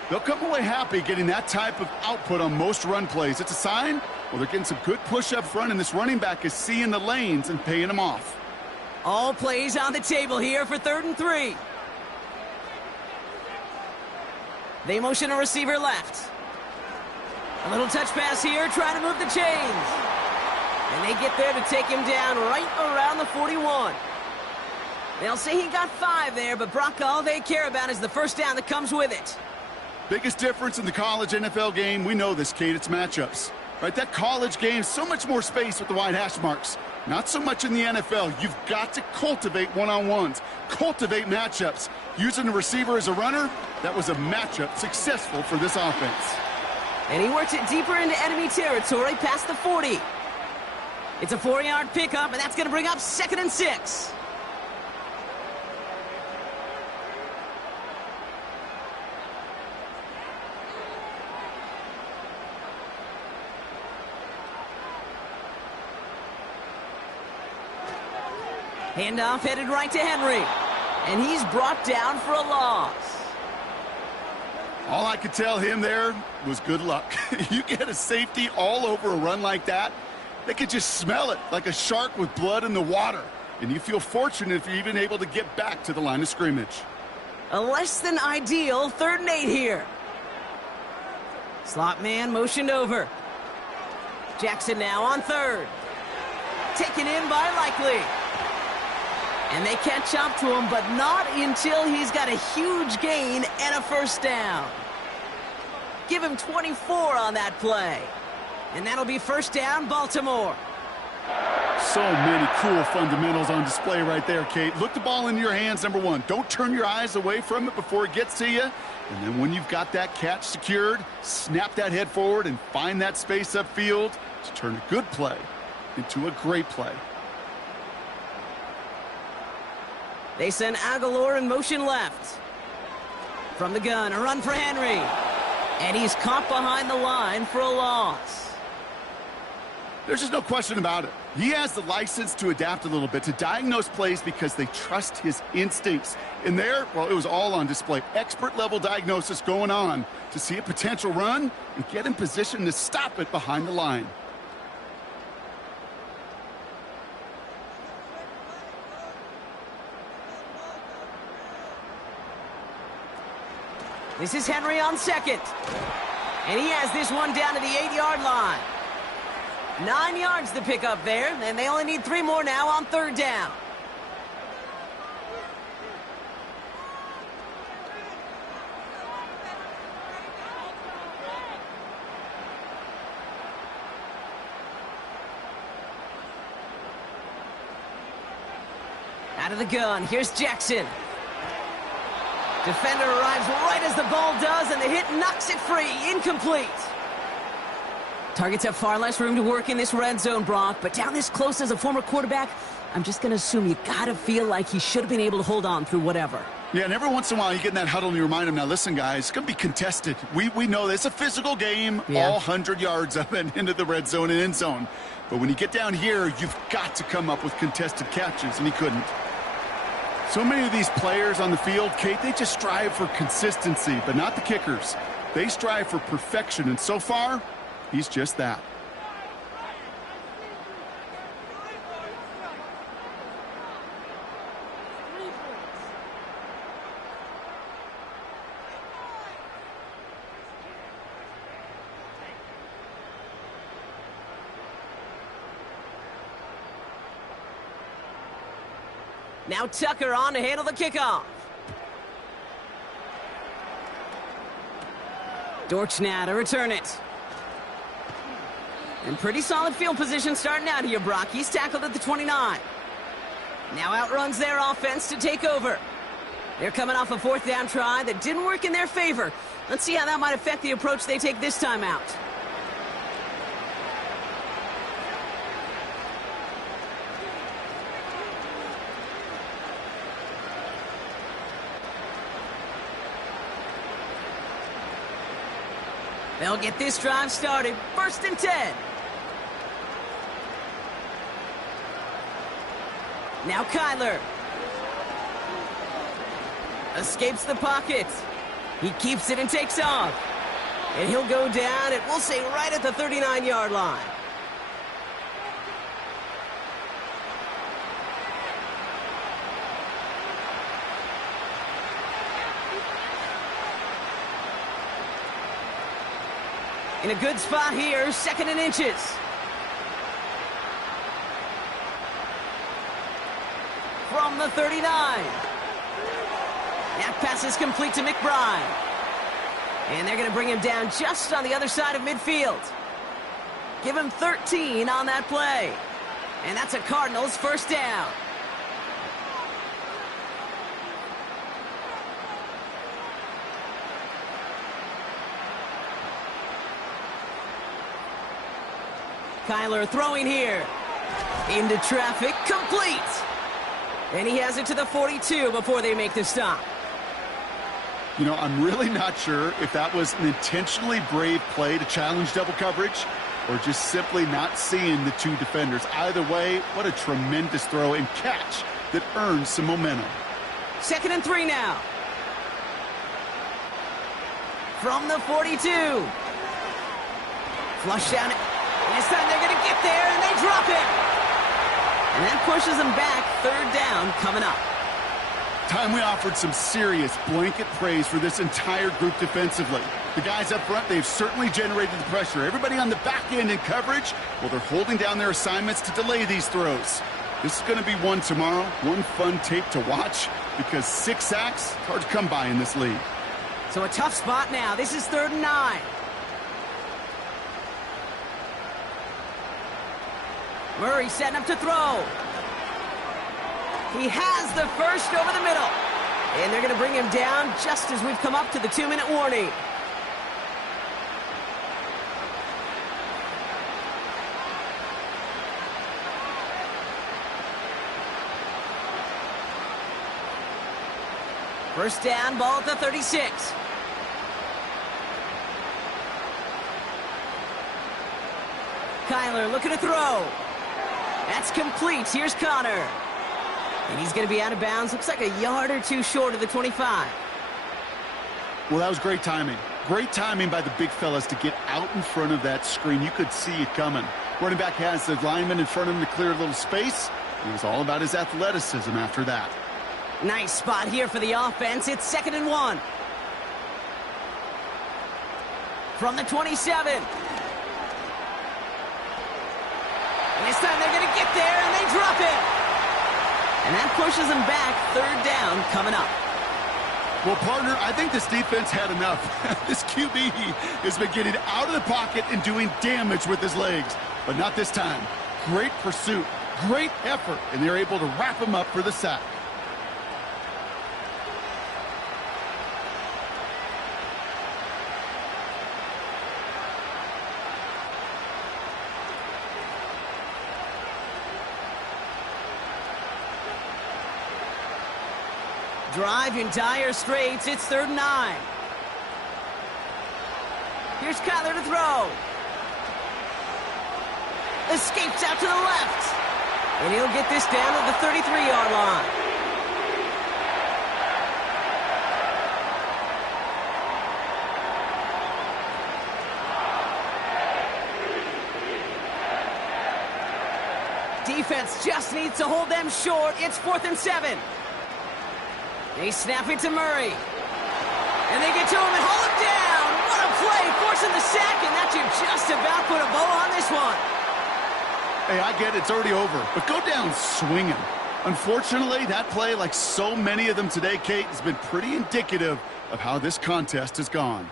They'll come away happy getting that type of output on most run plays. It's a sign, well, they're getting some good push up front, and this running back is seeing the lanes and paying them off. All plays on the table here for 3rd and 3. They motion a receiver left. A little touch pass here, trying to move the chains. And they get there to take him down right around the 41. They'll say he got 5 there, but Brock, all they care about is the 1st down that comes with it. Biggest difference in the college NFL game, we know this, Kate, it's matchups. Right, that college game, so much more space with the wide hash marks. Not so much in the NFL. You've got to cultivate one-on-ones, cultivate matchups. Using the receiver as a runner, that was a matchup successful for this offense. And he works it deeper into enemy territory past the 40. It's a 4-yard pickup, and that's going to bring up 2nd and 6. Handoff headed right to Henry. And he's brought down for a loss. All I could tell him there was good luck. You get a safety all over a run like that, they could just smell it like a shark with blood in the water. And you feel fortunate if you're even able to get back to the line of scrimmage. A less than ideal 3rd and 8 here. Slot man motioned over. Jackson now on 3rd. Taken in by Likely. And they catch up to him, but not until he's got a huge gain and a 1st down. Give him 24 on that play. And that'll be 1st down, Baltimore. So many cool fundamentals on display right there, Kate. Look the ball into your hands, number 1. Don't turn your eyes away from it before it gets to you. And then when you've got that catch secured, snap that head forward and find that space upfield to turn a good play into a great play. They send Aguilar in motion left. From the gun, a run for Henry. And he's caught behind the line for a loss. There's just no question about it. He has the license to adapt a little bit, to diagnose plays because they trust his instincts. And there, well, it was all on display. Expert-level diagnosis going on to see a potential run and get in position to stop it behind the line. This is Henry on 2nd. And he has this one down to the 8-yard line. 9 yards to pick up there, and they only need 3 more now on 3rd down. Out of the gun, here's Jackson. Defender arrives right as the ball does, and the hit knocks it free. Incomplete. Targets have far less room to work in this red zone, Brock, but down this close as a former quarterback, I'm just going to assume you got to feel like he should have been able to hold on through whatever. Yeah, and every once in a while you get in that huddle and you remind him, now listen, guys, it's going to be contested. We know this. It's a physical game, all 100 yards of it into the red zone and end zone. But when you get down here, you've got to come up with contested catches, and he couldn't. So many of these players on the field, Kate, they just strive for consistency, but not the kickers. They strive for perfection, and so far, he's just that. Now Tucker on to handle the kickoff. Dortch now to return it. And pretty solid field position starting out here, Brock. He's tackled at the 29. Now outruns their offense to take over. They're coming off a fourth down try that didn't work in their favor. Let's see how that might affect the approach they take this time out. They'll get this drive started. 1st and 10. Now Kyler. Escapes the pocket. He keeps it and takes off. And he'll go down, and we'll say right at the 39-yard line. In a good spot here, 2nd and inches. From the 39. That pass is complete to McBride. And they're going to bring him down just on the other side of midfield. Give him 13 on that play. And that's a Cardinals 1st down. Kyler throwing here. Into traffic, complete. And he has it to the 42 before they make the stop. You know, I'm really not sure if that was an intentionally brave play to challenge double coverage or just simply not seeing the two defenders. Either way, what a tremendous throw and catch that earns some momentum. 2nd and 3 now. From the 42. Flush down. And this time they're going to get there, and they drop it. And that pushes them back. 3rd down coming up. Time we offered some serious blanket praise for this entire group defensively. The guys up front, they've certainly generated the pressure. Everybody on the back end in coverage, well, they're holding down their assignments to delay these throws. This is going to be one tomorrow, one fun tape to watch, because 6 sacks, it's hard to come by in this league. So a tough spot now. This is 3rd and 9. Murray setting up to throw. He has the first over the middle. And they're going to bring him down just as we've come up to the 2-minute warning. First down, ball at the 36. Kyler looking to throw. That's complete. Here's Connor. And he's going to be out of bounds. Looks like a yard or two short of the 25. Well, that was great timing. Great timing by the big fellas to get out in front of that screen. You could see it coming. Running back has the lineman in front of him to clear a little space. It was all about his athleticism after that. Nice spot here for the offense. It's 2nd and 1. From the 27. And this time they're going to get there, and they drop it. And that pushes them back. 3rd down coming up. Well, partner, I think this defense had enough. This QB has been getting out of the pocket and doing damage with his legs. But not this time. Great pursuit, great effort, and they're able to wrap him up for the sack. Drive in dire straits. It's 3rd and 9. Here's Kyler to throw. Escapes out to the left. And he'll get this down at the 33-yard line. Defense just needs to hold them short. It's 4th and 7. They snap it to Murray. And they get to him and haul him down. What a play, forcing the sack, and that should just about put a bow on this one. Hey, I get it, it's already over, but go down swinging. Unfortunately, that play, like so many of them today, Kate, has been pretty indicative of how this contest has gone.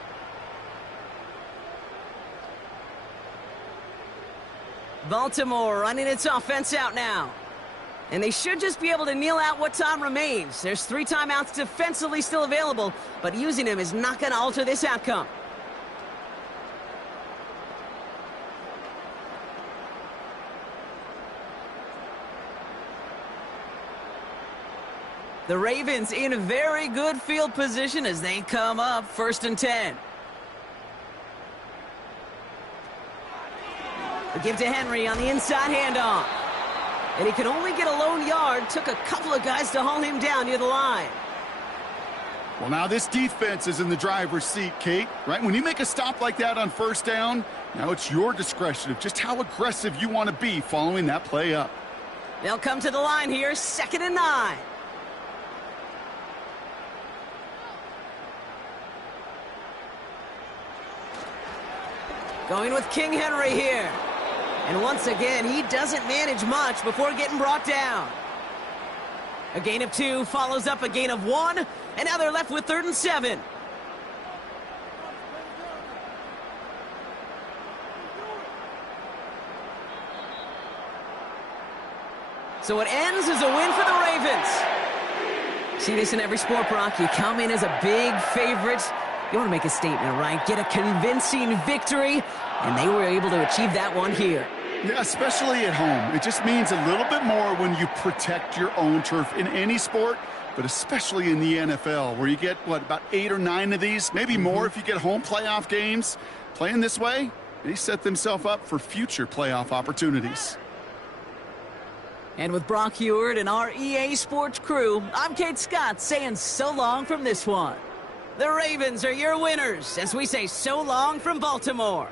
Baltimore running its offense out now. And they should just be able to kneel out what time remains. There's 3 timeouts defensively still available, but using them is not going to alter this outcome. The Ravens in very good field position as they come up 1st and 10. The give to Henry on the inside handoff. And he could only get a lone yard. Took a couple of guys to haul him down near the line. Well, now this defense is in the driver's seat, Kate, right? When you make a stop like that on 1st down, now it's your discretion of just how aggressive you want to be following that play up. They'll come to the line here, 2nd and 9. Going with King Henry here. And once again, he doesn't manage much before getting brought down. A gain of 2 follows up a gain of 1, and now they're left with 3rd and 7. So it ends as a win for the Ravens. See this in every sport, Brock. You come in as a big favorite. You want to make a statement, right? Get a convincing victory, and they were able to achieve that one here. Yeah, especially at home. It just means a little bit more when you protect your own turf in any sport, but especially in the NFL, where you get, what, about 8 or 9 of these, maybe more if you get home playoff games. Playing this way, they set themselves up for future playoff opportunities. And with Brock Heward and our EA Sports crew, I'm Kate Scott saying so long from this one. The Ravens are your winners as we say so long from Baltimore.